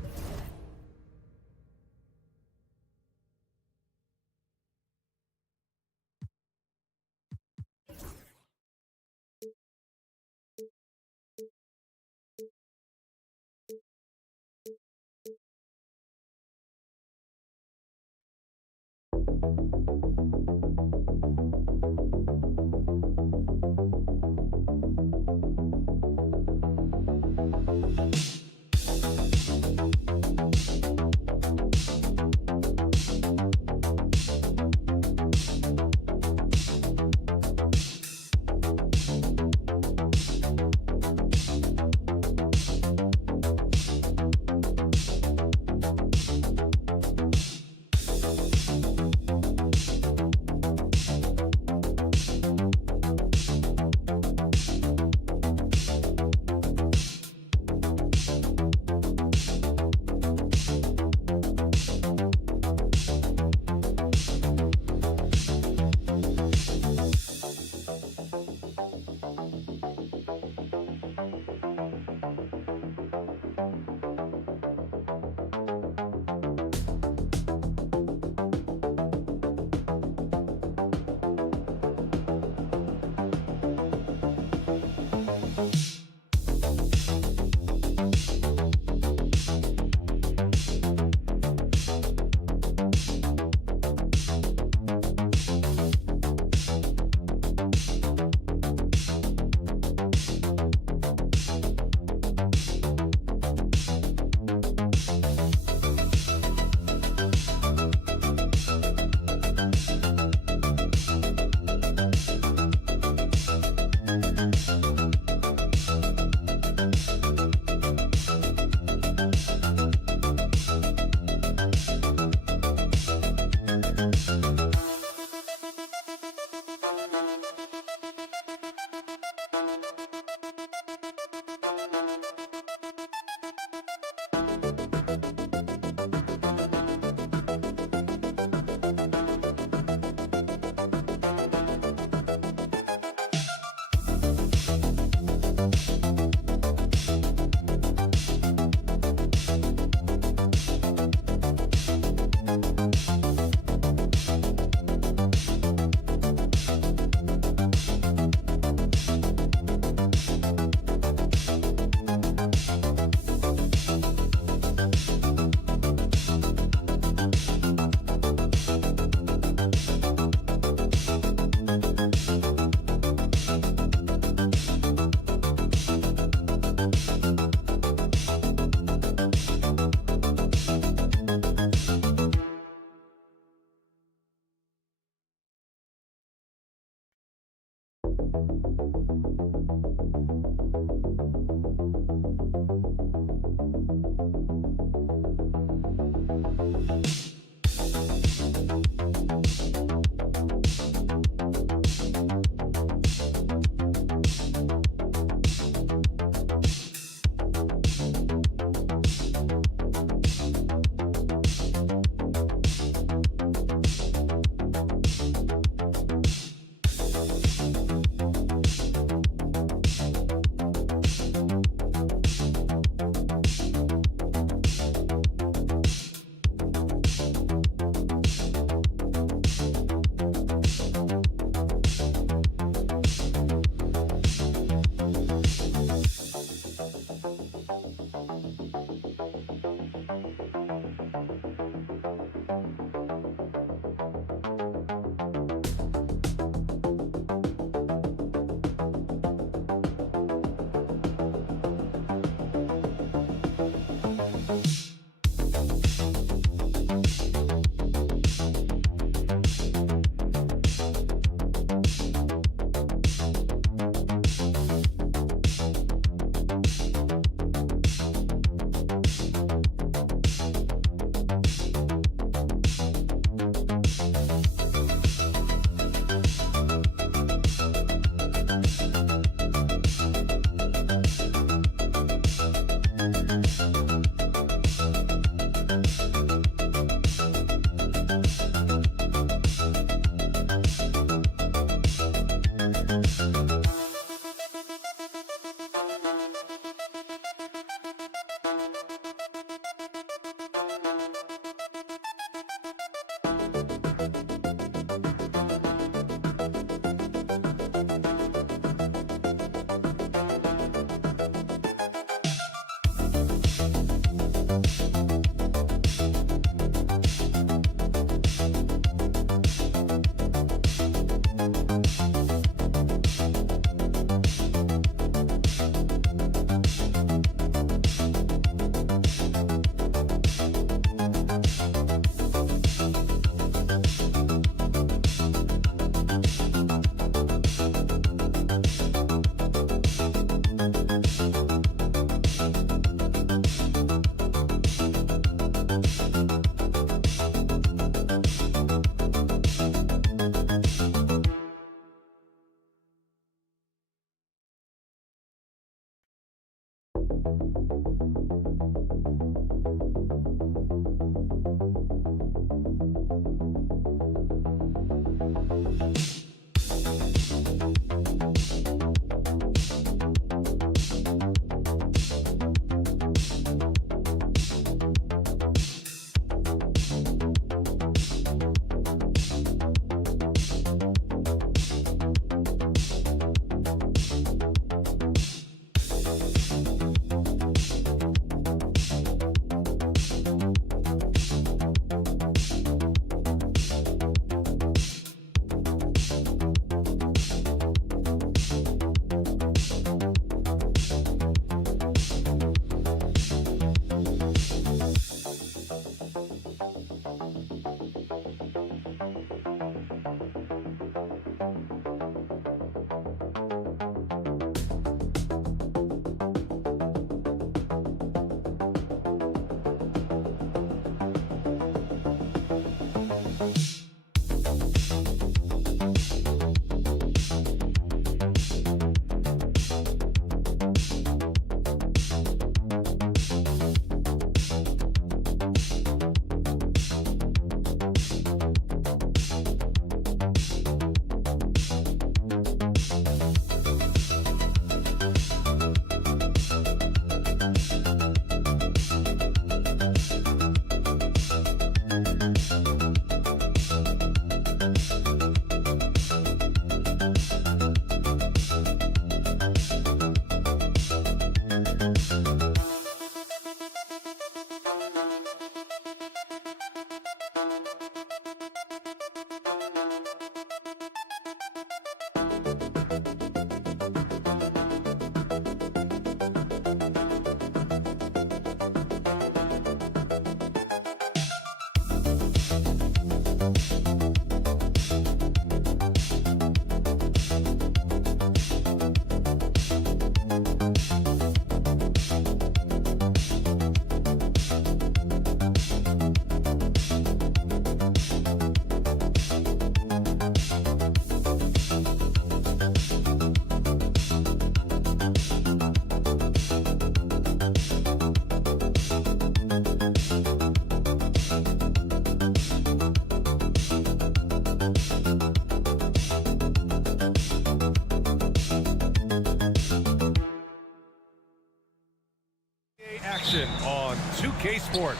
action on 2K Sports.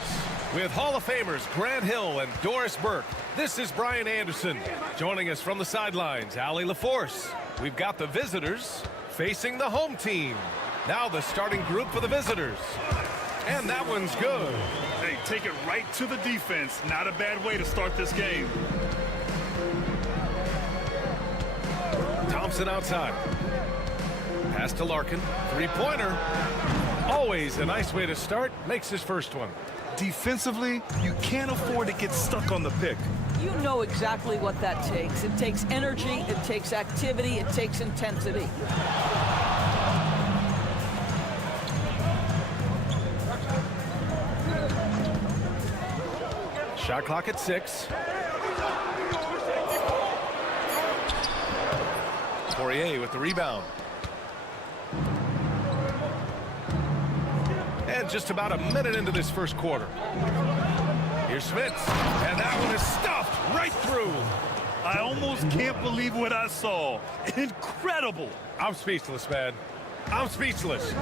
With Hall of Famers Grant Hill and Doris Burke, this is Brian Anderson. Joining us from the sidelines, Ali LaForce. We've got the visitors facing the home team. Now the starting group for the visitors. And that one's good. Hey, take it right to the defense. Not a bad way to start this game. Thompson outside. Pass to Larkin. Three-pointer. Always a nice way to start. Makes his first one. Defensively, you can't afford to get stuck on the pick. You know exactly what that takes. It takes energy, it takes activity, it takes intensity. Shot clock at 6. Poirier with the rebound. And just about a minute into this first quarter. Here's Smits, and that one is stuffed right through. I almost can't believe what I saw. Incredible. I'm speechless, man. I'm speechless.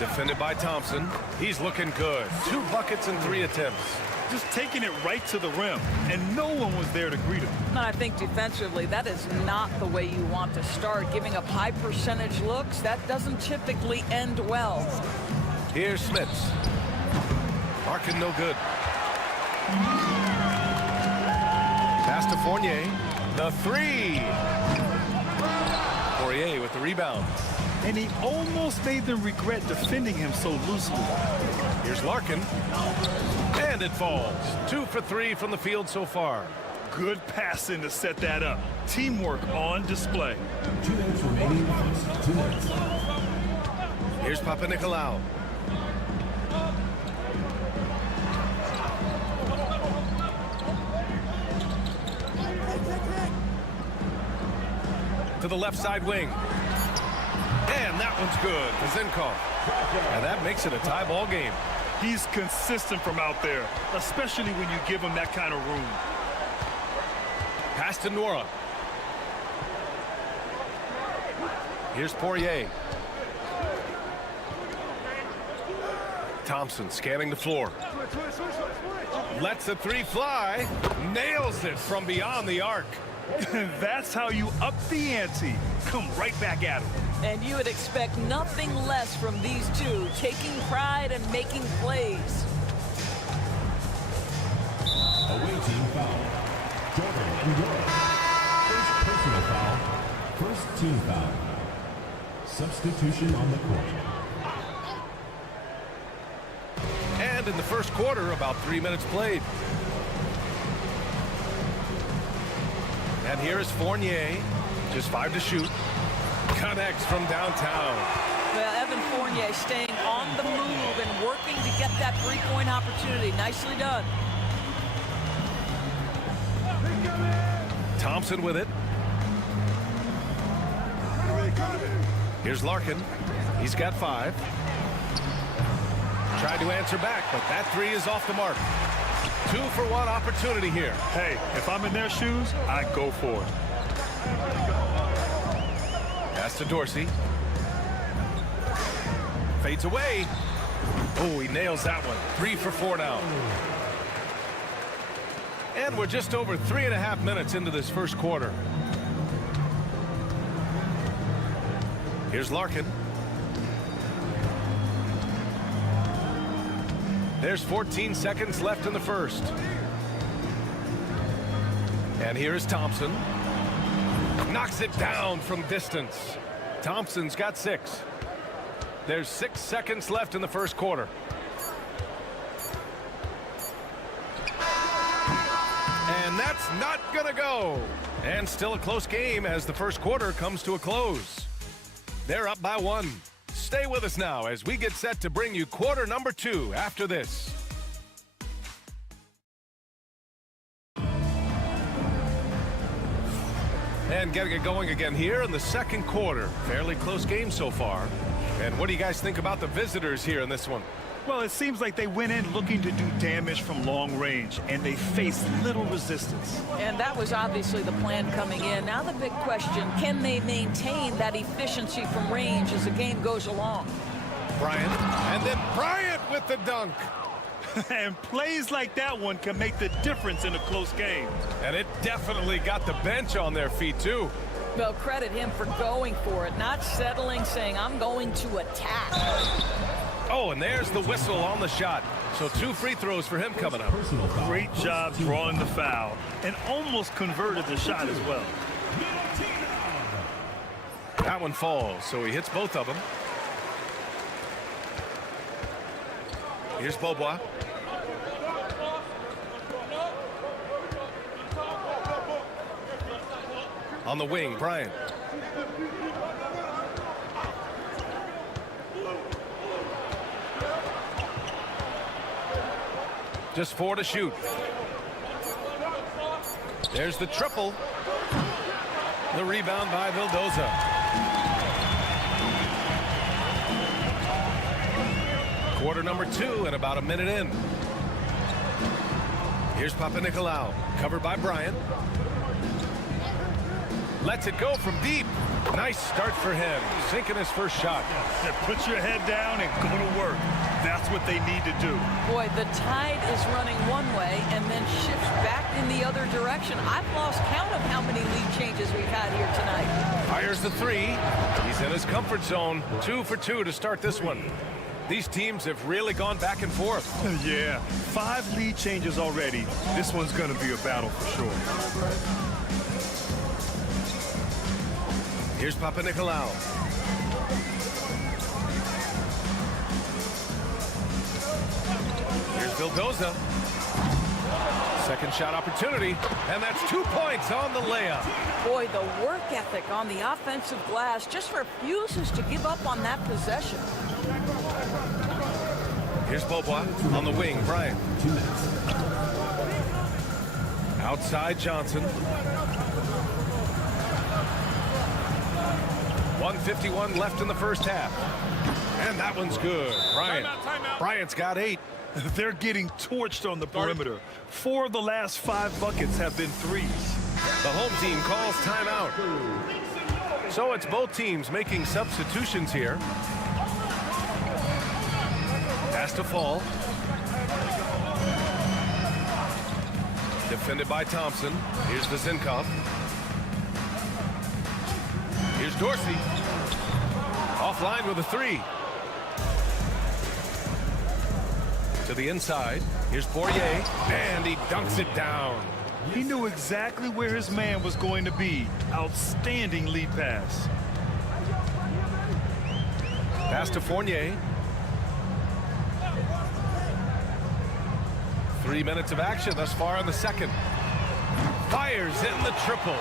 Defended by Thompson. He's looking good. 2 buckets and 3 attempts. Just taking it right to the rim, and no one was there to greet him. And I think defensively, that is not the way you want to start. Giving up high percentage looks, that doesn't typically end well. Here's Smits. Larkin no good. Pass to Fournier. The 3. Poirier with the rebound. And he almost made them regret defending him so loosely. Here's Larkin. And it falls. 2 for 3 from the field so far. Good passing to set that up. Teamwork on display. 2 minutes remaining. 2 minutes. Here's Panathinaikos. To the left side wing. And that one's good for Zinkov. And that makes it a tie ball game. He's consistent from out there, especially when you give him that kind of room. Pass to Nora. Here's Poirier. Thompson scanning the floor. Lets the 3 fly. Nails it from beyond the arc. That's how you up the ante. Come right back at him. And you would expect nothing less from these two, taking pride and making plays. Away team foul. Jordan and Jordan. First personal foul. First team foul. Substitution on the court. And in the first quarter, about 3 minutes played. And here is Fournier. Just 5 to shoot. Connects from downtown. Well, Evan Fournier staying on the move and working to get that 3-point opportunity. Nicely done. Thompson with it. Here's Larkin. He's got 5. Tried to answer back, but that 3 is off the mark. 2 for 1 opportunity here. Hey, if I'm in their shoes, I go for it. Pass to Dorsey. Fades away. Oh, he nails that one. 3 for 4 now. And we're just over 3.5 minutes into this first quarter. Here's Larkin. There's 14 seconds left in the first. And here's Thompson. Knocks it down from distance. Thompson's got 6. There's 6 seconds left in the first quarter. And that's not gonna go. And still a close game as the first quarter comes to a close. They're up by 1. Stay with us now as we get set to bring you quarter number 2 after this. And getting it going again here in the second quarter. Fairly close game so far. And what do you guys think about the visitors here in this one? Well, it seems like they went in looking to do damage from long range, and they faced little resistance. And that was obviously the plan coming in. Now the big question, can they maintain that efficiency from range as the game goes along? Bryant, and then Bryant with the dunk. And plays like that one can make the difference in a close game. And it definitely got the bench on their feet, too. Well, credit him for going for it, not settling, saying, I'm going to attack. Oh, and there's the whistle on the shot. So 2 free throws for him coming up. Great job drawing the foul and almost converted the shot as well. That one falls, so he hits both of them. Here's Beaubois. On the wing, Bryant. Just 4 to shoot. There's the triple. The rebound by Vildoza. Quarter number 2 and about a minute in. Here's Papanikolaou, covered by Bryant. Lets it go from deep. Nice start for him, sinking his first shot. Put your head down and go to work. That's what they need to do. Boy, the tide is running one way and then shifts back in the other direction. I've lost count of how many lead changes we've had here tonight. Fires the 3. He's in his comfort zone. 2 for 2 to start this one. These teams have really gone back and forth. Yeah, 5 lead changes already. This one's going to be a battle for sure. Here's Papanikolaou. Here's Vildoza. Second shot opportunity, and that's 2 points on the layup. Boy, the work ethic on the offensive glass just refuses to give up on that possession. Here's Beaubois on the wing, Bryant. Outside Johnson. 1:51 left in the first half. And that one's good. Bryant. Timeout. Bryant's got 8. They're getting torched on the perimeter. 4 of the last 5 buckets have been threes. The home team calls timeout. So it's both teams making substitutions here. Has to fall. Defended by Thompson. Here's the Zinkov. Here's Dorsey. Offline with a 3. To the inside. Here's Poirier. And he dunks it down. He knew exactly where his man was going to be. Outstanding lead pass. Pass to Fournier. 3 minutes of action thus far in the second. Fires in the triple.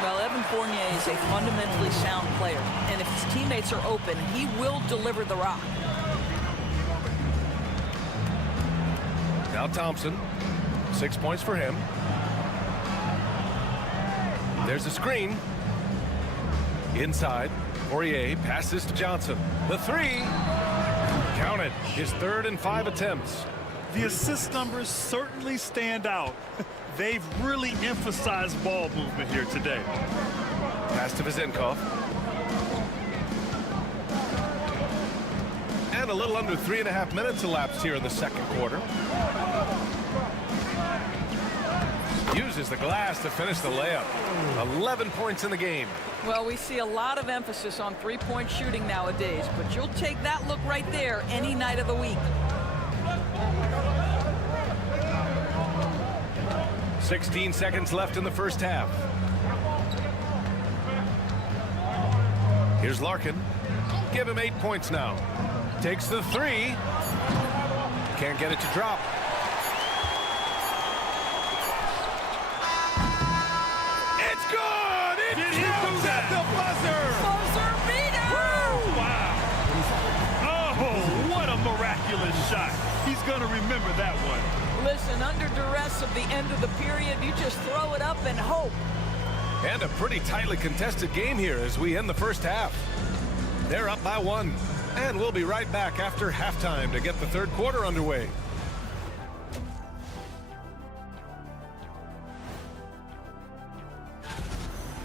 Well, Evan Fournier is a fundamentally sound player, and if his teammates are open, he will deliver the rock. Now Thompson, 6 points for him. There's a screen. Inside, Poirier passes to Johnson. The 3, count it, his 3rd and 5 attempts. The assist numbers certainly stand out. They've really emphasized ball movement here today. Pass to Vizenkov. And a little under 3.5 minutes elapsed here in the second quarter. Uses the glass to finish the layup. 11 points in the game. Well, we see a lot of emphasis on three-point shooting nowadays, but you'll take that look right there any night of the week. 16 seconds left in the first half. Here's Larkin. Give him 8 points now. Takes the 3. Can't get it to drop. It's good! It comes at the buzzer! Buzzer beater! Wow! Oh, what a miraculous shot. He's going to remember that one. Listen, under duress of the end of the period, you just throw it up and hope. And a pretty tightly contested game here as we end the first half. They're up by 1. And we'll be right back after halftime to get the third quarter underway.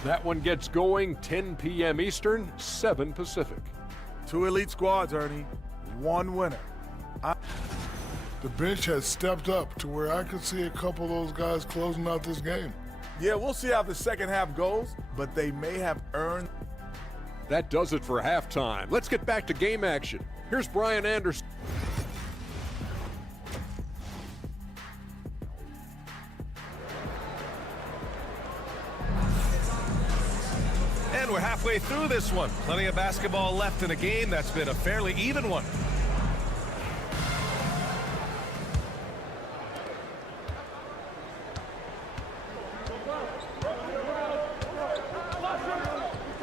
That one gets going 10 p.m. Eastern, 7 Pacific. 2 elite squads, Ernie. 1 winner. The bench has stepped up to where I could see a couple of those guys closing out this game. Yeah, we'll see how the second half goes, but they may have earned. That does it for halftime. Let's get back to game action. Here's Brian Anderson. And we're halfway through this one. Plenty of basketball left in a game that's been a fairly even one.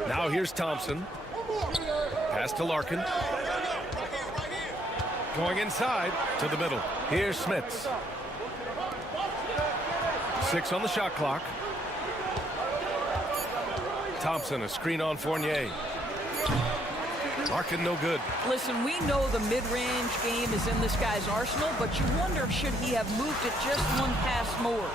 Now here's Thompson. Pass to Larkin. Going inside to the middle. Here's Smits. 6 on the shot clock. Thompson, a screen on Fournier. Larkin, no good. Listen, we know the mid-range game is in this guy's arsenal, but you wonder, should he have moved it just one pass more?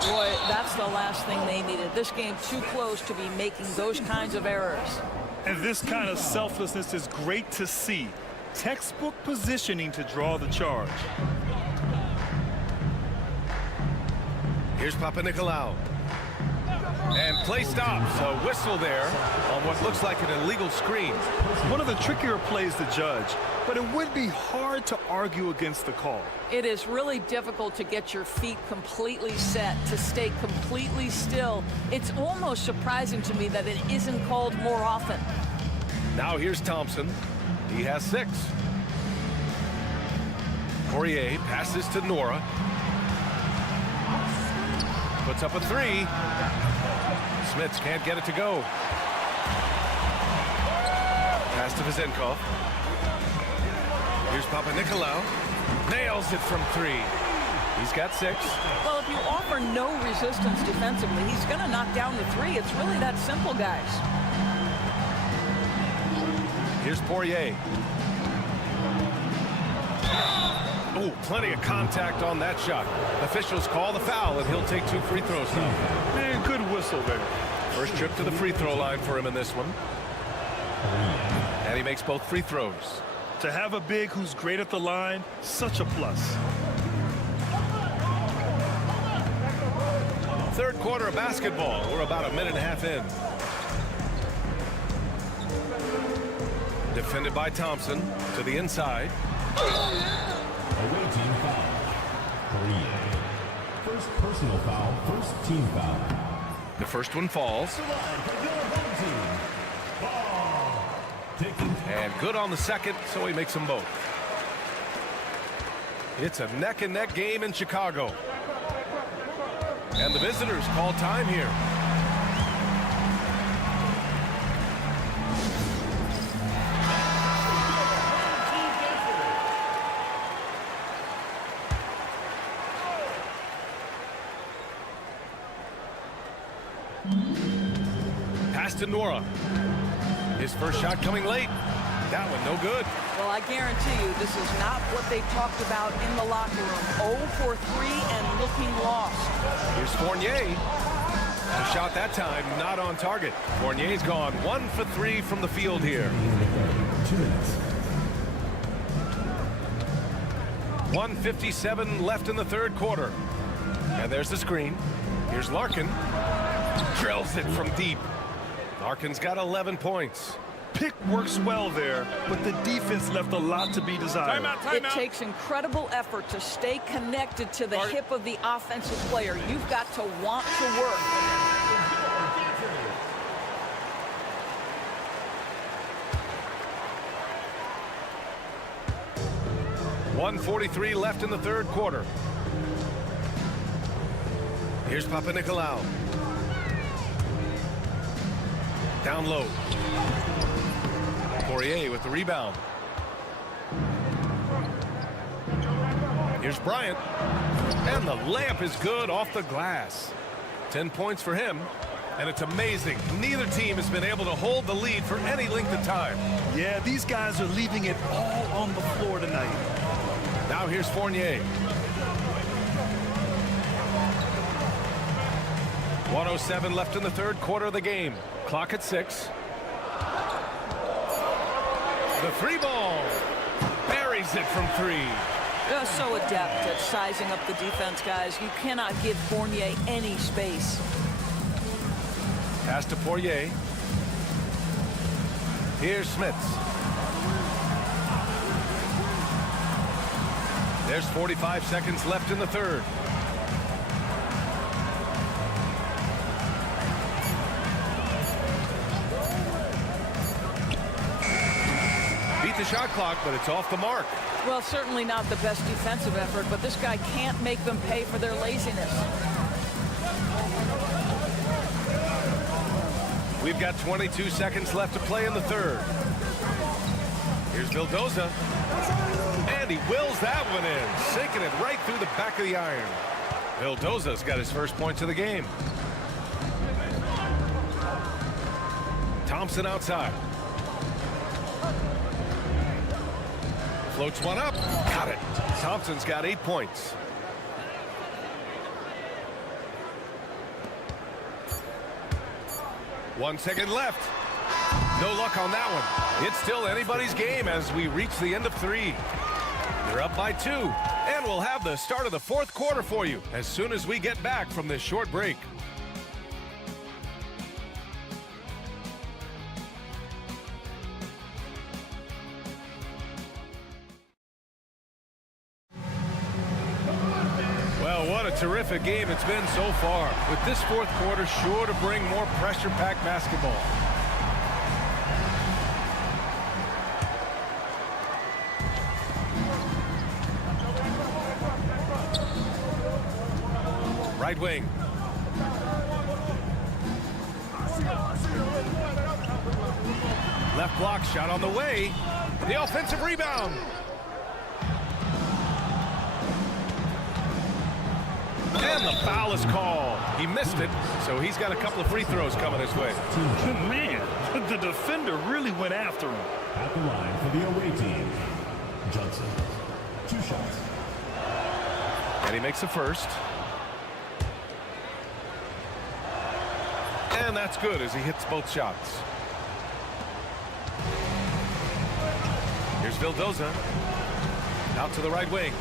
Boy, that's the last thing they needed. This game too close to be making those kinds of errors. And this kind of selflessness is great to see. Textbook positioning to draw the charge. Here's Papanikolaou. And play stops. A whistle there on what looks like an illegal screen. One of the trickier plays to judge, but it would be hard to argue against the call. It is really difficult to get your feet completely set, to stay completely still. It's almost surprising to me that it isn't called more often. Now here's Thompson. He has 6. Poirier passes to Nora. Puts up a 3. Smits can't get it to go. Pass to Vezenkov. Here's Papanikolaou. Nails it from 3. He's got 6. Well, if you offer no resistance defensively, he's going to knock down the 3. It's really that simple, guys. Here's Poirier. Oh, plenty of contact on that shot. Officials call the foul, and he'll take 2 free throws now. Man, good whistle there. First trip to the free throw line for him in this one. And he makes both free throws. To have a big who's great at the line, such a plus. Third quarter of basketball. We're about a minute and a half in. Defended by Thompson to the inside. Away team foul. First personal foul, first team foul. The first one falls. And good on the second, so he makes them both. It's a neck-and-neck game in Chicago. And the visitors call time here. Pass to Nora. His first shot coming late. That one no good. Well, I guarantee you this is not what they talked about in the locker room. 0 for 3 and looking lost. Here's Fournier. The shot that time not on target. Fournier's gone 1 for 3 from the field here. 1:57 left in the third quarter. And there's the screen. Here's Larkin. Drills it from deep. Larkin's got 11 points. Pick works well there, but the defense left a lot to be desired. It takes incredible effort to stay connected to the hip of the offensive player. You've got to want to work. .143 left in the third quarter. Here's Papanikolaou. Down low. Poirier with the rebound. Here's Bryant. And the layup is good off the glass. 10 points for him. And it's amazing. Neither team has been able to hold the lead for any length of time. Yeah, these guys are leaving it all on the floor tonight. Now here's Fournier. 1:07 left in the third quarter of the game. Clock at 6. The three ball. Buries it from 3. They're so adept at sizing up the defense, guys. You cannot give Fournier any space. Pass to Poirier. Here's Smits. There's 45 seconds left in the third. Beat the shot clock, but it's off the mark. Well, certainly not the best defensive effort, but this guy can't make them pay for their laziness. We've got 22 seconds left to play in the third. Here's Vildoza. And he wills that one in, sinking it right through the back of the iron. Vildoza's got his first points of the game. Thompson outside. Floats one up. Got it. Thompson's got 8 points. One second left. No luck on that one. It's still anybody's game as we reach the end of 3. They're up by 2. And we'll have the start of the fourth quarter for you as soon as we get back from this short break. Well, what a terrific game it's been so far, with this fourth quarter sure to bring more pressure-packed basketball. Right wing. Left block shot on the way. The offensive rebound. And the foul is called. He missed it, so he's got a couple of free throws coming his way. Man, the defender really went after him. At the line for the away team, Johnson. 2 shots. And he makes the first. And that's good as he hits both shots. Here's Vildoza. Out to the right wing.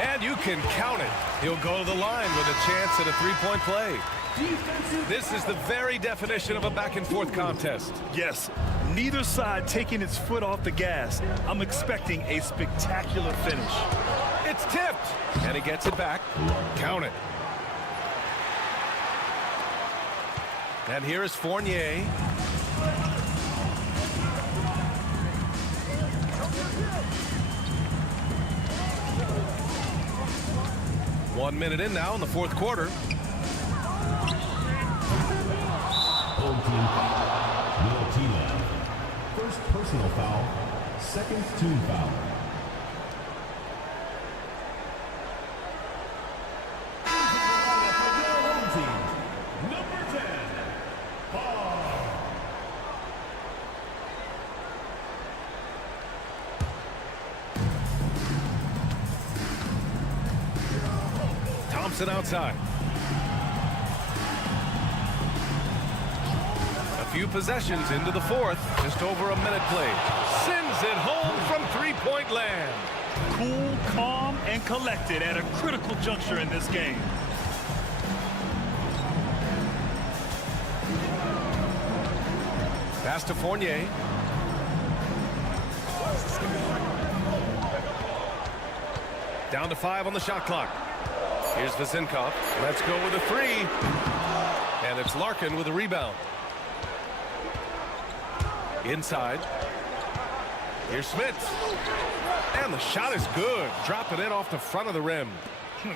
And you can count it. He'll go to the line with a chance at a three-point play. This is the very definition of a back-and-forth contest. Yes, neither side taking its foot off the gas. I'm expecting a spectacular finish. It's tipped, and he gets it back. Count it. And here is Fournier. One minute in now in the fourth quarter. Home team foul. Milan. First personal foul. Second team foul. Home team. Number 10. Foul. Thompson outside. A few possessions into the fourth. Just over a minute played. Sends it home from three-point land. Cool, calm, and collected at a critical juncture in this game. Pass to Fournier. Down to 5 on the shot clock. Here's Vazinkov. Let's go with a 3. And it's Larkin with a rebound. Inside. Here's Smits. And the shot is good. Dropping it off the front of the rim.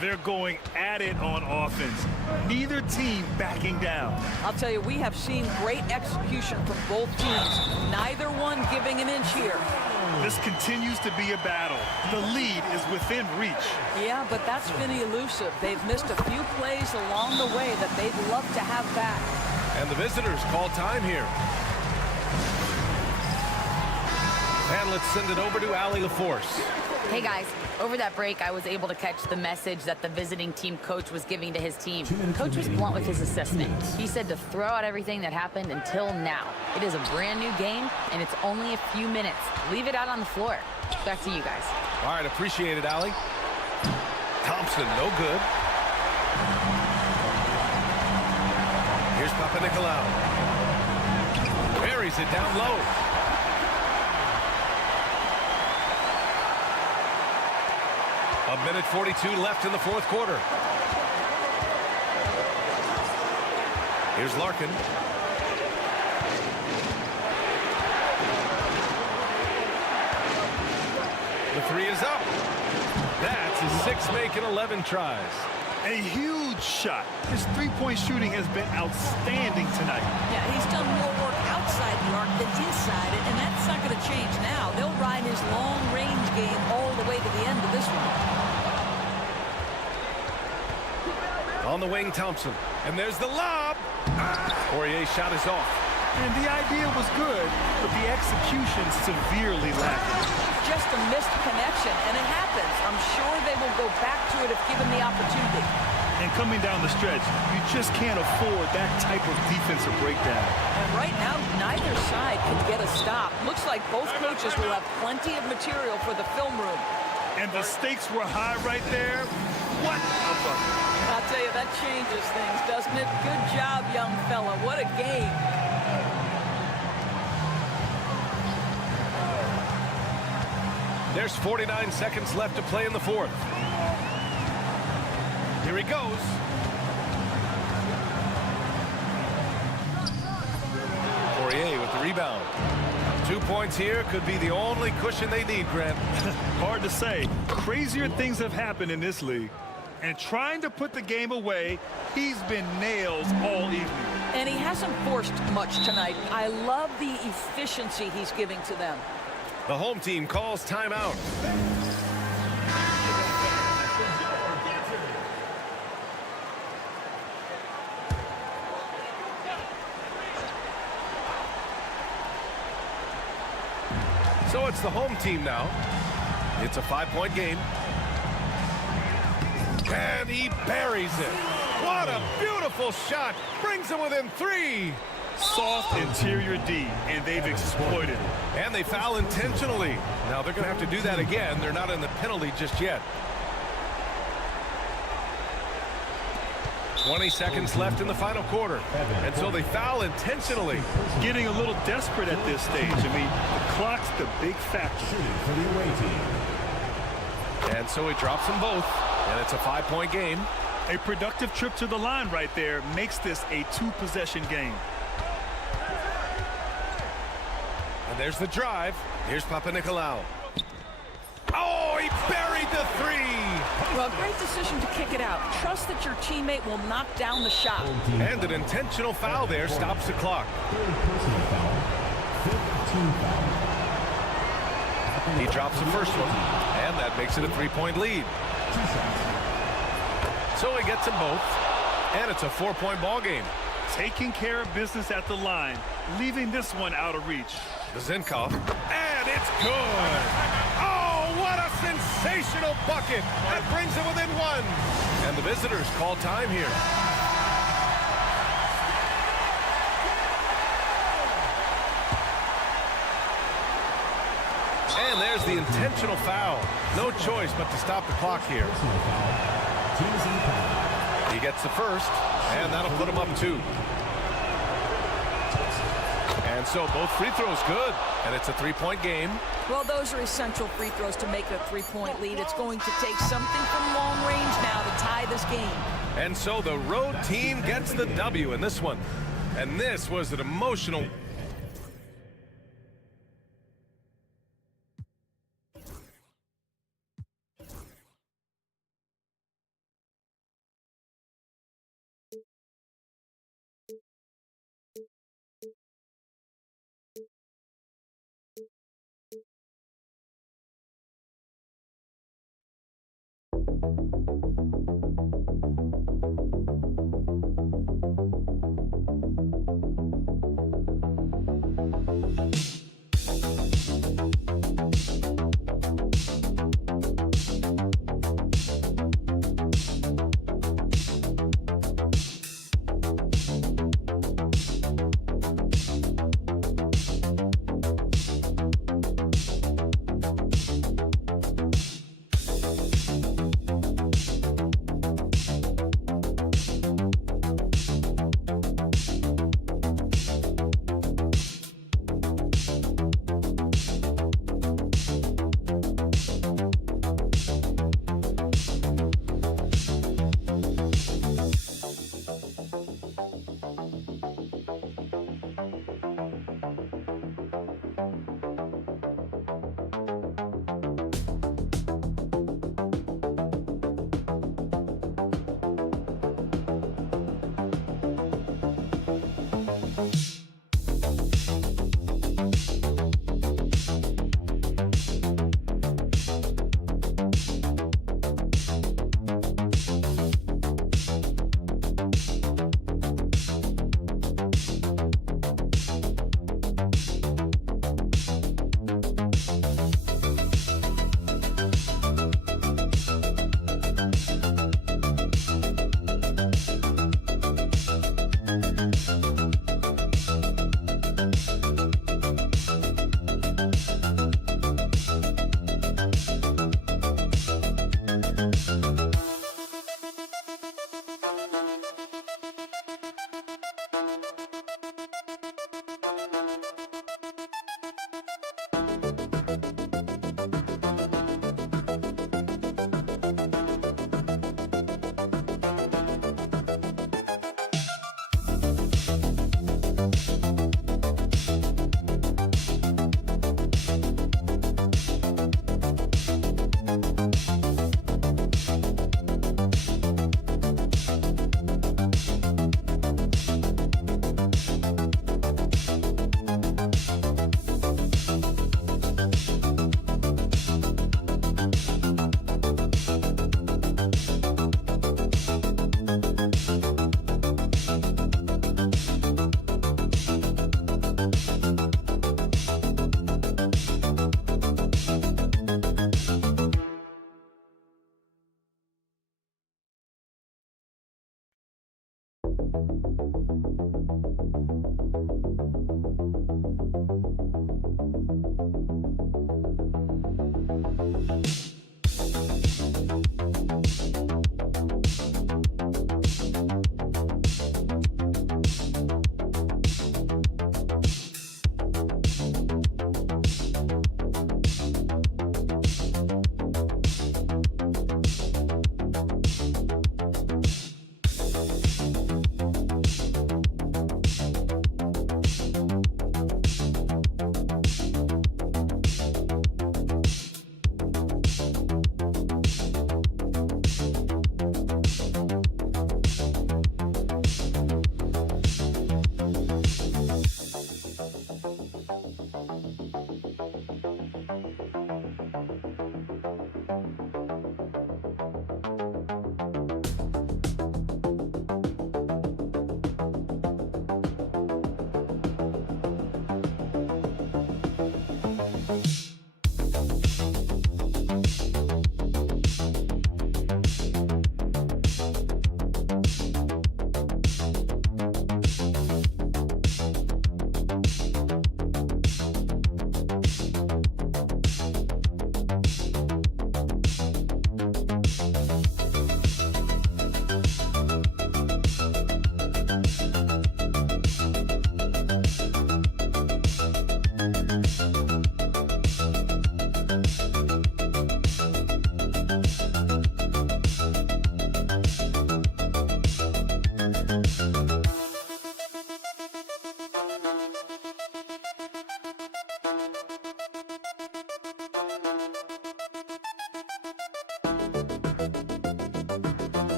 They're going at it on offense. Neither team backing down. I'll tell you, we have seen great execution from both teams. Neither one giving an inch here. This continues to be a battle. The lead is within reach. Yeah, but that's been elusive. They've missed a few plays along the way that they'd love to have back. And the visitors call time here. And let's send it over to Allie LaForce. Hey guys, over that break, I was able to catch the message that the visiting team coach was giving to his team. Coach was blunt with his assessment. He said to throw out everything that happened until now. It is a brand new game, and it's only a few minutes. Leave it out on the floor. Back to you guys. All right, appreciate it, Allie. Thompson, no good. Here's Papanikolaou. Buries it down low. A minute 42 left in the fourth quarter. Here's Larkin. The three is up. That's his sixth make in 11 tries. A huge shot. His three-point shooting has been outstanding tonight. Yeah, he's done more work outside the arc than inside it, and that's not going to change now. They'll ride his long-range game all the way to the end of this one. On the wing, Thompson. And there's the lob. Poirier's shot is off. And the idea was good, but the execution severely lacking. Just a missed connection, and it happens. I'm sure they will go back to it if given the opportunity. And coming down the stretch, you just can't afford that type of defensive breakdown. And right now, neither side can get a stop. Looks like both coaches will have plenty of material for the film room. And the stakes were high right there. What a bucket. I'll tell you, that changes things, doesn't it? Good job, young fella. What a game. There's 49 seconds left to play in the fourth. Here he goes. Poirier with the rebound. 2 points here could be the only cushion they need, Grant. Hard to say. Crazier things have happened in this league. And trying to put the game away, he's been nails all evening. And he hasn't forced much tonight. I love the efficiency he's giving to them. The home team calls timeout. So it's the home team now. It's a 5-point game. And he buries it. What a beautiful shot. Brings him within 3. Soft interior D, and they've exploited it. And they foul intentionally. Now they're going to have to do that again. They're not in the penalty just yet. 20 seconds left in the final quarter. And so they foul intentionally. Getting a little desperate at this stage. I mean, the clock's the big factor. For the away team. And so he drops them both. And it's a 5-point game. A productive trip to the line right there makes this a 2-possession game. And there's the drive. Here's Papanikolaou. Oh, he buried the 3. Well, great decision to kick it out. Trust that your teammate will knock down the shot. And an intentional foul there stops the clock. He drops the first one, and that makes it a 3-point lead. So he gets them both, and it's a 4-point ball game. Taking care of business at the line, leaving this one out of reach. Zinkov, and it's good. Oh, what a sensational bucket. That brings them within 1. And the visitors call time here. And there's the intentional foul. No choice but to stop the clock here. He gets the first, and that'll put him up 2. And so both free throws good, and it's a 3-point game. Well, those are essential free throws to make a 3-point lead. It's going to take something from long range now to tie this game. And so the road team gets the W in this one. And this was an emotional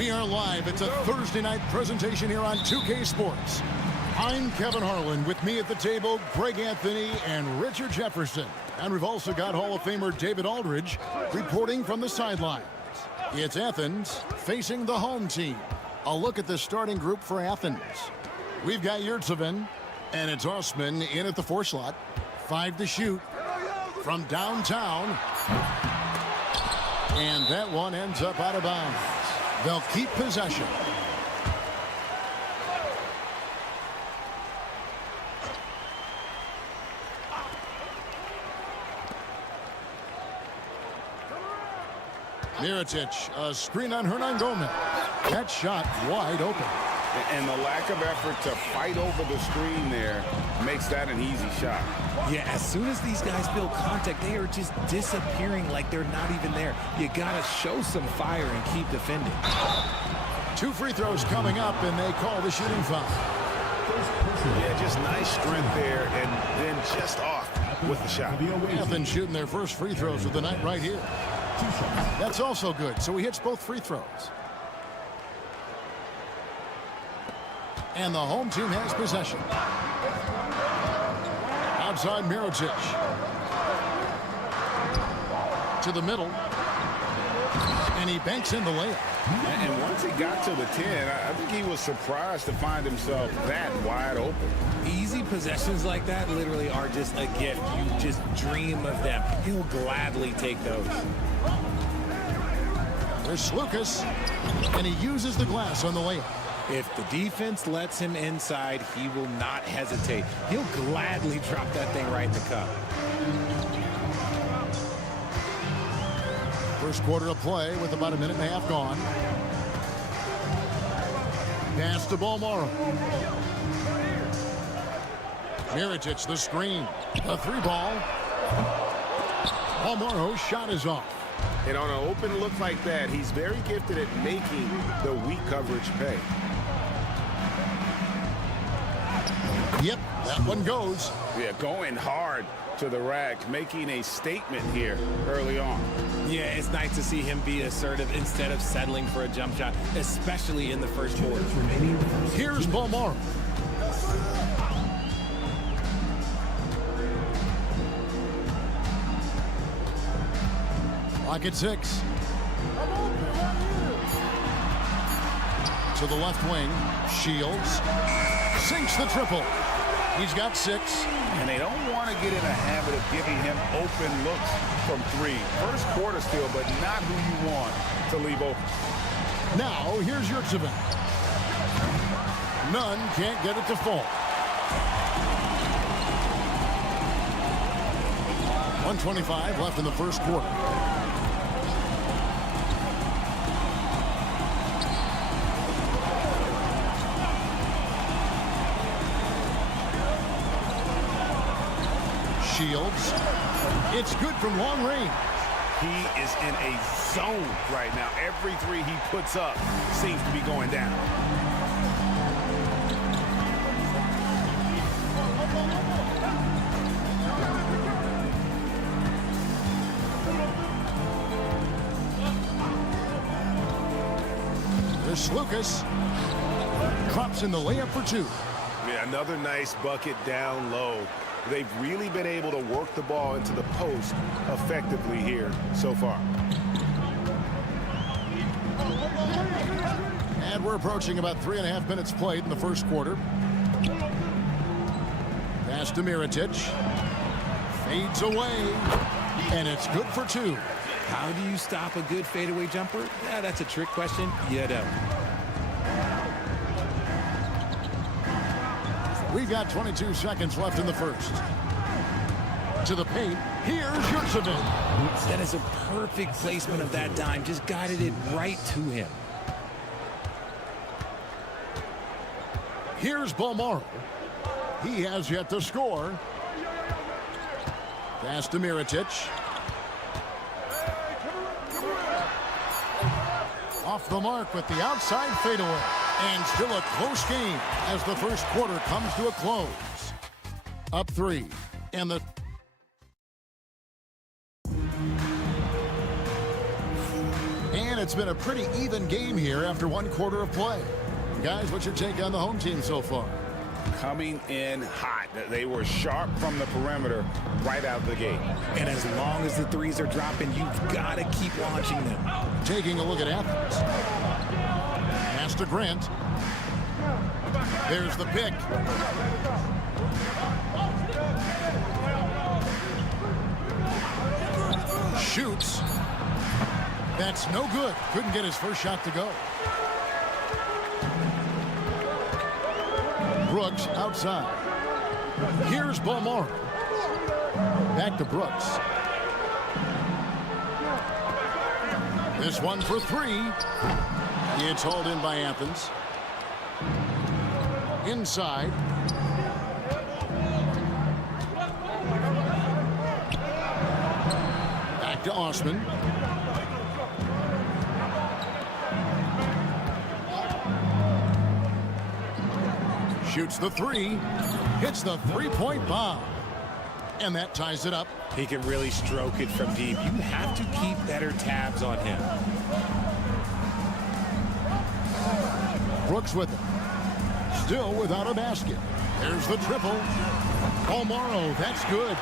We are live. It's a Thursday night presentation here on 2K Sports. I'm Kevin Harlan. With me at the table, Greg Anthony and Richard Jefferson. And we've also got Hall of Famer David Aldridge reporting from the sidelines. It's Athens facing the home team. A look at the starting group for Athens. We've got Yurtseven, and it's Osman in at the 4 slot. 5 to shoot from downtown. And that one ends up out of bounds. They'll keep possession. Mirotic, a screen on Hernan Gomez. That shot wide open. And the lack of effort to fight over the screen there makes that an easy shot. Yeah, as soon as these guys build contact, they are just disappearing like they're not even there. You got to show some fire and keep defending. 2 free throws coming up, and they call the shooting foul. Yeah, just nice strength there, and then just off with the shot. Athens shooting their first free throws of the night right here. That's also good, so he hits both free throws. And the home team has possession. Outside Mirotic. To the middle. And he banks in the layup. And once he got to the 10, I think he was surprised to find himself that wide open. Easy possessions like that literally are just a gift. You just dream of them. He'll gladly take those. There's Lucas, and he uses the glass on the layup. If the defense lets him inside, he will not hesitate. He'll gladly drop that thing right in the cup. First quarter of play with about a minute and a half gone. Pass to Balmaro. Mirotic, the screen. A 3-ball. Balmaro's shot is off. And on an open look like that, he's very gifted at making the weak coverage pay. Yep, that one goes. Yeah, going hard to the rack, making a statement here early on. Yeah, it's nice to see him be assertive instead of settling for a jump shot, especially in the first quarter. Here's Balmaro. Lock at 6. To the left wing. Shields. Sinks the triple. He's got 6. And they don't want to get in a habit of giving him open looks from 3. First quarter still, but not who you want to leave open. Now, here's Yurtseven. Nunn can't get it to fall. 1:25 left in the first quarter. Shields. It's good from long range. He is in a zone right now. Every 3 he puts up seems to be going down. There's Lucas. Drops in the layup for 2. Yeah, another nice bucket down low. They've really been able to work the ball into the post effectively here so far. And we're approaching about 3.5 minutes played in the first quarter. Pass to Mirotic. Fades away. And it's good for 2. How do you stop a good fadeaway jumper? Yeah, that's a trick question. You don't. We've got 22 seconds left in the first. To the paint. Here's Yurtseven. That is a perfect placement of that dime. Just guided it right to him. Here's Balmaro. He has yet to score. Pass to Mirotic. Off the mark with the outside fadeaway. And still a close game as the first quarter comes to a close. Up 3. And the... And it's been a pretty even game here after one quarter of play. Guys, what's your take on the home team so far? Coming in hot. They were sharp from the perimeter right out the gate. And as long as the threes are dropping, you've got to keep launching them. Taking a look at Athens. Pass to Grant. There's the pick. Shoots. That's no good. Couldn't get his first shot to go. Brooks outside. Here's Balmore. Back to Brooks. This one for three. It's hauled in by Athens. Inside. Back to Osman. Shoots the three. Hits the three-point bomb. And that ties it up. He can really stroke it from deep. You have to keep better tabs on him. Brooks with it. Still without a basket. There's the triple. Palmaro, that's good.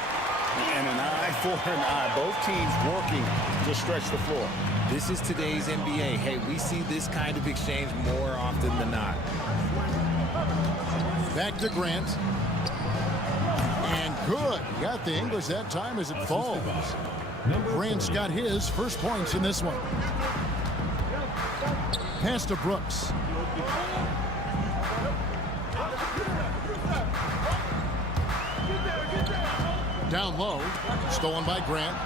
And an eye for an eye. Both teams working to stretch the floor. This is today's NBA. Hey, we see this kind of exchange more often than not. Back to Grant. And good. Got the English that time as it falls. Grant's got his first points in this one. Pass to Brooks. Down low. Stolen by Grant.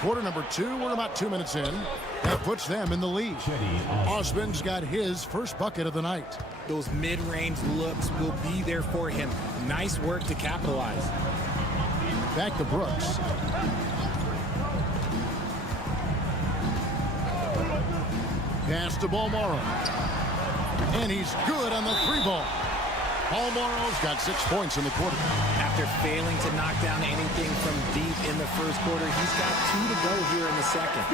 Quarter number 2. We're about 2 minutes in. That puts them in the lead. Osman's got his first bucket of the night. Those mid-range looks will be there for him. Nice work to capitalize. Back to Brooks. Pass to Balmaro. And he's good on the three ball. Balmaro's got 6 points in the quarter. After failing to knock down anything from deep in the first quarter, he's got 2 to go here in the second.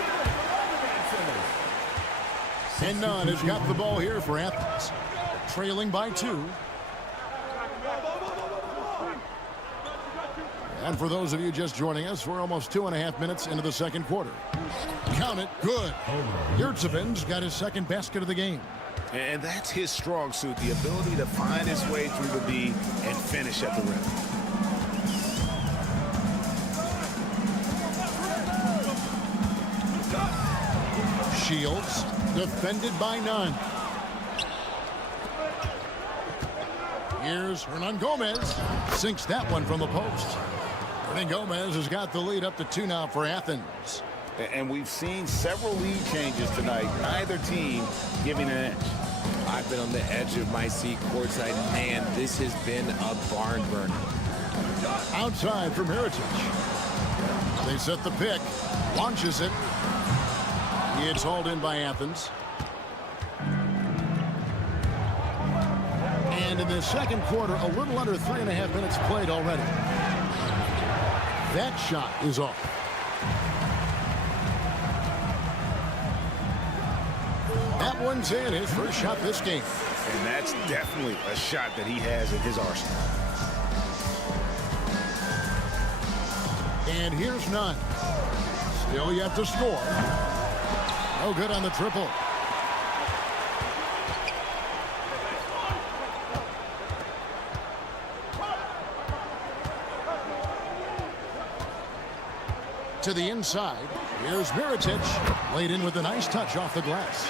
And Nunn has got the ball here for Athens. Trailing by 2. And for those of you just joining us, we're almost 2.5 minutes into the second quarter. Count it, good. Yurtseven's got his second basket of the game. And that's his strong suit, the ability to find his way through the D and finish at the rim. Shields, defended by Nunn. Here's Hernan Gomez. Sinks that one from the post. Hernan Gomez has got the lead up to 2 now for Athens. And we've seen several lead changes tonight. Neither team giving an edge. I've been on the edge of my seat courtside. Man, this has been a barn burner. Outside from Heritage. They set the pick. Launches it. It's hauled in by Athens. And in the second quarter, a little under 3.5 minutes played already. That shot is off. That one's in, his first shot this game. And that's definitely a shot that he has in his arsenal. And here's Nunn. Still yet to score. No good on the triple. To the inside. Here's Mirotic. Laid in with a nice touch off the glass.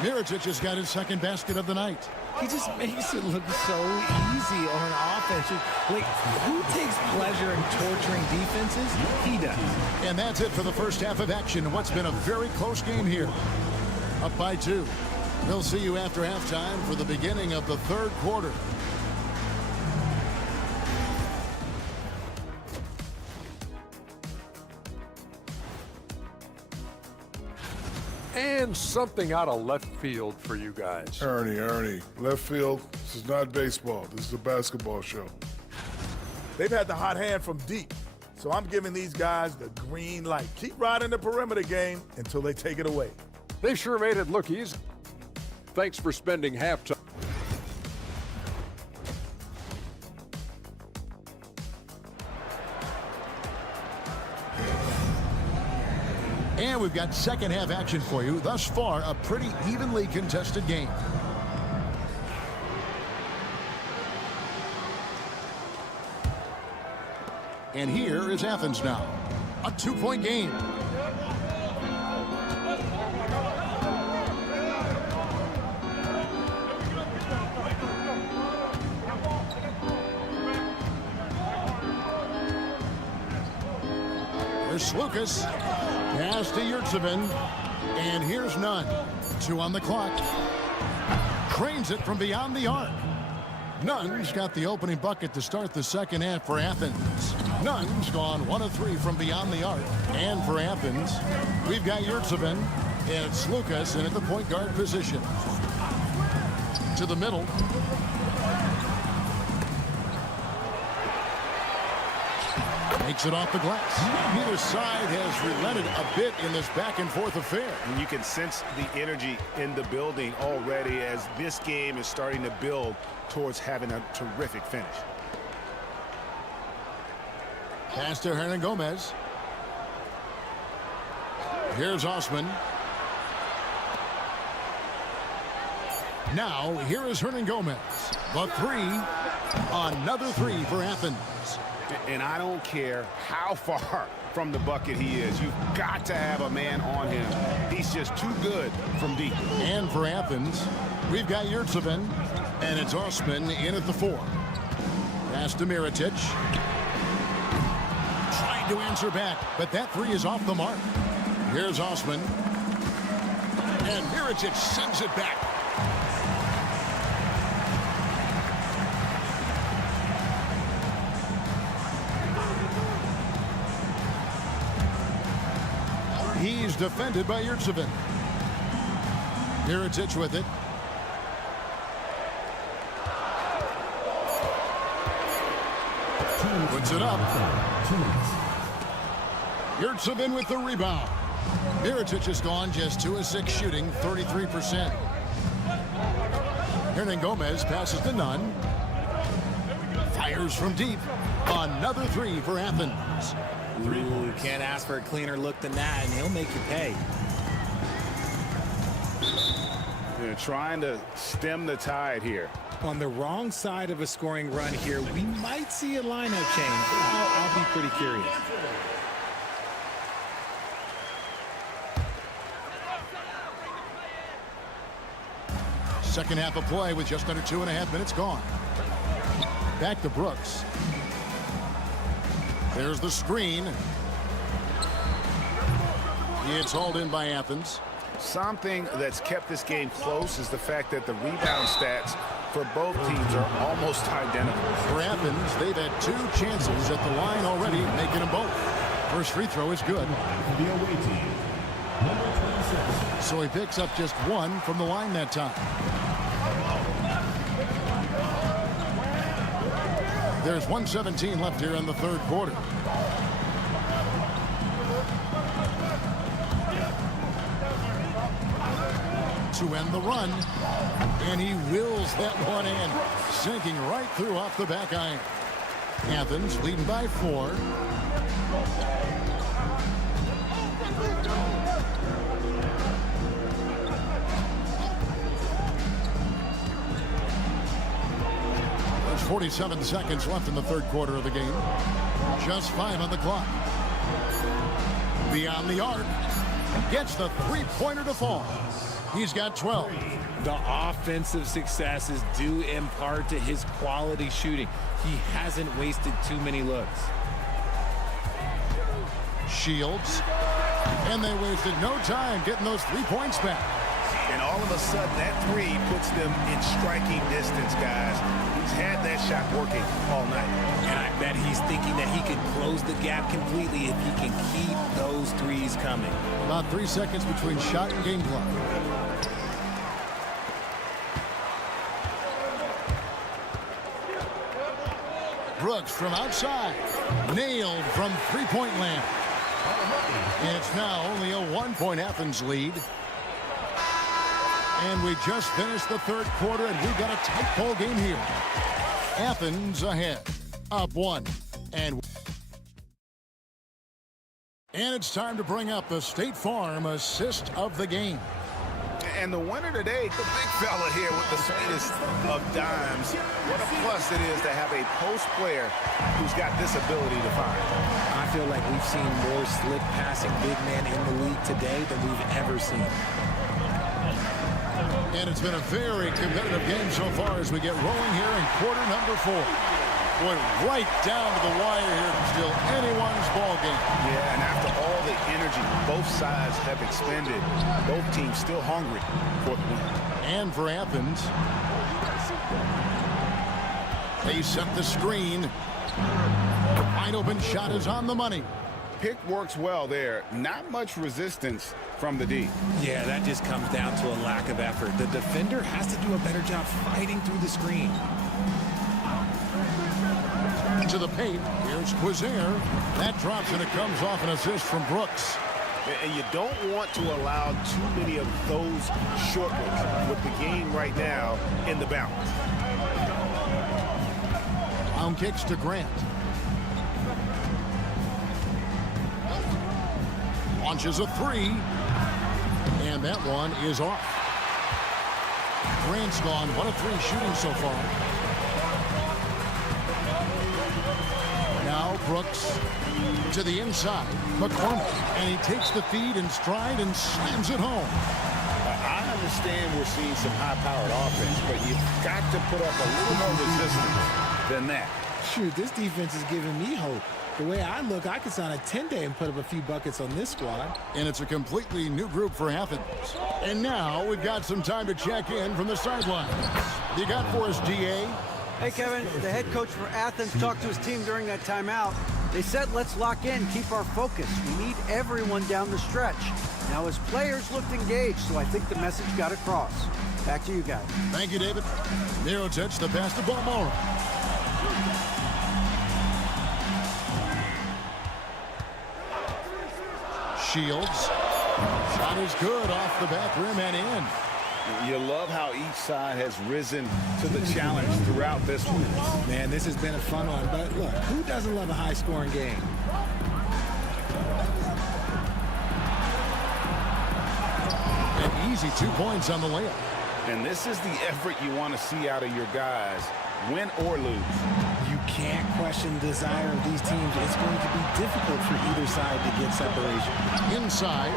Mirotic has got his second basket of the night. He just makes it look so easy on offense. Like, who takes pleasure in torturing defenses? He does. And that's it for the first half of action in what's been a very close game here. Up by 2. We'll see you after halftime for the beginning of the third quarter. And something out of left field for you guys. Ernie, left field, this is not baseball. This is a basketball show. They've had the hot hand from deep. So I'm giving these guys the green light. Keep riding the perimeter game until they take it away. They sure made it look easy. Thanks for spending halftime. And we've got second half action for you. Thus far, a pretty evenly contested game. And here is Athens now. A 2-point game. Here's Lucas. Pass to Yurtsevin. And here's Nunn. 2 on the clock. Cranes it from beyond the arc. Nunn's got the opening bucket to start the second half for Athens. Nunn's gone 1 of 3 from beyond the arc. And for Athens, we've got Yurtsevin. And it's Lucas in at the point guard position. To the middle. Makes it off the glass. Neither side has relented a bit in this back and forth affair. And you can sense the energy in the building already as this game is starting to build towards having a terrific finish. Pass to Hernan Gomez. Here's Osman. Now, here is Hernan Gomez. The 3. Another 3 for Athens. And I don't care how far from the bucket he is. You've got to have a man on him. He's just too good from deep. And for Athens, we've got Yurtsevin. And it's Osman in at the 4. Pass to Mirotic. Trying to answer back, but that 3 is off the mark. Here's Osman. And Mirotic sends it back. He's defended by Yurtsevin. Mirotic with it. Puts it up. Yurtsevin with the rebound. Mirotic has gone just 2 of 6 shooting, 33%. Hernan Gomez passes to Nunn. Fires from deep. Another 3 for Athens. Ooh, can't ask for a cleaner look than that, and he'll make you pay. They're trying to stem the tide here. On the wrong side of a scoring run here, we might see a lineup change. I'll be pretty curious. Second half of play with just under 2.5 minutes gone. Back to Brooks. There's the screen. It's hauled in by Athens. Something that's kept this game close is the fact that the rebound stats for both teams are almost identical. For Athens, they've had 2 chances at the line already, making them both. First free throw is good. The away team, number 26. So he picks up just 1 from the line that time. There's 1:17 left here in the third quarter. To end the run. And he wills that one in. Sinking right through off the back iron. Athens leading by 4. There's 47 seconds left in the third quarter of the game. Just 5 on the clock. Beyond the arc. Gets the 3-pointer to fall. He's got 12. The offensive success is due in part to his quality shooting. He hasn't wasted too many looks. Shields. And they wasted no time getting those 3 points back. And all of a sudden, that 3 puts them in striking distance, guys. He's had that shot working all night. And I bet he's thinking that he can close the gap completely if he can keep those 3s coming. About 3 seconds between shot and game clock. Brooks from outside. Nailed from three-point land. And it's now only a 1-point Athens lead. And we just finished the third quarter, and we've got a tight ball game here. Athens ahead, up 1. And it's time to bring up the State Farm assist of the game. And the winner today, the big fella here with the sweetest of dimes. What a plus it is to have a post player who's got this ability to find. I feel like we've seen more slick passing big men in the league today than we've ever seen. And it's been a very competitive game so far as we get rolling here in quarter number 4. Boy, right down to the wire here. Still anyone's ball game. Yeah, and after all the energy both sides have expended, both teams still hungry for the win. And for Athens, they set the screen. The wide open shot is on the money. Pick works well there. Not much resistance from the D. Yeah, that just comes down to a lack of effort. The defender has to do a better job fighting through the screen. To the paint. Here's Quizair. That drops and it comes off an assist from Brooks. And you don't want to allow too many of those short ones with the game right now in the balance. Down kicks to Grant. Launches a 3. And that one is off. Grant's gone 1 of 3 shooting so far. Now Brooks to the inside. McCormick. And he takes the feed in stride and slams it home. I understand we're seeing some high-powered offense, but you've got to put up a little more resistance than that. Shoot, this defense is giving me hope. The way I look, I could sign a 10-day and put up a few buckets on this squad. And it's a completely new group for Athens. And now we've got some time to check in from the sidelines. You got for us, DA? Hey, Kevin, the head coach for Athens talked to his team during that timeout. They said, let's lock in, keep our focus. We need everyone down the stretch. Now, his players looked engaged, so I think the message got across. Back to you guys. Thank you, David. Mirotic, the pass to Balmora. Shields. Shot is good off the back rim and in. You love how each side has risen to the challenge throughout this one. Man, this has been a fun one, but look, who doesn't love a high-scoring game? An easy 2 points on the layup. And this is the effort you want to see out of your guys, win or lose. You can't question the desire of these teams. It's going to be difficult for either side to get separation. Inside.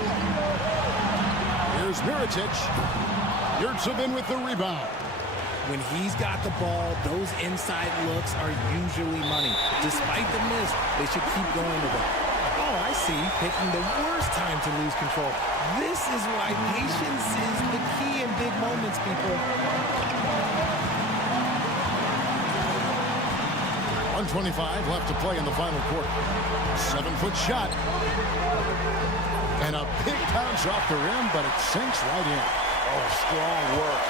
Here's Mirotic. Yurtsevin with the rebound. When he's got the ball, those inside looks are usually money. Despite the miss, they should keep going to them. Oh, I see. Picking the worst time to lose control. This is why patience is the key in big moments, people. 1:25 left to play in the final quarter. 7-foot shot. And a big bounce off the rim, but it sinks right in. Oh, strong work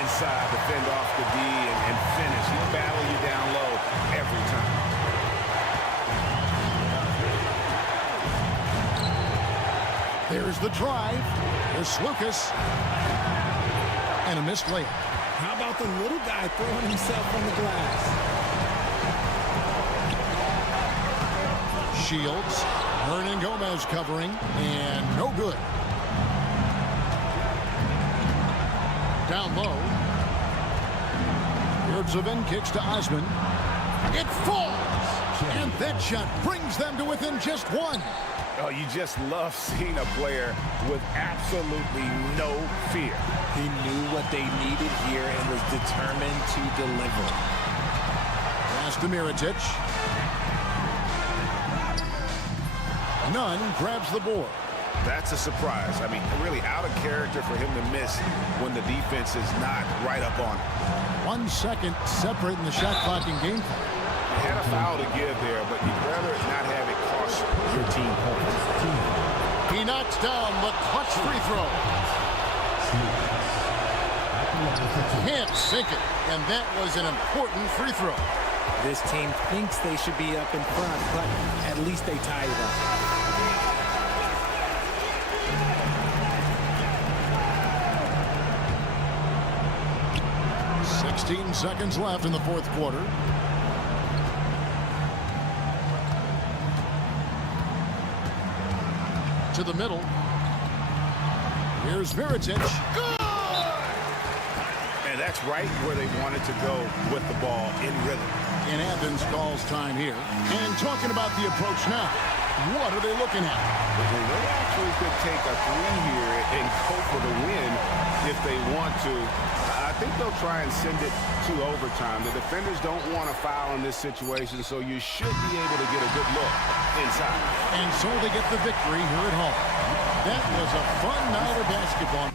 inside to fend off the D and finish. He'll battle you down low every time. There's the drive. There's Lucas. And a missed layup. How about the little guy throwing himself on the glass? Shields. Hernan Gomez covering. And no good. Down low. Yurtsevin kicks to Osman. It falls! And that shot brings them to within just 1. Oh, you just love seeing a player with absolutely no fear. He knew what they needed here and was determined to deliver. Pass to Mirotic. Nunn grabs the board. That's a surprise. I mean, really out of character for him to miss when the defense is not right up on him. 1 second separating the shot clock and game clock. You had a foul to give there, but you'd rather not have it cost your team points. He knocks down the clutch free throw. Can't sink it, and that was an important free throw. This team thinks they should be up in front, but at least they tied it up. 16 seconds left in the fourth quarter. To the middle. Here's Mirotic. Good! And that's right where they wanted to go with the ball in rhythm. And Athens calls time here. And talking about the approach now, what are they looking at? They actually could take a three here and go for the win if they want to. I think they'll try and send it to overtime. The defenders don't want to foul in this situation, so you should be able to get a good look inside. And so they get the victory here at home. That was a fun night of basketball.